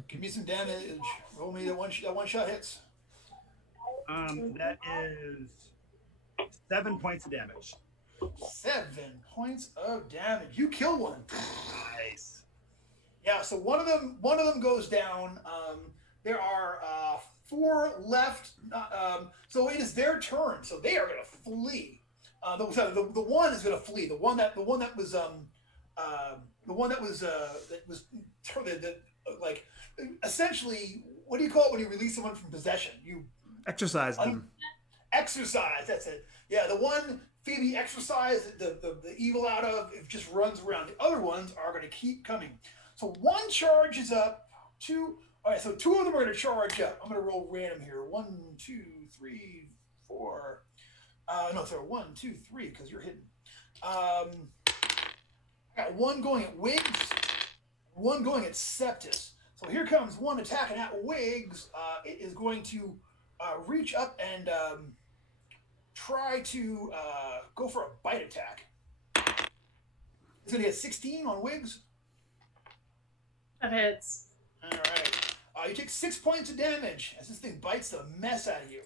Give me some damage. Roll me that one shot hits. That is 7 points of damage. 7 points of damage. You kill one. Nice. Yeah, so one of them goes down. There are 4 left. So it is their turn. So they are going to flee. The one is going to flee. The one that was essentially, what do you call it when you release someone from possession? You exercise them. Exercise. That's it. Yeah, the one Phoebe exercised the evil out of, it just runs around. The other ones are going to keep coming. So one charges up. 2. All right, so 2 of them are going to charge up. I'm going to roll random here. 1, 2, 3, 4. No, sorry, 1, 2, 3, because you're hidden. I got one going at Wiggs, one going at Septis. So here comes one attacking at Wiggs. It is going to reach up and try to go for a bite attack. It's going to get 16 on Wiggs. That hits. All right. You take 6 points of damage as this thing bites the mess out of you.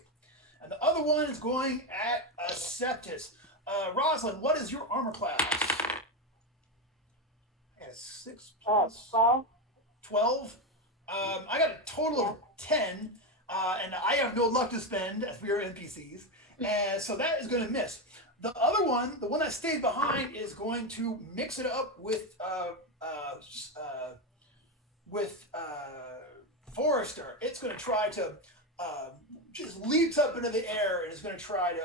And the other one is going at Septis. Rosalind, what is your armor class? I got 6 plus 12. 12. I got a total of 10, and I have no luck to spend as we are NPCs, and so that is going to miss. The other one, the one that stayed behind, is going to mix it up with Forrester. It's going to try to just leaps up into the air and is going to try to.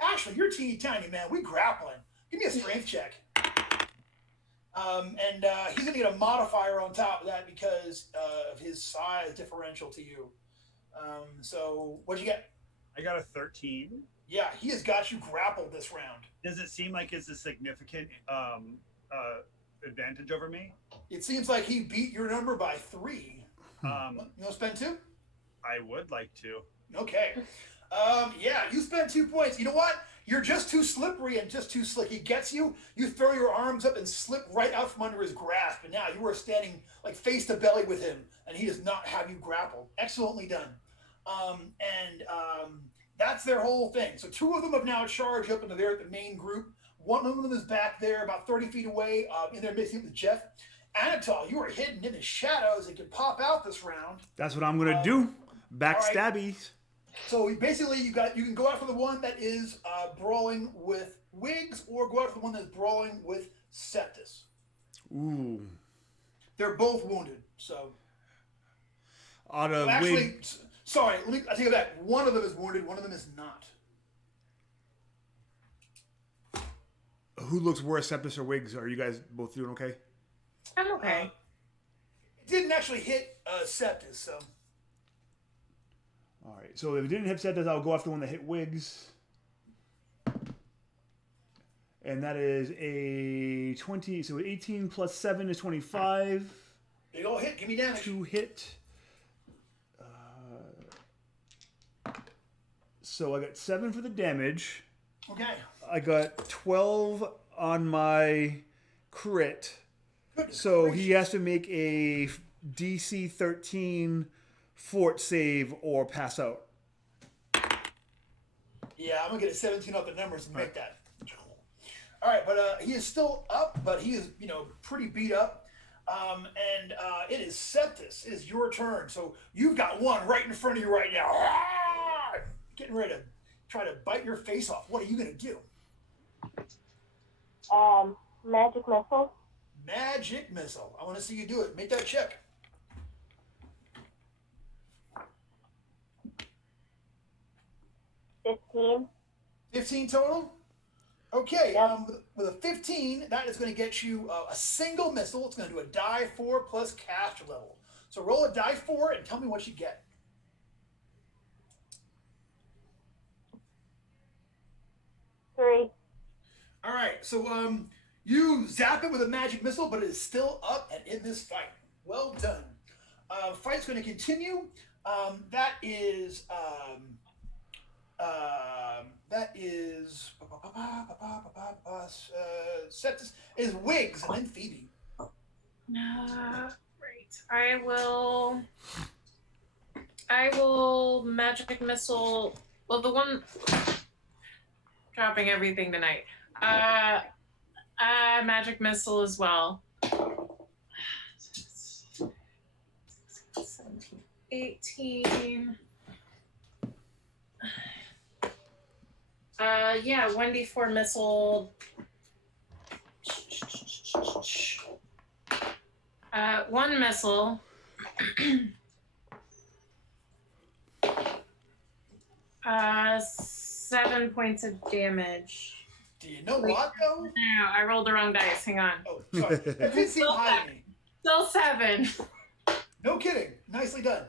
Actually, you're teeny tiny, man. We grappling. Give me a strength check. And he's going to get a modifier on top of that because of his size differential to you. So what'd you get? I got a 13. Yeah, he has got you grappled this round. Does it seem like it's a significant advantage over me? It seems like he beat your number by 3. You want to spend 2? I would like to. Okay. Yeah, you spend 2 points. You know what? You're just too slippery and just too slick. He gets you. You throw your arms up and slip right out from under his grasp. And now you are standing like face to belly with him, and he does not have you grappled. Excellently done. That's their whole thing. So 2 of them have now charged up into the main group. One of them is back there about 30 feet away in there mixing with Jeff. Anatol, you are hidden in the shadows and can pop out this round. That's what I'm going to do. Backstabbies. So basically, you can go after the one that is brawling with Wiggs, or go after the one that's brawling with Septus. Ooh. They're both wounded, so. Out of Wiggs. Sorry, I take it back. One of them is wounded, one of them is not. Who looks worse, Septus or Wiggs? Are you guys both doing okay? I'm okay. It didn't actually hit Septus, so. All right. So if it didn't hit Septus, I'll go after the one that hit Wiggs. And that is a 20. So 18 plus 7 is 25. Big ol' hit. Give me damage. 2 hit. So I got 7 for the damage. Okay. I got 12 on my crit. Goodness So gracious. he has to make a DC 13 fort save or pass out. Yeah, I'm going to get a 17 off the numbers and make that. All right, but he is still up, but he is, pretty beat up. And it is Septus. It is your turn. So you've got one right in front of you right now. Getting ready to try to bite your face off. What are you going to do? Magic missile. Magic missile. I want to see you do it. Make that check. 15. 15 total? Okay, Yep. with a 15, that is going to get you a single missile. It's going to do a die 4 plus caster level. So roll a die 4 and tell me what you get. 3. All right, so you zap it with a magic missile, but it is still up and in this fight. Well done. Fight's going to continue. That is Septus is Wiggs and then Phoebe. Right. I will magic missile. Well, the one dropping everything tonight. Magic missile as well. 17, 18. Yeah, 1d4 missile. One missile. 7 points of damage. Do you know what though? No, I rolled the wrong dice. Hang on. Oh, sorry. That did seem high to me. Still 7. No kidding. Nicely done.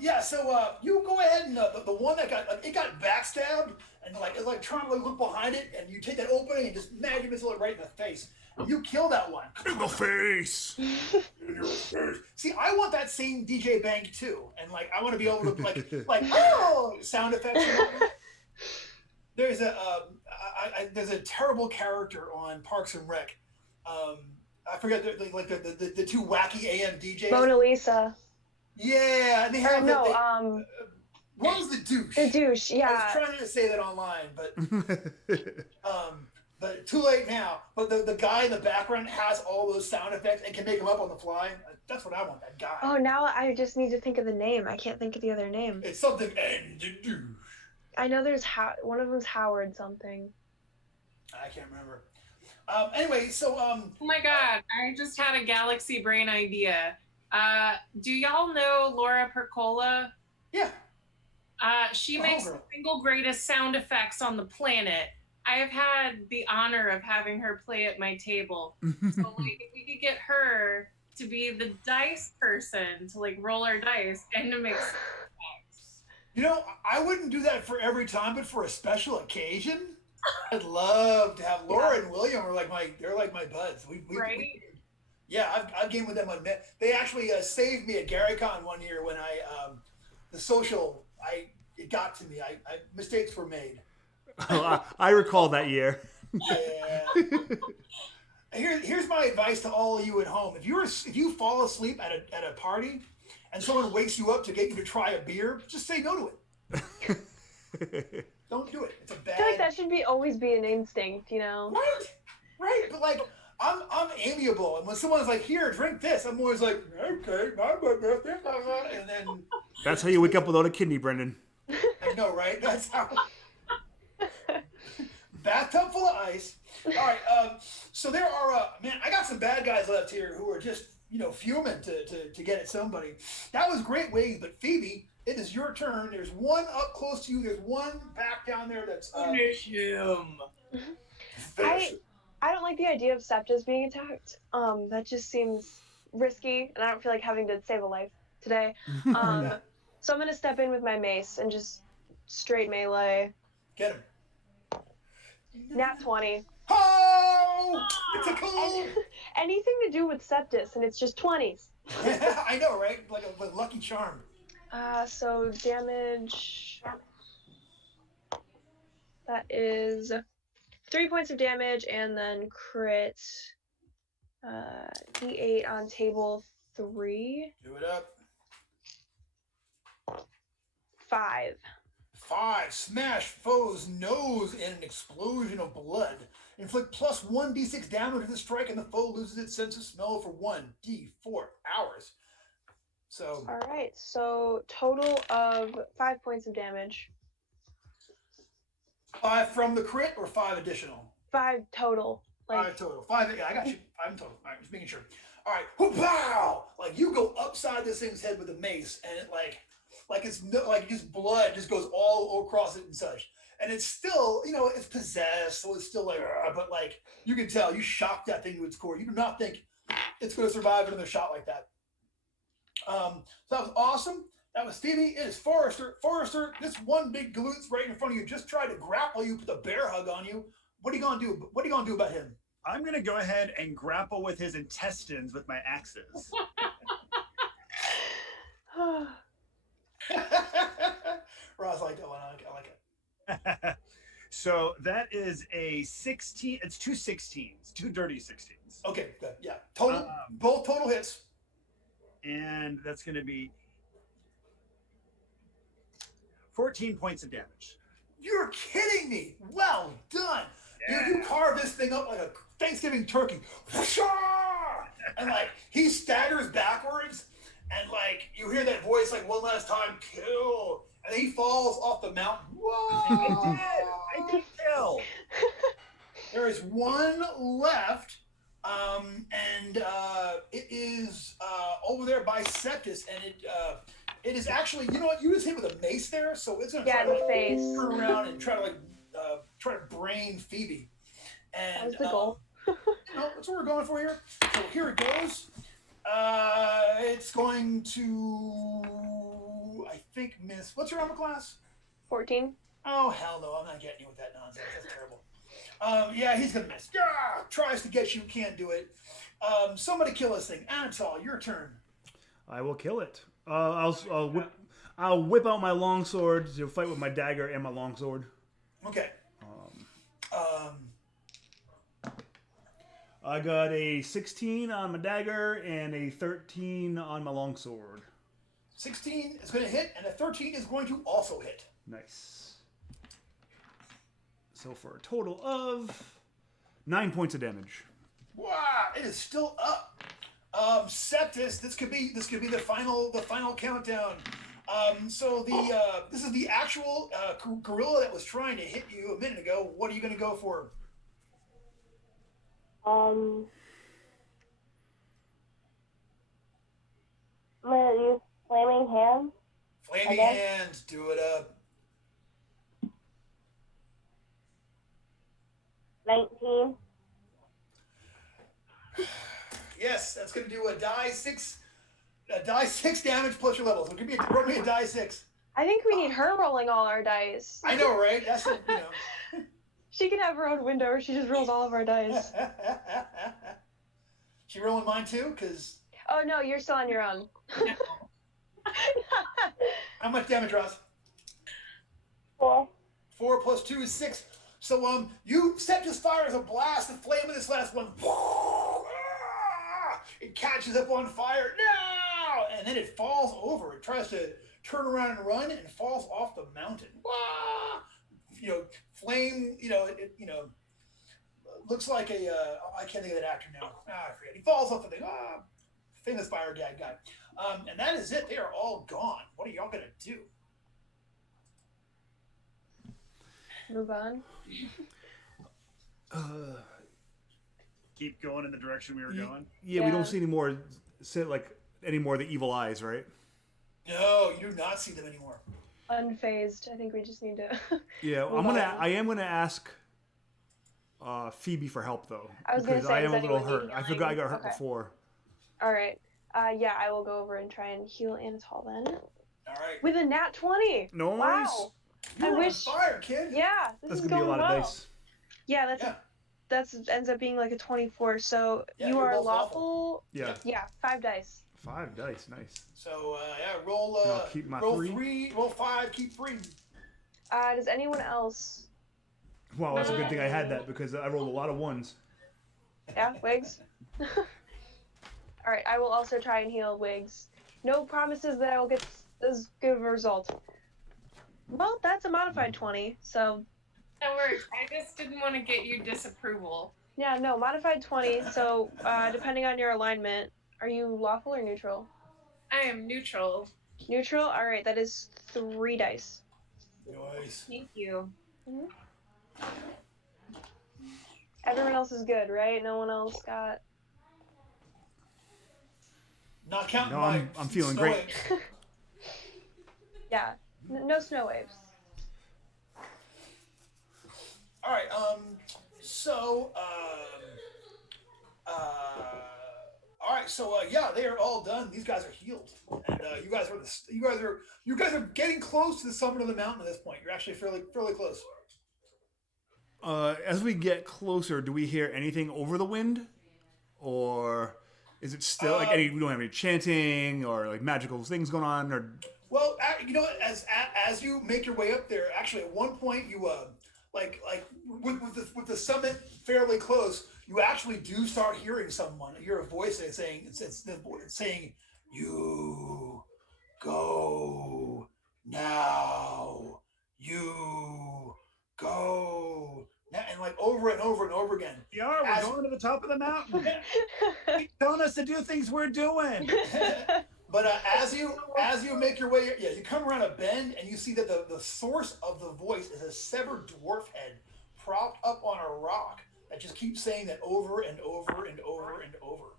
Yeah, so you go ahead and the one that got it got backstabbed and like trying to look behind it, and you take that opening and just magic missile it right in the face. You kill that one. In the face. In your face. See, I want that same DJ Bank too, and I want to be able to like oh sound effects. There's a terrible character on Parks and Rec. I forget the two wacky AM DJs. Mona Lisa. Yeah, and they have what was the douche? The douche, yeah. I was trying to say that online, but But too late now. But the guy in the background has all those sound effects and can make them up on the fly. That's what I want, that guy. Oh, now I just need to think of the name. I can't think of the other name. It's something and do. I know there's one of them's Howard something. I can't remember. Anyway, so Oh my god, I just had a galaxy brain idea. Do y'all know Laura Percola? Yeah. She makes the single greatest sound effects on the planet. I have had the honor of having her play at my table. So like, if we could get her to be the dice person to like roll our dice and to make sound effects. You know, I wouldn't do that for every time, but for a special occasion, I'd love to have Laura and William are like they're like my buds. Right? Yeah, I've gamed with them on Met. They actually saved me at GaryCon one year when the social it got to me. Mistakes were made. I recall that year. Yeah. Here's my advice to all of you at home. If you fall asleep at a party and someone wakes you up to get you to try a beer, just say no to it. Don't do it. It's a bad. I feel like that should always be an instinct, you know? Right. But like, I'm amiable, and when someone's like, "Here, drink this," I'm always like, "Okay, my birthday," and then. That's how you wake up without a kidney, Brendan. I know, right? That's how. Bathtub full of ice. All right. So there are, man, I got some bad guys left here who are just, fuming to get at somebody. That was great, Wiggs, but Phoebe, it is your turn. There's one up close to you. There's one back down there that's. Finish him. I don't like the idea of Septas being attacked. That just seems risky, and I don't feel like having to save a life today. So I'm gonna step in with my mace and just straight melee. Get him. Nat 20. Oh! It's a cold! Anything to do with Septus, and it's just 20s. I know, right? Like a lucky charm. So damage. That is 3 points of damage, and then crit. D8 on table 3. Do it up. 5. 5. Smash foe's nose in an explosion of blood. Inflict plus 1d6 damage to the strike, and the foe loses its sense of smell for 1d4 hours. So. All right. So total of 5 points of damage. 5 from the crit, or 5 additional? 5 total. 5 total. 5. Yeah, I got you. 5 in total. All right, just making sure. All right. Whoop-pow! Like you go upside this thing's head with a mace, and it like it's like just blood just goes all across it and such. And it's still, it's possessed, so it's still like, but like you can tell you shocked that thing to its core. You do not think it's going to survive another shot like that. So that was awesome. That was Phoebe. It is Forrester. Forrester, this one big galoot's right in front of you. Just tried to grapple you, put the bear hug on you. What are you gonna do? What are you gonna do about him? I'm gonna go ahead and grapple with his intestines with my axes. Ross liked that one. I like it. So that is a 16. It's 2 16s, 2 dirty 16s. Okay, good. Yeah, total. Both total hits. And that's going to be 14 points of damage. You're kidding me. Well done. Yeah. Dude, you carve this thing up like a Thanksgiving turkey. And like he staggers backwards, and like you hear that voice like one last time, kill. And then he falls off the mountain. Whoa! I did kill. There is one left. And it is over there by Septus, and it is actually, you know what, you just hit with a mace there, so it's gonna try to face. turn around and try to brain Phoebe. And that was the goal. That's what we're going for here. So here it goes. It's going to, I think, miss. What's your armor class? 14. Oh hell no, I'm not getting you with that nonsense. That's terrible. Yeah, he's gonna miss. Tries to get you, can't do it. Somebody kill this thing. Anatol, your turn. I will kill it. I'll whip out my longsword to fight with my dagger and my longsword. Okay. I got a 16 on my dagger and a 13 on my longsword. 16 is going to hit, and a 13 is going to also hit. Nice. So for a total of 9 points of damage. Wow, it is still up. Septis, this could be the final countdown. So this is the actual gorilla that was trying to hit you a minute ago. What are you going to go for? I'm gonna use flaming hands. Flaming hands, do it up. 19. Yes, that's going to do a die 6 damage plus your level. So give me a die 6. I think we need her rolling all our dice. I know, right? That's what, She can have her own window where she just rolls all of our dice. She rolling mine too? Cause Oh no, you're still on your own. how much damage, Ross? 4. 4 plus 2 is 6. So you set this fire as a blast. The flame of this last one, it catches up on fire. No! And then it falls over. It tries to turn around and run and falls off the mountain. Flame. Looks like a. I can't think of that actor now. I forget. He falls off the thing. Famous fire dad guy. And that is it. They are all gone. What are y'all gonna do? Move on. Keep going in the direction we were going. Yeah, we don't see any more of the evil eyes, right? No, you do not see them anymore. Unfazed. I think we just need to. Yeah, I am gonna ask Phoebe for help though. I was gonna say, I am a does little anyone hurt. need I forgot I got hurt Okay. before. All right. Yeah, I will go over and try and heal Anatol then. All right. With a nat 20. Nice. Wow. You're I on wish. fire, kid. Yeah, this That's is gonna be going a lot well. of dice. Yeah, Yeah. that's ends up being like a 24. So Yeah, you you're are both lawful. Yeah. Yeah, 5 dice. 5 dice, nice. So roll. And I'll keep my roll 3. 3. Roll 5. Keep 3. Does anyone else? Wow, that's a good thing I had that because I rolled a lot of 1s. Yeah, Wiggs. All right, I will also try and heal Wiggs. No promises that I will get as good of a result. Well, that's a modified 20, so That works. I just didn't want to get you disapproval. yeah, no, modified 20. So depending on your alignment, are you lawful or neutral? I am neutral. Neutral. All right, that is 3 dice. Nice. Thank you. Everyone else is good, right? No one else got. Not counting No, my I'm feeling snow great. eggs. Yeah, no snow waves. All right. So. All right. So yeah, they are all done. These guys are healed, and you guys are getting close to the summit of the mountain at this point. You're actually fairly close. As we get closer, do we hear anything over the wind, or is it still we don't have any chanting or like magical things going on, or? Well, as you make your way up there, actually at one point you with the summit fairly close, you actually do start hearing someone. You hear a voice saying, "You go now. You go." And like over and over and over again. Yeah, we're going to the top of the mountain. Keep telling us to do things we're doing. But as you make your way, you come around a bend and you see that the source of the voice is a severed dwarf head propped up on a rock that just keeps saying that over and over and over and over.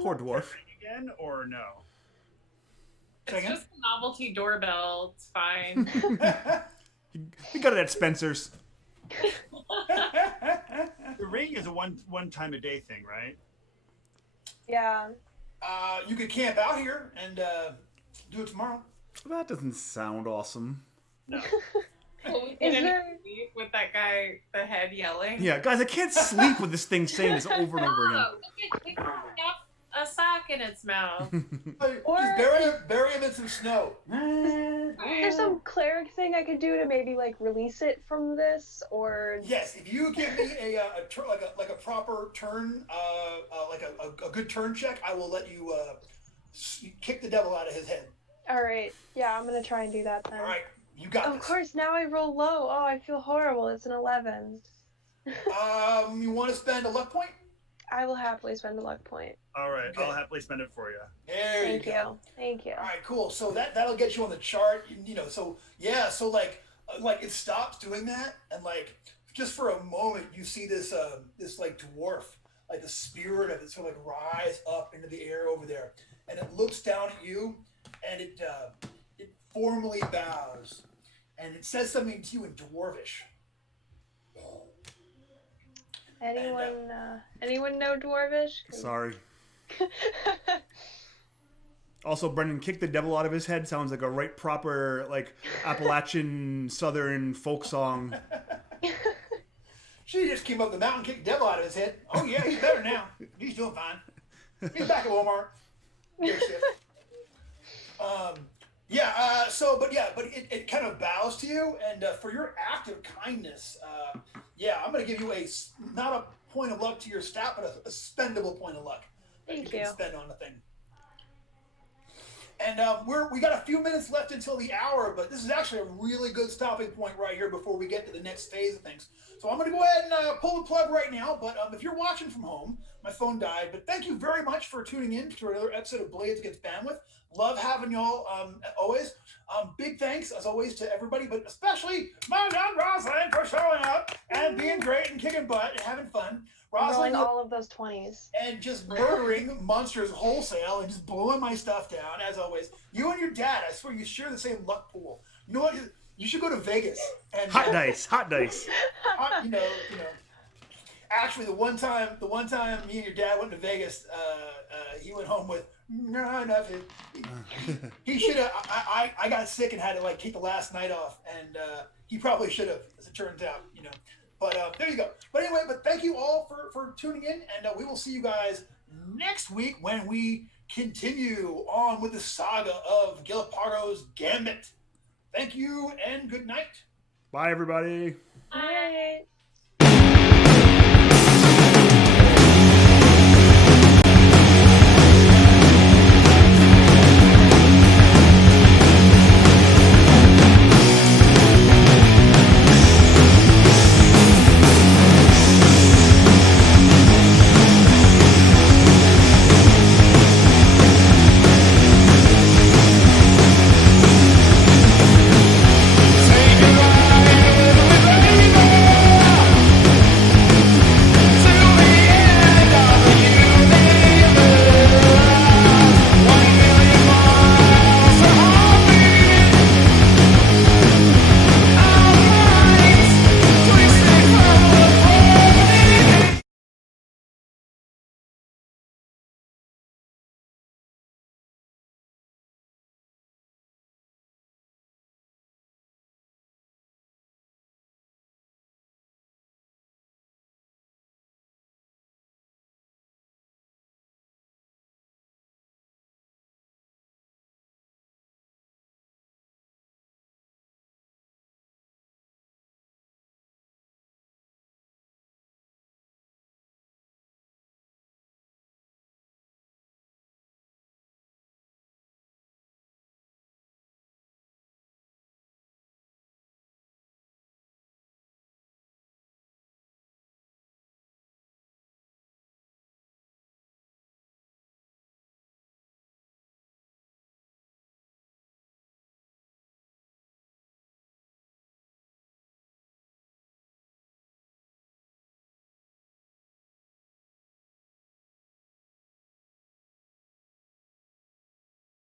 Poor dwarf. Again or no? It's just a novelty doorbell. It's fine. We got it at Spencer's. The ring is a one time a day thing, right? Yeah. You could camp out here and do it tomorrow. That doesn't sound awesome. No. Well, we Is didn't there- sleep with that guy, the head yelling. Yeah, guys, I can't sleep with this thing saying this over and over again. Oh, look at it got a sock in its mouth. Or- Just bury him in some snow. There's some cleric thing I could do to maybe like release it from this, or Yes, if you give me a proper turn, like a good turn check, I will let you kick the devil out of his head. all right, yeah, I'm gonna try and do that then. All right, You got this. Of course, now I roll low. Oh, I feel horrible. It's an 11. You want to spend a luck point? I will happily spend a luck point. All right, Okay. I'll happily spend it for you. There Thank you go. Thank you. All right, cool. So that'll get you on the chart. You know, so yeah, so like it stops doing that, and like just for a moment, you see this this like dwarf, like the spirit of it, sort of like rise up into the air over there, and it looks down at you, and it formally bows, and it says something to you in dwarvish. Anyone know Dwarvish? Sorry. Also, Brendan, kick the devil out of his head sounds like a right proper like Appalachian Southern folk song. She just came up the mountain, kicked the devil out of his head. Oh yeah, he's better now. He's doing fine. He's back at Walmart. But it kind of bows to you, and for your act of kindness, I'm going to give you not a point of luck to your stat, but a spendable point of luck that Thank you you. can spend on the thing. And we got a few minutes left until the hour, but this is actually a really good stopping point right here before we get to the next phase of things. So I'm going to go ahead and pull the plug right now. But if you're watching from home, my phone died. But thank you very much for tuning in to another episode of Blades Against Bandwidth. Love having y'all always. Big thanks, as always, to everybody, but especially my dad, Rosalind, for showing up and being great and kicking butt and having fun. Rolling Rosalind, all of those 20s. and just murdering monsters wholesale and just blowing my stuff down, as always. You and your dad, I swear, you share the same luck pool. You know what? You should go to Vegas. And Hot dice. you know. Actually, the one time me and your dad went to Vegas, he went home with nothing. He should have. I got sick and had to like take the last night off, and he probably should have, as it turns out. But there you go. But anyway, thank you all for tuning in, and we will see you guys next week when we continue on with the saga of Glipkero's Gambit. Thank you and good night. Bye, everybody. Bye.